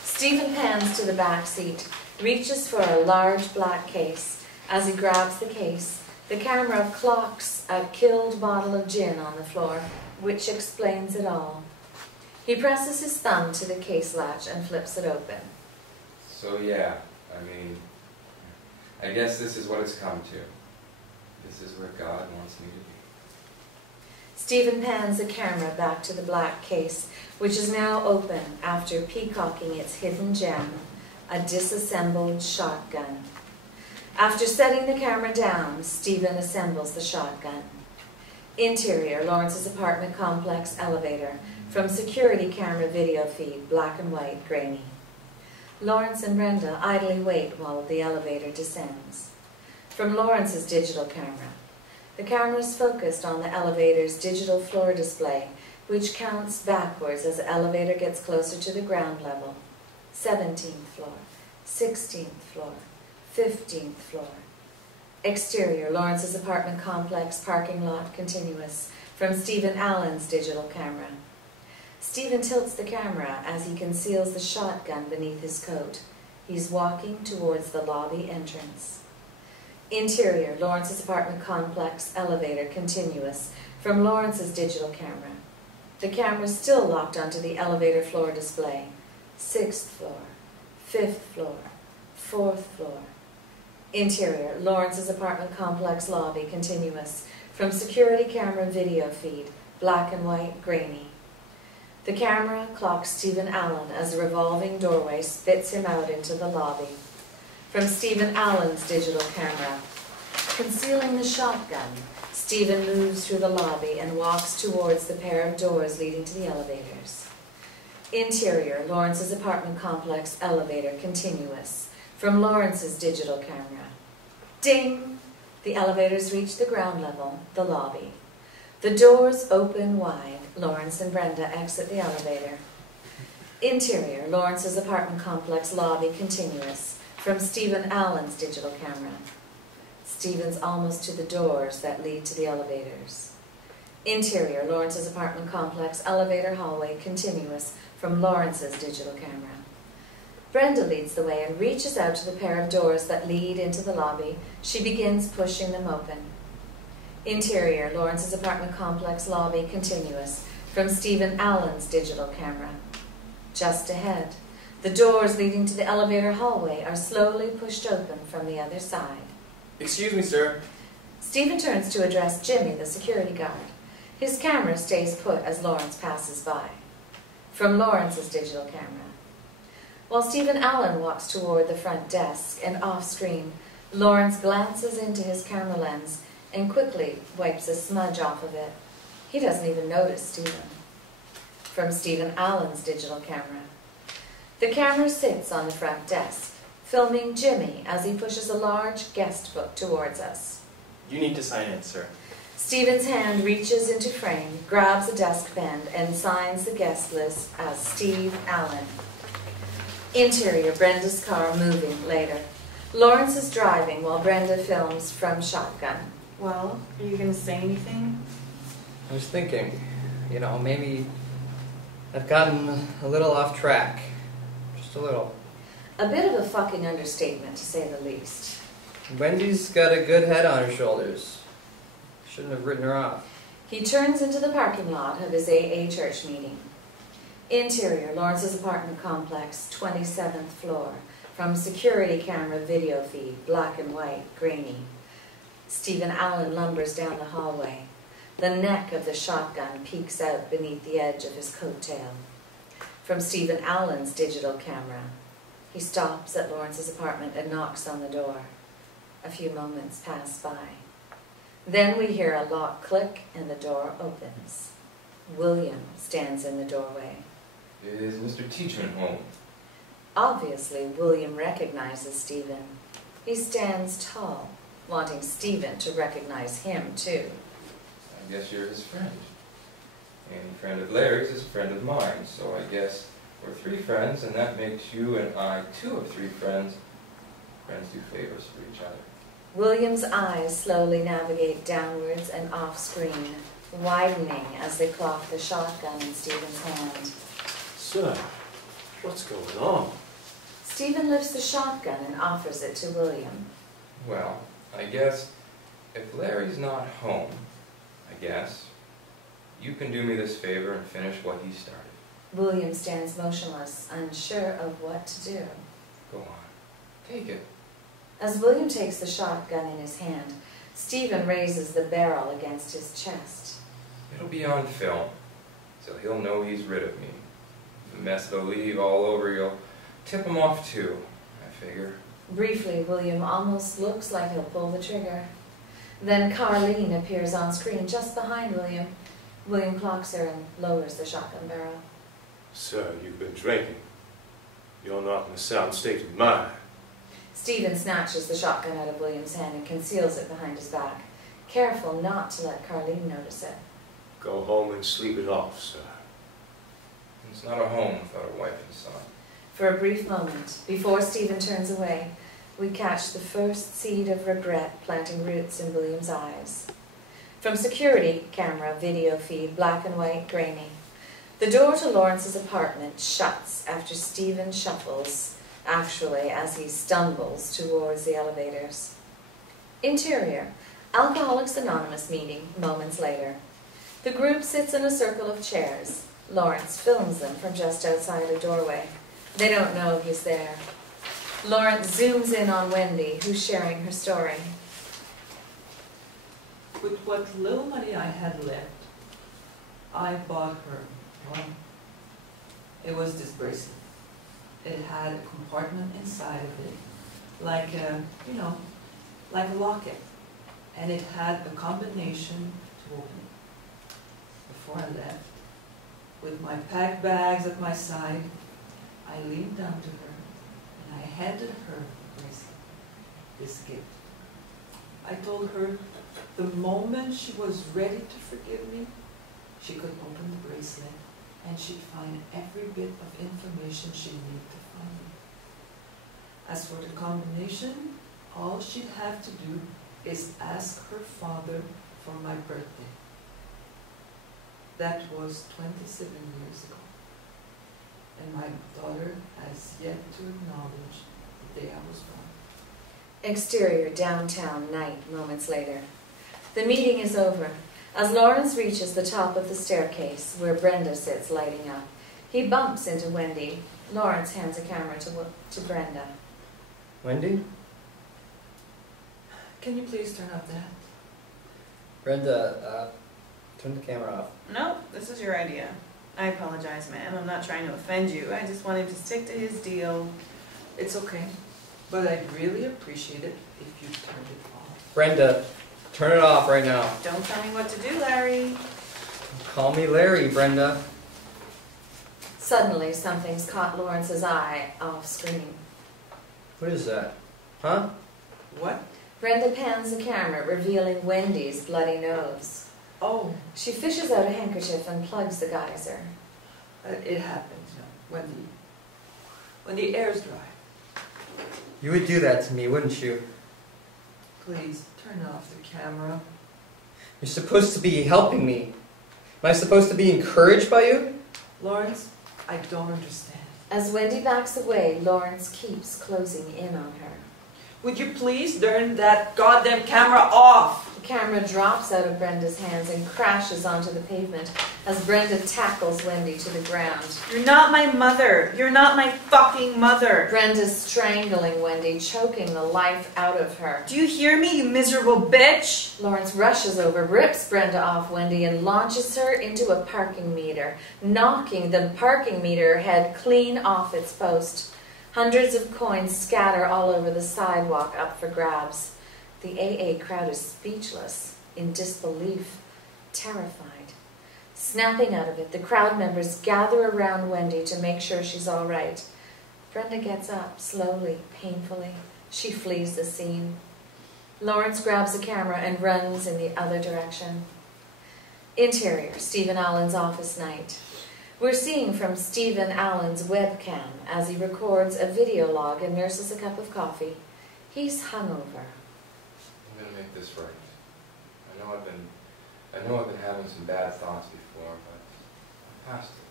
Stephen pans to the back seat, reaches for a large black case. As he grabs the case, the camera clocks a killed bottle of gin on the floor, which explains it all. He presses his thumb to the case latch and flips it open. So yeah, I guess this is what it's come to. This is where God wants me to be. Stephen pans the camera back to the black case, which is now open after peacocking its hidden gem, a disassembled shotgun. After setting the camera down, Stephen assembles the shotgun. Interior, Lawrence's apartment complex elevator, from security camera video feed, black and white, grainy. Lawrence and Brenda idly wait while the elevator descends. From Lawrence's digital camera, the camera is focused on the elevator's digital floor display, which counts backwards as the elevator gets closer to the ground level. 17th floor, 16th floor, 15th floor. Exterior, Lawrence's apartment complex parking lot continuous, from Stephen Allen's digital camera. Stephen tilts the camera as he conceals the shotgun beneath his coat. He's walking towards the lobby entrance. Interior, Lawrence's apartment complex elevator continuous, from Lawrence's digital camera. The camera's still locked onto the elevator floor display. 6th floor, 5th floor, 4th floor. Interior, Lawrence's apartment complex lobby continuous, from security camera video feed, black and white, grainy. The camera clocks Stephen Allen as a revolving doorway spits him out into the lobby. From Stephen Allen's digital camera. Concealing the shotgun, Stephen moves through the lobby and walks towards the pair of doors leading to the elevators. Interior, Lawrence's apartment complex elevator continuous, from Lawrence's digital camera. Ding! The elevators reach the ground level, the lobby. The doors open wide. Lawrence and Brenda exit the elevator. Interior, Lawrence's apartment complex lobby continuous, from Stephen Allen's digital camera. Stephen's almost to the doors that lead to the elevators. Interior, Lawrence's apartment complex elevator hallway continuous, from Lawrence's digital camera. Brenda leads the way and reaches out to the pair of doors that lead into the lobby. She begins pushing them open. Interior, Lawrence's apartment complex lobby continuous, from Stephen Allen's digital camera. Just ahead, the doors leading to the elevator hallway are slowly pushed open from the other side. Excuse me, sir. Stephen turns to address Jimmy, the security guard. His camera stays put as Lawrence passes by. From Lawrence's digital camera. While Stephen Allen walks toward the front desk and off-screen, Lawrence glances into his camera lens and quickly wipes a smudge off of it. He doesn't even notice Stephen. From Stephen Allen's digital camera. The camera sits on the front desk, filming Jimmy as he pushes a large guest book towards us. You need to sign in, sir. Stephen's hand reaches into frame, grabs a desk pen, and signs the guest list as Steve Allen. Interior, Brenda's car moving later. Lawrence is driving while Brenda films from shotgun. Well, are you going to say anything? I was thinking, maybe I've gotten a little off track. Just a little. A bit of a fucking understatement, to say the least. Wendy's got a good head on her shoulders. Shouldn't have written her off. He turns into the parking lot of his AA church meeting. Interior, Lawrence's apartment complex, 27th floor. From security camera video feed, black and white, grainy. Stephen Allen lumbers down the hallway. The neck of the shotgun peeks out beneath the edge of his coat tail. From Stephen Allen's digital camera. He stops at Lawrence's apartment and knocks on the door. A few moments pass by. Then we hear a lock click and the door opens. William stands in the doorway. Is Mr. Tijman home? Obviously, William recognizes Stephen. He stands tall, wanting Stephen to recognize him, too. I guess you're his friend. Any friend of Larry's is a friend of mine, so I guess we're 3 friends, and that makes you and I 2 of 3 friends. Friends do favors for each other. William's eyes slowly navigate downwards and off-screen, widening as they clock the shotgun in Stephen's hand. Sir, what's going on? Stephen lifts the shotgun and offers it to William. Well, I guess if Larry's not home, you can do me this favor and finish what he started. William stands motionless, unsure of what to do. Go on. Take it. As William takes the shotgun in his hand, Stephen raises the barrel against his chest. It'll be on film, so he'll know he's rid of me. The mess they'll leave all over, you'll tip him off too, I figure. Briefly, William almost looks like he'll pull the trigger. Then Carleen appears on screen just behind William. William clocks her and lowers the shotgun barrel. Sir, you've been drinking. You're not in a sound state of mind. Stephen snatches the shotgun out of William's hand and conceals it behind his back, careful not to let Carleen notice it. Go home and sleep it off, sir. It's not a home without a wife and son. For a brief moment, before Stephen turns away, we catch the first seed of regret planting roots in William's eyes. From security camera video feed, black and white, grainy. The door to Lawrence's apartment shuts after Stephen shuffles, actually as he stumbles towards the elevators. Interior, Alcoholics Anonymous meeting, moments later. The group sits in a circle of chairs. Lawrence films them from just outside a doorway. They don't know he's there. Lawrence zooms in on Wendy, who's sharing her story. With what little money I had left, I bought her. Well, it was this bracelet. It had a compartment inside of it, like a, like a locket. And it had a combination to open it. Before I left, with my packed bags at my side, I leaned down to her and I handed her the bracelet, this gift. I told her the moment she was ready to forgive me, she could open the bracelet and she'd find every bit of information she'd need to find me. As for the combination, all she'd have to do is ask her father for my birthday. That was 27 years ago. And my daughter has yet to acknowledge the day I was born. Exterior, downtown, night, moments later. The meeting is over. As Lawrence reaches the top of the staircase, where Brenda sits lighting up, he bumps into Wendy. Lawrence hands a camera to Brenda. Wendy? Can you please turn up that? Brenda, turn the camera off. No, this is your idea. I apologize, ma'am. I'm not trying to offend you. I just wanted to stick to his deal. It's okay, but I'd really appreciate it if you turned it off. Brenda, turn it off right now. Don't tell me what to do, Larry. Call me Larry, Brenda. Suddenly, something's caught Lawrence's eye off screen. What is that? Huh? What? Brenda pans the camera, revealing Wendy's bloody nose. Oh, She fishes out a handkerchief and plugs the geyser. it happens, when the air's dry. You would do that to me, wouldn't you? Please, turn off the camera. You're supposed to be helping me. Am I supposed to be encouraged by you? Lawrence, I don't understand. As Wendy backs away, Lawrence keeps closing in on her. Would you please turn that goddamn camera off? The camera drops out of Brenda's hands and crashes onto the pavement as Brenda tackles Wendy to the ground. You're not my mother. You're not my fucking mother. Brenda's strangling Wendy, choking the life out of her. Do you hear me, you miserable bitch? Lawrence rushes over, rips Brenda off Wendy, and launches her into a parking meter, knocking the parking meter head clean off its post. Hundreds of coins scatter all over the sidewalk up for grabs. The AA crowd is speechless, in disbelief, terrified. Snapping out of it, the crowd members gather around Wendy to make sure she's all right. Brenda gets up, slowly, painfully. She flees the scene. Lawrence grabs a camera and runs in the other direction. Interior, Stephen Allen's office night. We're seeing from Stephen Allen's webcam as he records a video log and nurses a cup of coffee. He's hungover. I'm gonna make this right. I know I've been having some bad thoughts before, but I'm past it.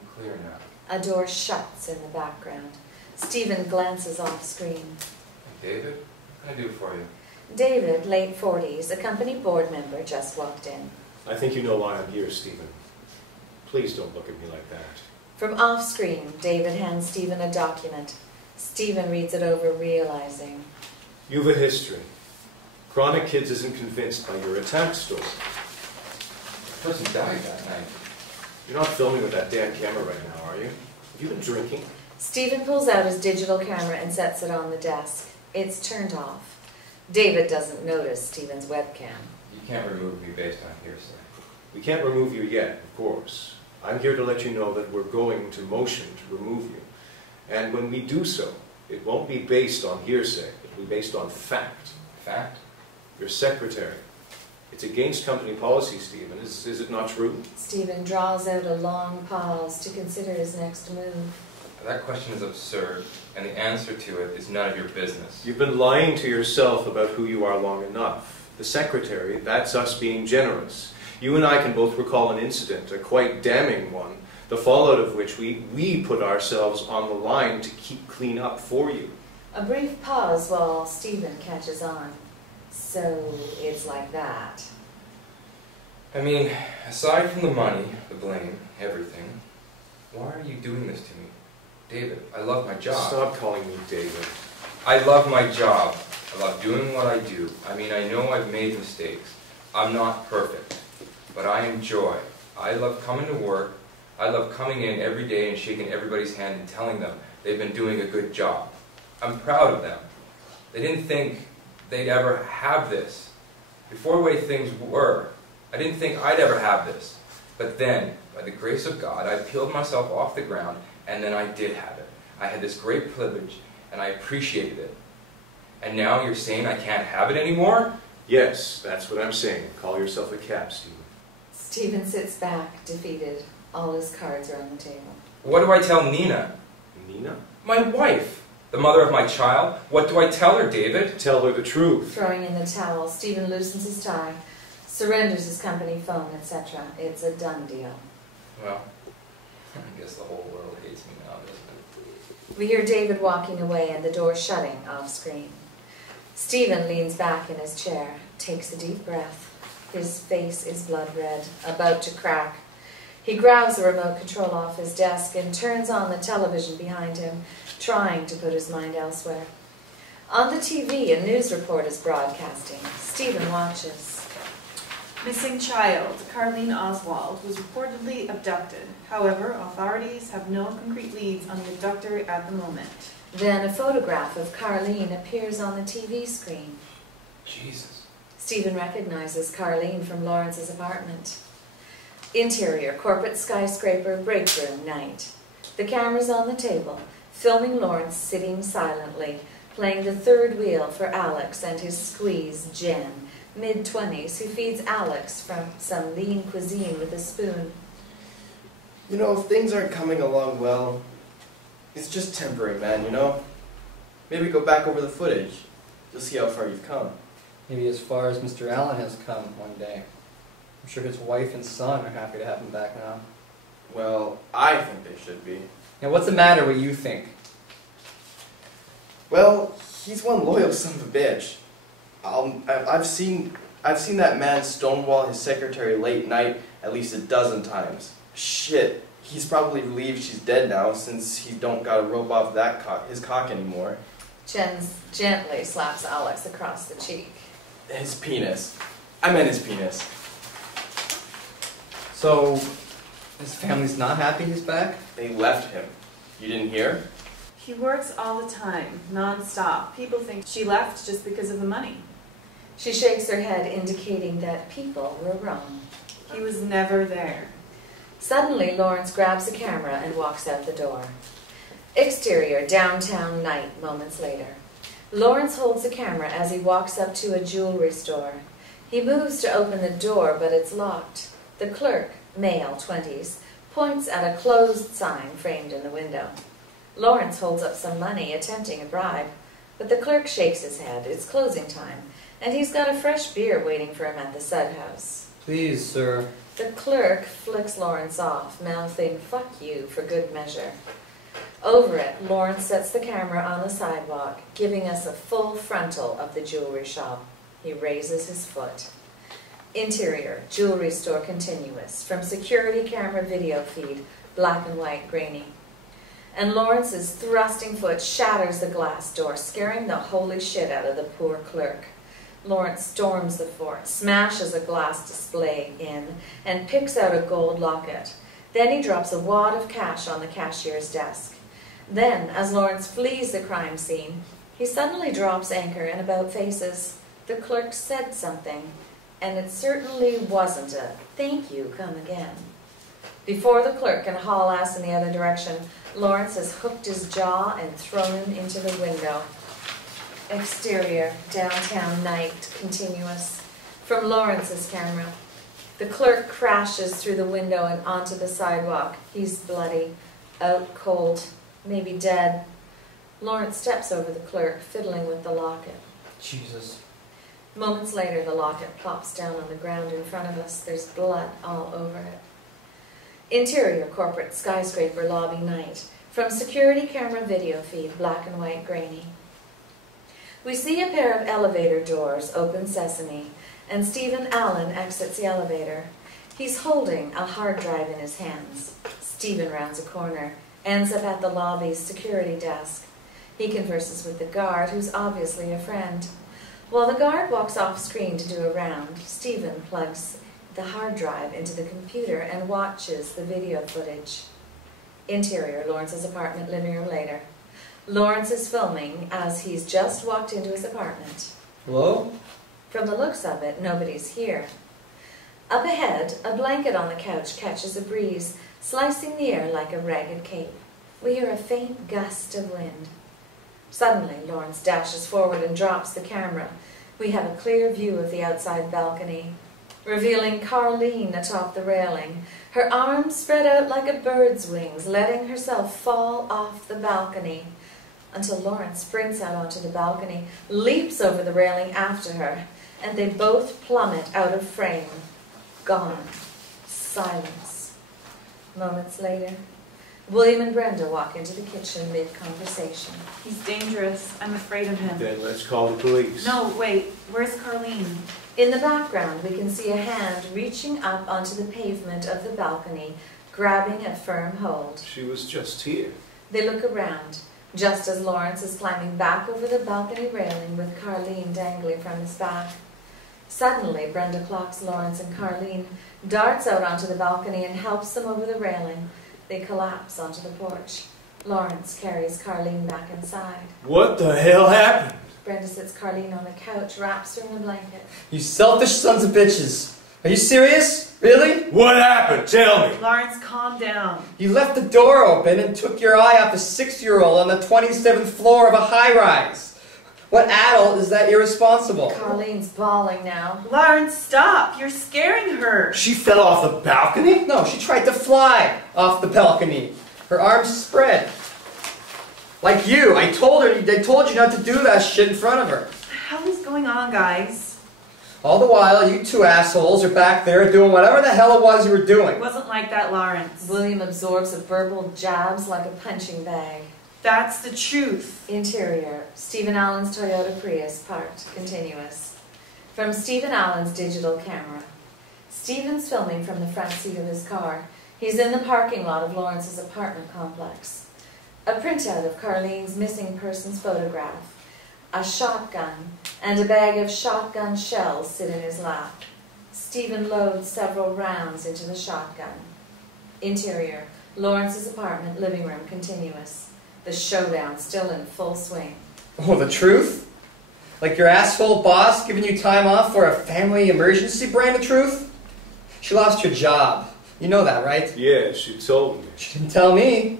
I'm clear now. A door shuts in the background. Stephen glances off screen. Hey, David, what can I do for you? David, late 40s, a company board member, just walked in. I think you know why I'm here, Stephen. Please don't look at me like that. From off screen, David hands Stephen a document. Stephen reads it over, realizing. You've a history. Chronic Kids isn't convinced by your attack story. The person died that night. You're not filming with that damn camera right now, are you? Have you been drinking? Stephen pulls out his digital camera and sets it on the desk. It's turned off. David doesn't notice Stephen's webcam. You can't remove me based on hearsay. We can't remove you yet, of course. I'm here to let you know that we're going to motion to remove you. And when we do so, it won't be based on hearsay. It'll be based on fact. Fact? Your secretary. It's against company policy, Stephen. Is it not true? Stephen draws out a long pause to consider his next move. That question is absurd, and the answer to it is none of your business. You've been lying to yourself about who you are long enough. The secretary, that's us being generous. You and I can both recall an incident, a quite damning one, the fallout of which we put ourselves on the line to keep clean up for you. A brief pause while Stephen catches on. So it's like that. I mean, aside from the money, the blame, everything, why are you doing this to me? David, I love my job. Stop calling me David. I love my job. I love doing what I do. I mean, I know I've made mistakes. I'm not perfect. But I enjoy. I love coming to work. I love coming in every day and shaking everybody's hand and telling them they've been doing a good job. I'm proud of them. They didn't think they'd ever have this. Before the way things were, I didn't think I'd ever have this. But then, by the grace of God, I peeled myself off the ground, and then I did have it. I had this great privilege, and I appreciated it. And now you're saying I can't have it anymore? Yes, that's what I'm saying. Call yourself a cab, Stephen. Stephen sits back, defeated. All his cards are on the table. What do I tell Nina? Nina? My wife, the mother of my child. What do I tell her, David? Tell her the truth. Throwing in the towel, Stephen loosens his tie, surrenders his company phone, etc. It's a done deal. Well, I guess the whole world hates me now, doesn't it? We hear David walking away and the door shutting off screen. Stephen leans back in his chair, takes a deep breath. His face is blood red, about to crack. He grabs the remote control off his desk and turns on the television behind him, trying to put his mind elsewhere. On the TV, a news report is broadcasting. Stephen watches. Missing child, Carlene Oswald, was reportedly abducted. However, authorities have no concrete leads on the abductor at the moment. Then a photograph of Carlene appears on the TV screen. Jesus. Stephen recognizes Carlene from Lawrence's apartment. Interior, corporate skyscraper, break room, night. The camera's on the table, filming Lawrence sitting silently, playing the third wheel for Alex and his squeeze, Jen, mid-20s, who feeds Alex from some lean cuisine with a spoon. You know, if things aren't coming along well, it's just temporary, man, you know? Maybe go back over the footage. You'll see how far you've come. Maybe as far as Mr. Allen has come one day. I'm sure his wife and son are happy to have him back now. Well, I think they should be. Now, what's the matter what you think? Well, he's one loyal son of a bitch. I've seen that man stonewall his secretary late night at least a dozen times. Shit, he's probably relieved she's dead now since he don't gotta rope off his cock anymore. Jen gently slaps Alex across the cheek. His penis. I meant his penis. So, his family's not happy he's back? They left him. You didn't hear? He works all the time, non-stop. People think she left just because of the money. She shakes her head, indicating that people were wrong. He was never there. Suddenly, Lawrence grabs a camera and walks out the door. Exterior, downtown night, moments later. Lawrence holds the camera as he walks up to a jewelry store. He moves to open the door, but it's locked. The clerk, male, 20s, points at a closed sign framed in the window. Lawrence holds up some money, attempting a bribe, but the clerk shakes his head. It's closing time, and he's got a fresh beer waiting for him at the Sud House. Please, sir. The clerk flicks Lawrence off, mouthing, "Fuck you," for good measure. Over it, Lawrence sets the camera on the sidewalk, giving us a full frontal of the jewelry shop. He raises his foot. Interior, jewelry store continuous, from security camera video feed, black and white, grainy. And Lawrence's thrusting foot shatters the glass door, scaring the holy shit out of the poor clerk. Lawrence storms the fort, smashes a glass display in, and picks out a gold locket. Then he drops a wad of cash on the cashier's desk. Then, as Lawrence flees the crime scene, he suddenly drops anchor and about faces. The clerk said something, and it certainly wasn't a "thank you, come again." Before the clerk can haul ass in the other direction, Lawrence has hooked his jaw and thrown him into the window. Exterior, downtown night, continuous. From Lawrence's camera. The clerk crashes through the window and onto the sidewalk. He's bloody, out cold, maybe dead. Lawrence steps over the clerk, fiddling with the locket. Jesus. Moments later, the locket plops down on the ground in front of us. There's blood all over it. Interior, corporate skyscraper lobby night. From security camera video feed, black and white, grainy. We see a pair of elevator doors, open sesame, and Stephen Allen exits the elevator. He's holding a hard drive in his hands. Stephen rounds a corner, ends up at the lobby's security desk. He converses with the guard, who's obviously a friend. While the guard walks off screen to do a round, Stephen plugs the hard drive into the computer and watches the video footage. Interior, Lawrence's apartment, living room later. Lawrence is filming as he's just walked into his apartment. Hello? From the looks of it, nobody's here. Up ahead, a blanket on the couch catches a breeze, slicing the air like a ragged cape. We hear a faint gust of wind. Suddenly, Lawrence dashes forward and drops the camera. We have a clear view of the outside balcony, revealing Carleen atop the railing, her arms spread out like a bird's wings, letting herself fall off the balcony, until Lawrence springs out onto the balcony, leaps over the railing after her, and they both plummet out of frame. Gone. Silence. Moments later, William and Brenda walk into the kitchen mid-conversation. He's dangerous. I'm afraid of him. Then let's call the police. No, wait. Where's Carleen? In the background, we can see a hand reaching up onto the pavement of the balcony, grabbing a firm hold. She was just here. They look around, just as Lawrence is climbing back over the balcony railing with Carleen dangling from his back. Suddenly, Brenda clocks Lawrence and Carleen, darts out onto the balcony and helps them over the railing. They collapse onto the porch. Lawrence carries Carleen back inside. What the hell happened? Brenda sits Carleen on the couch, wraps her in a blanket. You selfish sons of bitches. Are you serious? Really? What happened? Tell me. Lawrence, calm down. You left the door open and took your eye off a 6-year-old on the 27th floor of a high-rise. What adult is that irresponsible? Carleen's bawling now. Lawrence, stop. You're scaring her. She fell off the balcony? No, she tried to fly off the balcony. Her arms spread. Like you. I told you not to do that shit in front of her. What the hell is going on, guys? All the while, you two assholes are back there doing whatever the hell it was you were doing. It wasn't like that, Lawrence. William absorbs the verbal jabs like a punching bag. That's the truth. Interior, Stephen Allen's Toyota Prius, parked, continuous. From Stephen Allen's digital camera. Stephen's filming from the front seat of his car. He's in the parking lot of Lawrence's apartment complex. A printout of Carleen's missing person's photograph. A shotgun and a bag of shotgun shells sit in his lap. Stephen loads several rounds into the shotgun. Interior, Lawrence's apartment, living room, continuous. The showdown still in full swing. Oh, the truth? Like your asshole boss giving you time off for a family emergency brand of truth? She lost her job. You know that, right? Yeah, she told me. She didn't tell me.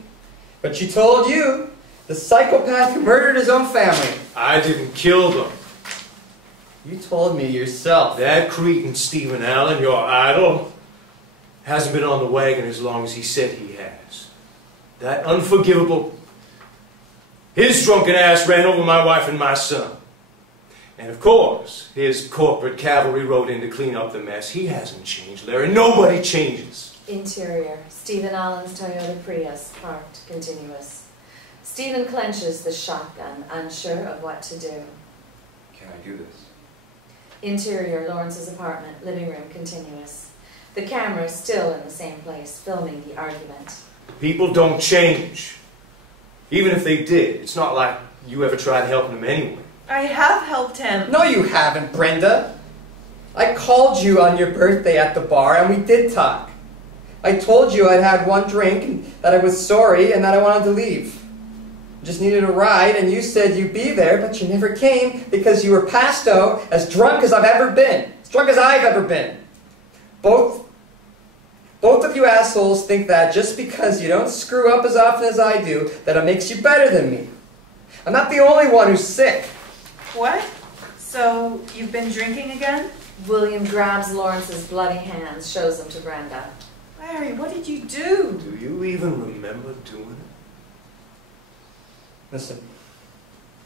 But she told you. The psychopath who murdered his own family. I didn't kill them. You told me yourself. That cretin Stephen Allen, your idol, hasn't been on the wagon as long as he said he has. That unforgivable... His drunken ass ran over my wife and my son. And of course, his corporate cavalry rode in to clean up the mess. He hasn't changed, Larry. Nobody changes. Interior, Stephen Allen's Toyota Prius, parked, continuous. Stephen clenches the shotgun, unsure of what to do. Can I do this? Interior, Lawrence's apartment, living room, continuous. The camera is still in the same place, filming the argument. People don't change. Even if they did, it's not like you ever tried helping them anyway. I have helped him. No, you haven't, Brenda. I called you on your birthday at the bar, and we did talk. I told you I'd had one drink, and that I was sorry, and that I wanted to leave. Just needed a ride, and you said you'd be there, but you never came because you were pasto, as drunk as I've ever been. As drunk as I've ever been. Both of you assholes think that just because you don't screw up as often as I do, that it makes you better than me. I'm not the only one who's sick. What? So, you've been drinking again? William grabs Lawrence's bloody hands, shows them to Brenda. Larry, what did you do? Do you even remember doing it? Listen,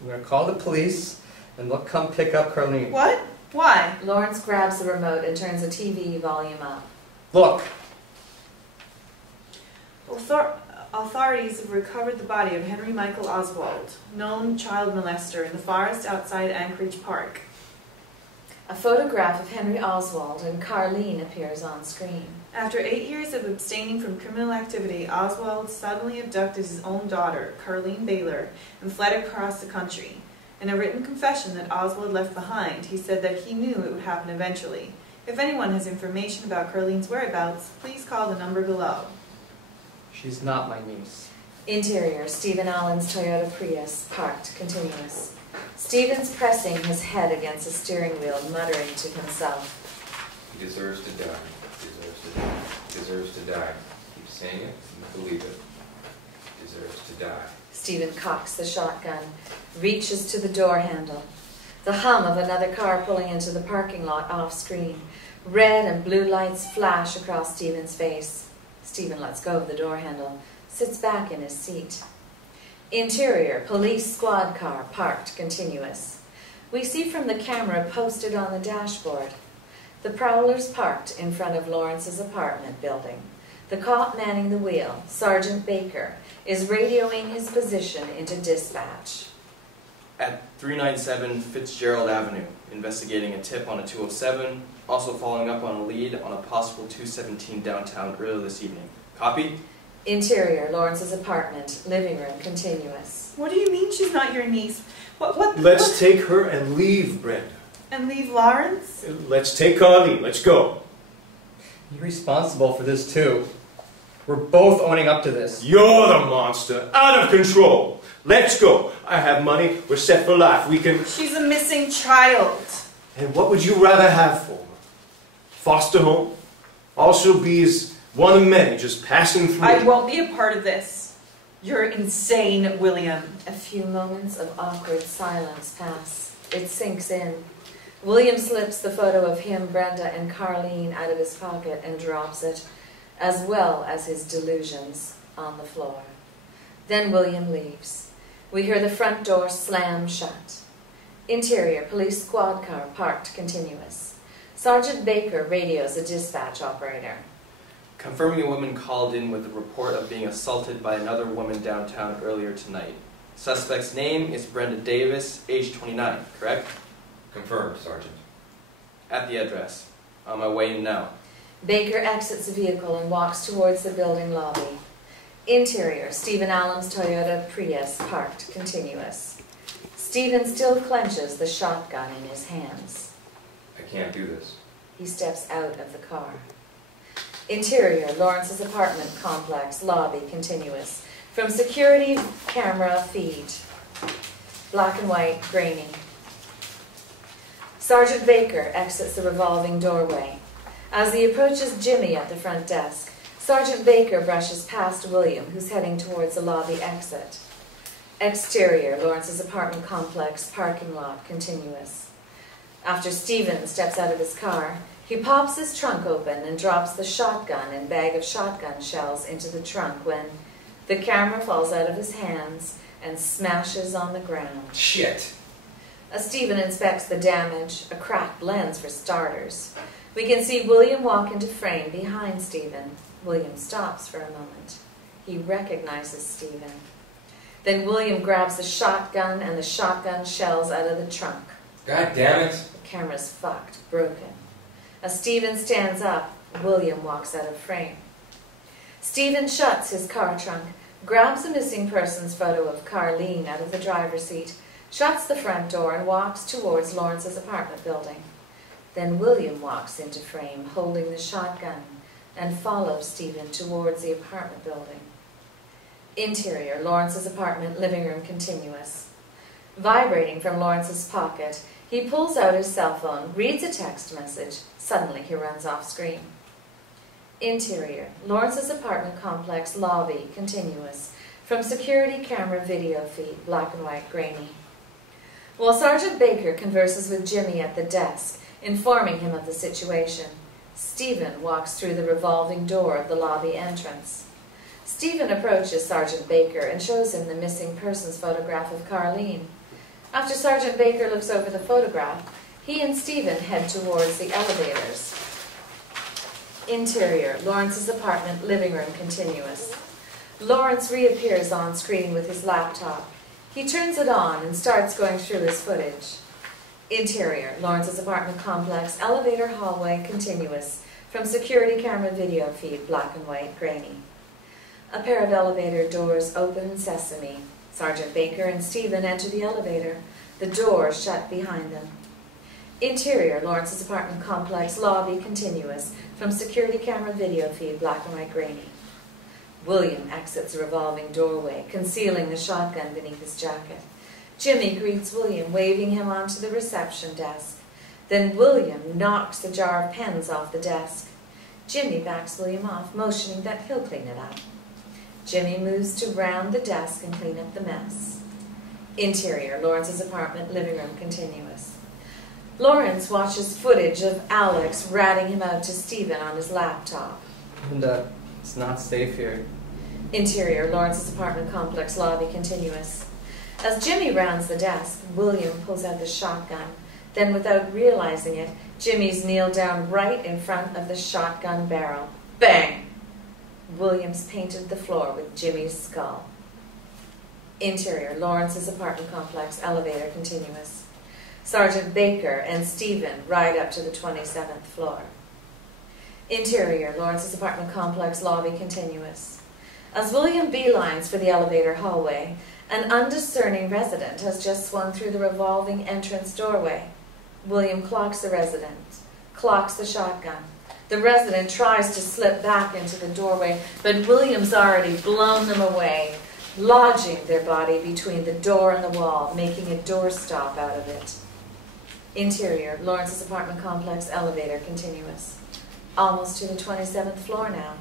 I'm going to call the police, and they'll come pick up Carlene. What? Why? Lawrence grabs the remote and turns the TV volume up. Look. Authorities have recovered the body of Henry Michael Oswald, known child molester, in the forest outside Anchorage Park. A photograph of Henry Oswald and Carlene appears on screen. After 8 years of abstaining from criminal activity, Oswald suddenly abducted his own daughter, Carlene Baylor, and fled across the country. In a written confession that Oswald left behind, he said that he knew it would happen eventually. If anyone has information about Carlene's whereabouts, please call the number below. She's not my niece. Interior, Stephen Allen's Toyota Prius, parked, continuous. Stephen's pressing his head against the steering wheel, muttering to himself. He deserves to die. He deserves to die. He deserves to die. Keep saying it and believe it. He deserves to die. Stephen cocks the shotgun, reaches to the door handle. The hum of another car pulling into the parking lot off screen. Red and blue lights flash across Stephen's face. Stephen lets go of the door handle, sits back in his seat. Interior, police squad car, parked, continuous. We see from the camera posted on the dashboard. The prowler's parked in front of Lawrence's apartment building. The cop manning the wheel, Sergeant Baker, is radioing his position into dispatch. At 397 Fitzgerald Avenue, investigating a tip on a 207, also following up on a lead on a possible 217 downtown earlier this evening. Copy? Interior, Lawrence's apartment, living room, continuous. What do you mean she's not your niece? Let's take her and leave, Brenda. And leave Lawrence? Let's take Carlene. Let's go. You're responsible for this, too. We're both owning up to this. You're the monster. Out of control. Let's go. I have money. We're set for life. We can... She's a missing child. And what would you rather have for her? Foster home? All she'll be is one of many just passing through. I won't be a part of this. You're insane, William. A few moments of awkward silence pass. It sinks in. William slips the photo of him, Brenda, and Carlene out of his pocket and drops it, as well as his delusions, on the floor. Then William leaves. We hear the front door slam shut. Interior, police squad car, parked, continuous. Sergeant Baker radios a dispatch operator. Confirming a woman called in with a report of being assaulted by another woman downtown earlier tonight. Suspect's name is Brenda Davis, age 29, correct? Confirmed, Sergeant. At the address. On my way in now. Baker exits the vehicle and walks towards the building lobby. Interior, Stephen Allen's Toyota Prius, parked, continuous. Stephen still clenches the shotgun in his hands. I can't do this. He steps out of the car. Interior, Lawrence's apartment complex, lobby, continuous. From security camera feed. Black and white, grainy. Sergeant Baker exits the revolving doorway. As he approaches Jimmy at the front desk, Sergeant Baker brushes past William, who's heading towards the lobby exit. Exterior, Lawrence's apartment complex, parking lot, continuous. After Stephen steps out of his car, he pops his trunk open and drops the shotgun and bag of shotgun shells into the trunk when the camera falls out of his hands and smashes on the ground. Shit. As Stephen inspects the damage, a cracked lens for starters, we can see William walk into frame behind Stephen. William stops for a moment. He recognizes Stephen. Then William grabs the shotgun and the shotgun shells out of the trunk. God damn it. The camera's fucked, broken. As Stephen stands up, William walks out of frame. Stephen shuts his car trunk, grabs a missing person's photo of Carlene out of the driver's seat, shuts the front door, and walks towards Lawrence's apartment building. Then William walks into frame, holding the shotgun, and follows Stephen towards the apartment building. Interior, Lawrence's apartment, living room, continuous. Vibrating from Lawrence's pocket, he pulls out his cell phone, reads a text message. Suddenly, he runs off screen. Interior, Lawrence's apartment complex, lobby, continuous. From security camera video feed, black and white, grainy. While Sergeant Baker converses with Jimmy at the desk, informing him of the situation, Stephen walks through the revolving door of the lobby entrance. Stephen approaches Sergeant Baker and shows him the missing person's photograph of Carlene. After Sergeant Baker looks over the photograph, he and Stephen head towards the elevators. Interior, Lawrence's apartment, living room, continuous. Lawrence reappears on screen with his laptop. He turns it on and starts going through his footage. Interior, Lawrence's apartment complex, elevator, hallway, continuous. From security camera video feed, black and white, grainy. A pair of elevator doors open, sesame. Sergeant Baker and Stephen enter the elevator. The door shut behind them. Interior, Lawrence's apartment complex, lobby, continuous. From security camera video feed, black and white, grainy. William exits a revolving doorway, concealing the shotgun beneath his jacket. Jimmy greets William, waving him onto the reception desk. Then William knocks the jar of pens off the desk. Jimmy backs William off, motioning that he'll clean it up. Jimmy moves to round the desk and clean up the mess. Interior, Lawrence's apartment, living room, continuous. Lawrence watches footage of Alex ratting him out to Stephen on his laptop. And, it's not safe here. Interior, Lawrence's apartment complex, lobby, continuous. As Jimmy rounds the desk, William pulls out the shotgun. Then, without realizing it, Jimmy's kneeled down right in front of the shotgun barrel. Bang! Williams painted the floor with Jimmy's skull. Interior, Lawrence's apartment complex, elevator, continuous. Sergeant Baker and Stephen ride up to the 27th floor. Interior, Lawrence's apartment complex, lobby, continuous. As William beelines for the elevator hallway, an undiscerning resident has just swung through the revolving entrance doorway. William clocks the resident, clocks the shotgun. The resident tries to slip back into the doorway, but William's already blown them away, lodging their body between the door and the wall, making a doorstop out of it. Interior, Lawrence's apartment complex, elevator, continuous. Almost to the 27th floor now.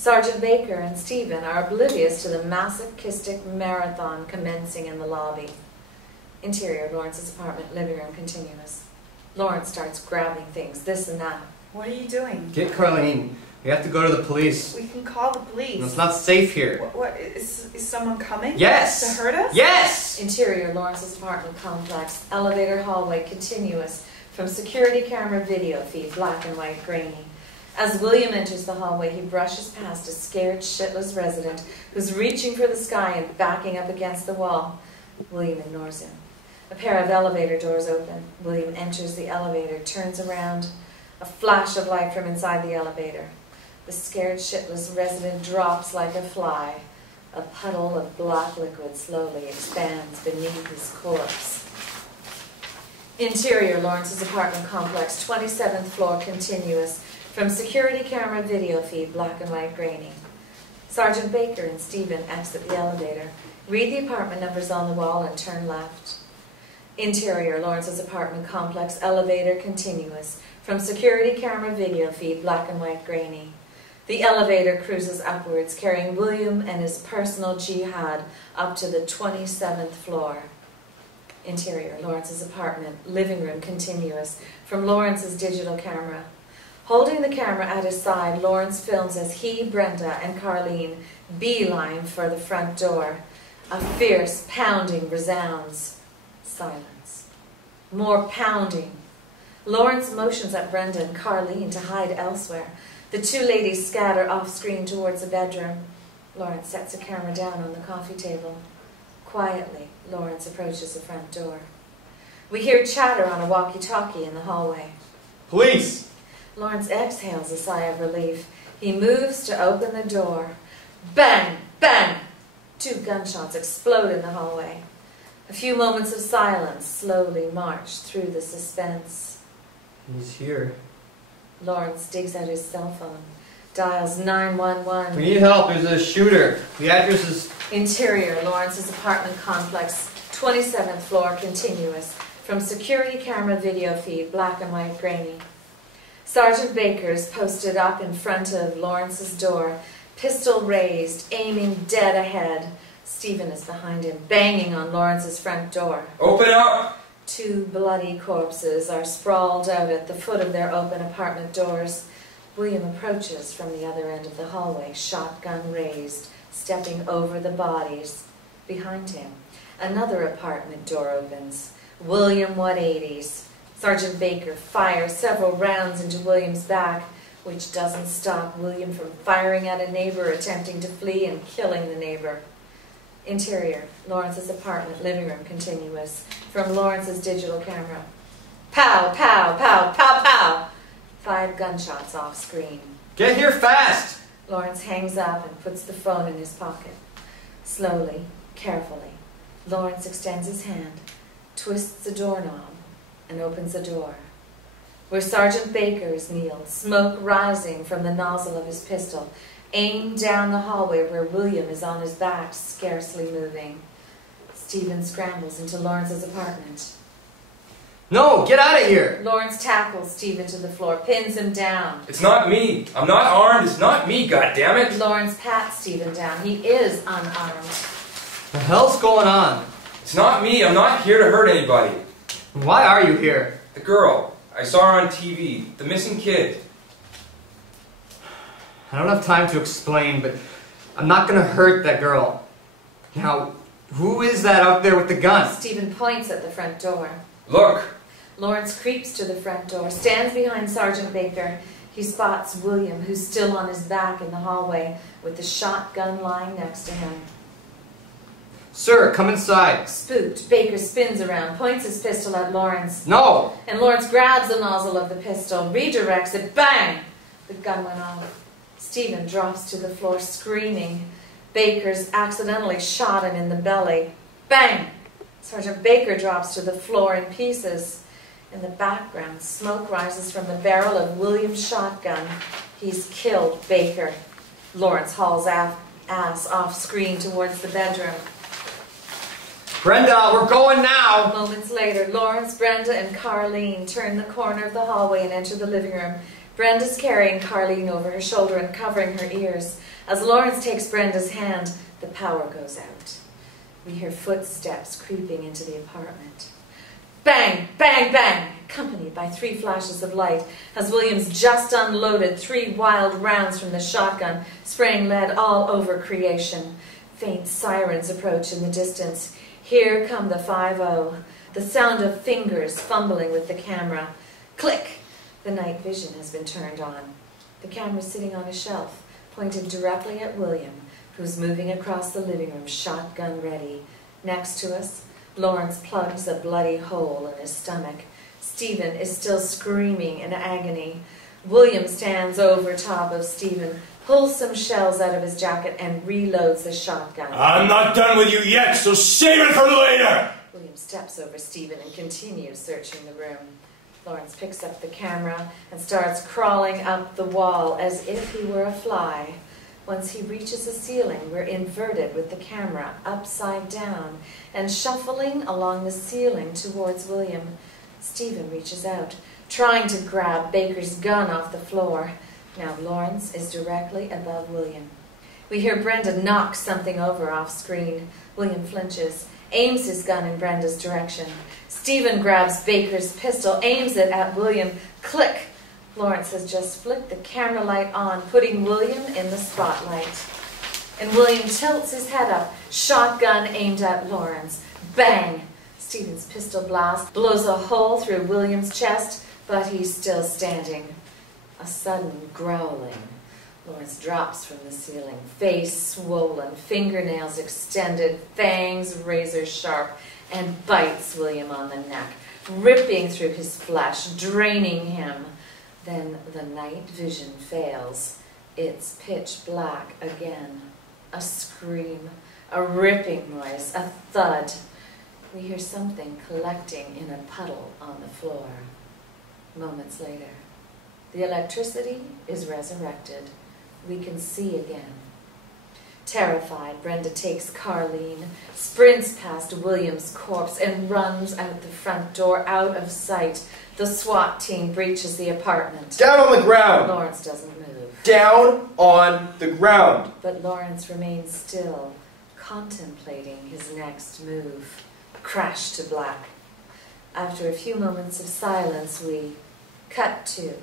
Sergeant Baker and Stephen are oblivious to the masochistic marathon commencing in the lobby. Interior, Lawrence's apartment, living room, continuous. Lawrence starts grabbing things, this and that. What are you doing? Get Carlene. We have to go to the police. We can call the police. It's not safe here. What is someone coming? Yes! To hurt us? Yes! Interior, Lawrence's apartment complex, elevator, hallway, continuous. From security camera video feed, black and white, grainy. As William enters the hallway, he brushes past a scared, shitless resident who's reaching for the sky and backing up against the wall. William ignores him. A pair of elevator doors open. William enters the elevator, turns around. A flash of light from inside the elevator. The scared, shitless resident drops like a fly. A puddle of black liquid slowly expands beneath his corpse. Interior, Lawrence's apartment complex, 27th floor, continuous. From security camera video feed, black and white, grainy. Sergeant Baker and Stephen exit the elevator, read the apartment numbers on the wall, and turn left. Interior, Lawrence's apartment complex, elevator continuous. From security camera video feed, black and white grainy. The elevator cruises upwards, carrying William and his personal jihad up to the 27th floor. Interior, Lawrence's apartment, living room continuous. From Lawrence's digital camera. Holding the camera at his side, Lawrence films as he, Brenda, and Carleen beeline for the front door. A fierce pounding resounds. Silence. More pounding. Lawrence motions at Brenda and Carleen to hide elsewhere. The two ladies scatter off-screen towards the bedroom. Lawrence sets the camera down on the coffee table. Quietly, Lawrence approaches the front door. We hear chatter on a walkie-talkie in the hallway. Police! Lawrence exhales a sigh of relief. He moves to open the door. Bang! Bang! 2 gunshots explode in the hallway. A few moments of silence slowly march through the suspense. He's here. Lawrence digs out his cell phone, dials 911. We need help. There's a shooter. The address is... Interior, Lawrence's apartment complex, 27th floor, continuous. From security camera video feed, black and white grainy. Sergeant Baker's posted up in front of Lawrence's door, pistol raised, aiming dead ahead. Stephen is behind him, banging on Lawrence's front door. Open up! 2 bloody corpses are sprawled out at the foot of their open apartment doors. William approaches from the other end of the hallway, shotgun raised, stepping over the bodies. Behind him, another apartment door opens. William 180s. Sergeant Baker fires several rounds into William's back, which doesn't stop William from firing at a neighbor attempting to flee and killing the neighbor. Interior, Lawrence's apartment, living room continuous. From Lawrence's digital camera. Pow, pow, pow, pow, pow! 5 gunshots off screen. Get here fast! Lawrence hangs up and puts the phone in his pocket. Slowly, carefully, Lawrence extends his hand, twists the doorknob, and opens the door. Where Sergeant Baker is kneeled, smoke rising from the nozzle of his pistol, aimed down the hallway where William is on his back, scarcely moving. Stephen scrambles into Lawrence's apartment. No, get out of here! Lawrence tackles Stephen to the floor, pins him down. It's not me. I'm not armed. It's not me, goddammit. Lawrence pats Stephen down. He is unarmed. The hell's going on? It's not me. I'm not here to hurt anybody. Why are you here? The girl. I saw her on TV. The missing kid. I don't have time to explain, but I'm not gonna hurt that girl. Now, who is that out there with the gun? Stephen points at the front door. Look. Lawrence creeps to the front door, stands behind Sergeant Baker. He spots William, who's still on his back in the hallway, with the shotgun lying next to him. Sir, come inside. Spooked, Baker spins around, points his pistol at Lawrence. No! And Lawrence grabs the nozzle of the pistol, redirects it, bang! The gun went off. Stephen drops to the floor, screaming. Baker's accidentally shot him in the belly. Bang! Sergeant Baker drops to the floor in pieces. In the background, smoke rises from the barrel of William's shotgun. He's killed Baker. Lawrence hauls ass off screen towards the bedroom. Brenda, we're going now! Moments later, Lawrence, Brenda, and Carleen turn the corner of the hallway and enter the living room. Brenda's carrying Carleen over her shoulder and covering her ears. As Lawrence takes Brenda's hand, the power goes out. We hear footsteps creeping into the apartment. Bang, bang, bang, accompanied by 3 flashes of light, as Williams just unloaded 3 wild rounds from the shotgun, spraying lead all over creation. Faint sirens approach in the distance. Here come the 5-0, the sound of fingers fumbling with the camera. Click! The night vision has been turned on. The camera's sitting on a shelf, pointed directly at William, who's moving across the living room, shotgun ready. Next to us, Lawrence plugs a bloody hole in his stomach. Stephen is still screaming in agony. William stands over top of Stephen, pulls some shells out of his jacket, and reloads the shotgun. I'm not done with you yet, so save it for later! William steps over Stephen and continues searching the room. Lawrence picks up the camera and starts crawling up the wall as if he were a fly. Once he reaches the ceiling, we're inverted with the camera upside down and shuffling along the ceiling towards William. Stephen reaches out, trying to grab Baker's gun off the floor. Now Lawrence is directly above William. We hear Brenda knock something over off screen. William flinches, aims his gun in Brenda's direction. Stephen grabs Baker's pistol, aims it at William. Click! Lawrence has just flicked the camera light on, putting William in the spotlight. And William tilts his head up, shotgun aimed at Lawrence. Bang! Stephen's pistol blast blows a hole through William's chest, but he's still standing. A sudden growling. Lawrence drops from the ceiling, face swollen, fingernails extended, fangs razor sharp, and bites William on the neck, ripping through his flesh, draining him. Then the night vision fails. It's pitch black again. A scream, a ripping noise, a thud. We hear something collecting in a puddle on the floor. Moments later, the electricity is resurrected. We can see again. Terrified, Brenda takes Carlene, sprints past William's corpse, and runs out the front door, out of sight. The SWAT team breaches the apartment. Down on the ground! Lawrence doesn't move. Down on the ground! But Lawrence remains still, contemplating his next move. Crash to black. After a few moments of silence, we cut to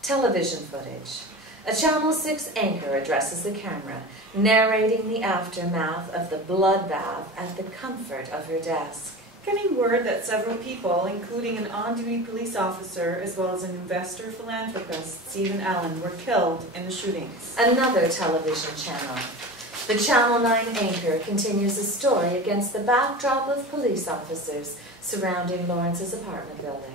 television footage. A Channel 6 anchor addresses the camera, narrating the aftermath of the bloodbath at the comfort of her desk. Getting word that several people, including an on-duty police officer as well as an investor philanthropist, Stephen Allen, were killed in the shootings. Another television channel. The Channel 9 anchor continues the story against the backdrop of police officers surrounding Lawrence's apartment building.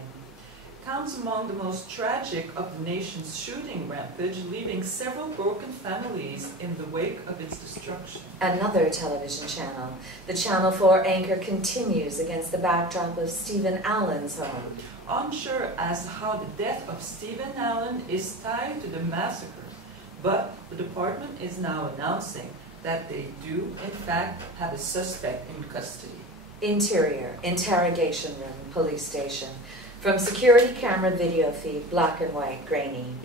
Counts among the most tragic of the nation's shooting rampage, leaving several broken families in the wake of its destruction. Another television channel. The Channel 4 anchor continues against the backdrop of Stephen Allen's home. Unsure as to how the death of Stephen Allen is tied to the massacre, but the department is now announcing that they do, in fact, have a suspect in custody. Interior, interrogation room, police station. From security camera video feed, black and white, grainy.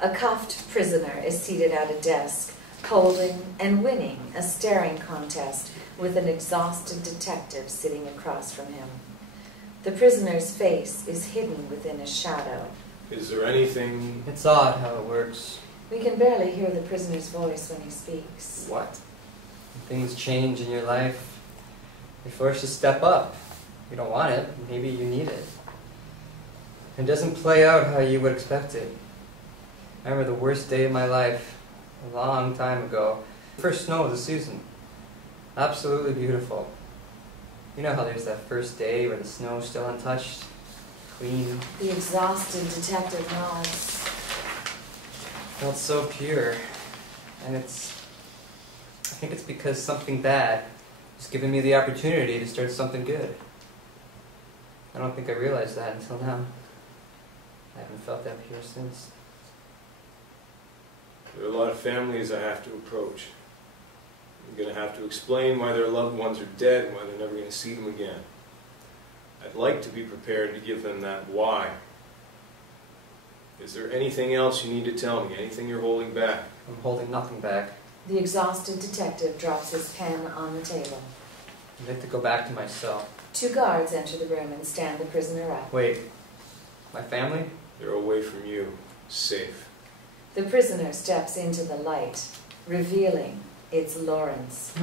A cuffed prisoner is seated at a desk, holding and winning a staring contest with an exhausted detective sitting across from him. The prisoner's face is hidden within a shadow. Is there anything... It's odd how it works. We can barely hear the prisoner's voice when he speaks. What? When things change in your life, you're forced to step up. You don't want it, maybe you need it. It doesn't play out how you would expect it. I remember the worst day of my life, a long time ago. The first snow of the season. Absolutely beautiful. You know how there's that first day where the snow's still untouched, clean. The exhausted detective nods. Felt so pure. And I think it's because something bad has given me the opportunity to start something good. I don't think I realized that until now. I haven't felt that pure since. There are a lot of families I have to approach. I'm going to have to explain why their loved ones are dead and why they're never going to see them again. I'd like to be prepared to give them that why. Is there anything else you need to tell me? Anything you're holding back? I'm holding nothing back. The exhausted detective drops his pen on the table. I'd like to go back to my cell. 2 guards enter the room and stand the prisoner up. Wait, my family? They're away from you, safe. The prisoner steps into the light, revealing it's Lawrence.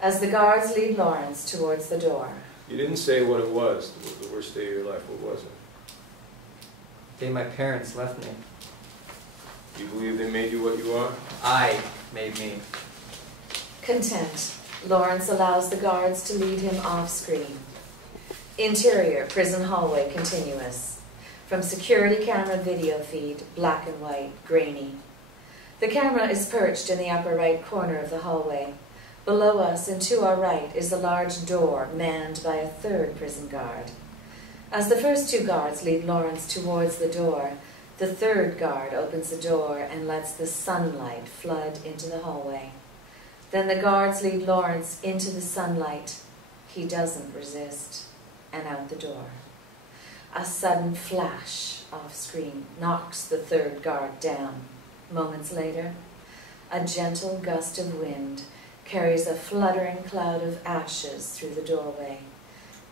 As the guards lead Lawrence towards the door. You didn't say what it was, the worst day of your life. What was it? The day my parents left me. Do you believe they made you what you are? I made me. Content, Lawrence allows the guards to lead him off-screen. Interior, prison hallway continuous. From security camera video feed, black and white, grainy. The camera is perched in the upper right corner of the hallway. Below us and to our right is a large door manned by a 3rd prison guard. As the first 2 guards lead Lawrence towards the door, The third guard opens the door and lets the sunlight flood into the hallway. Then the guards lead Lawrence into the sunlight. He doesn't resist, and out the door. A sudden flash off-screen knocks the third guard down. Moments later, a gentle gust of wind carries a fluttering cloud of ashes through the doorway,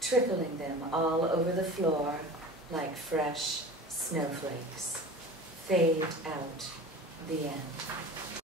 trickling them all over the floor like fresh snowflakes. Fade out. The end.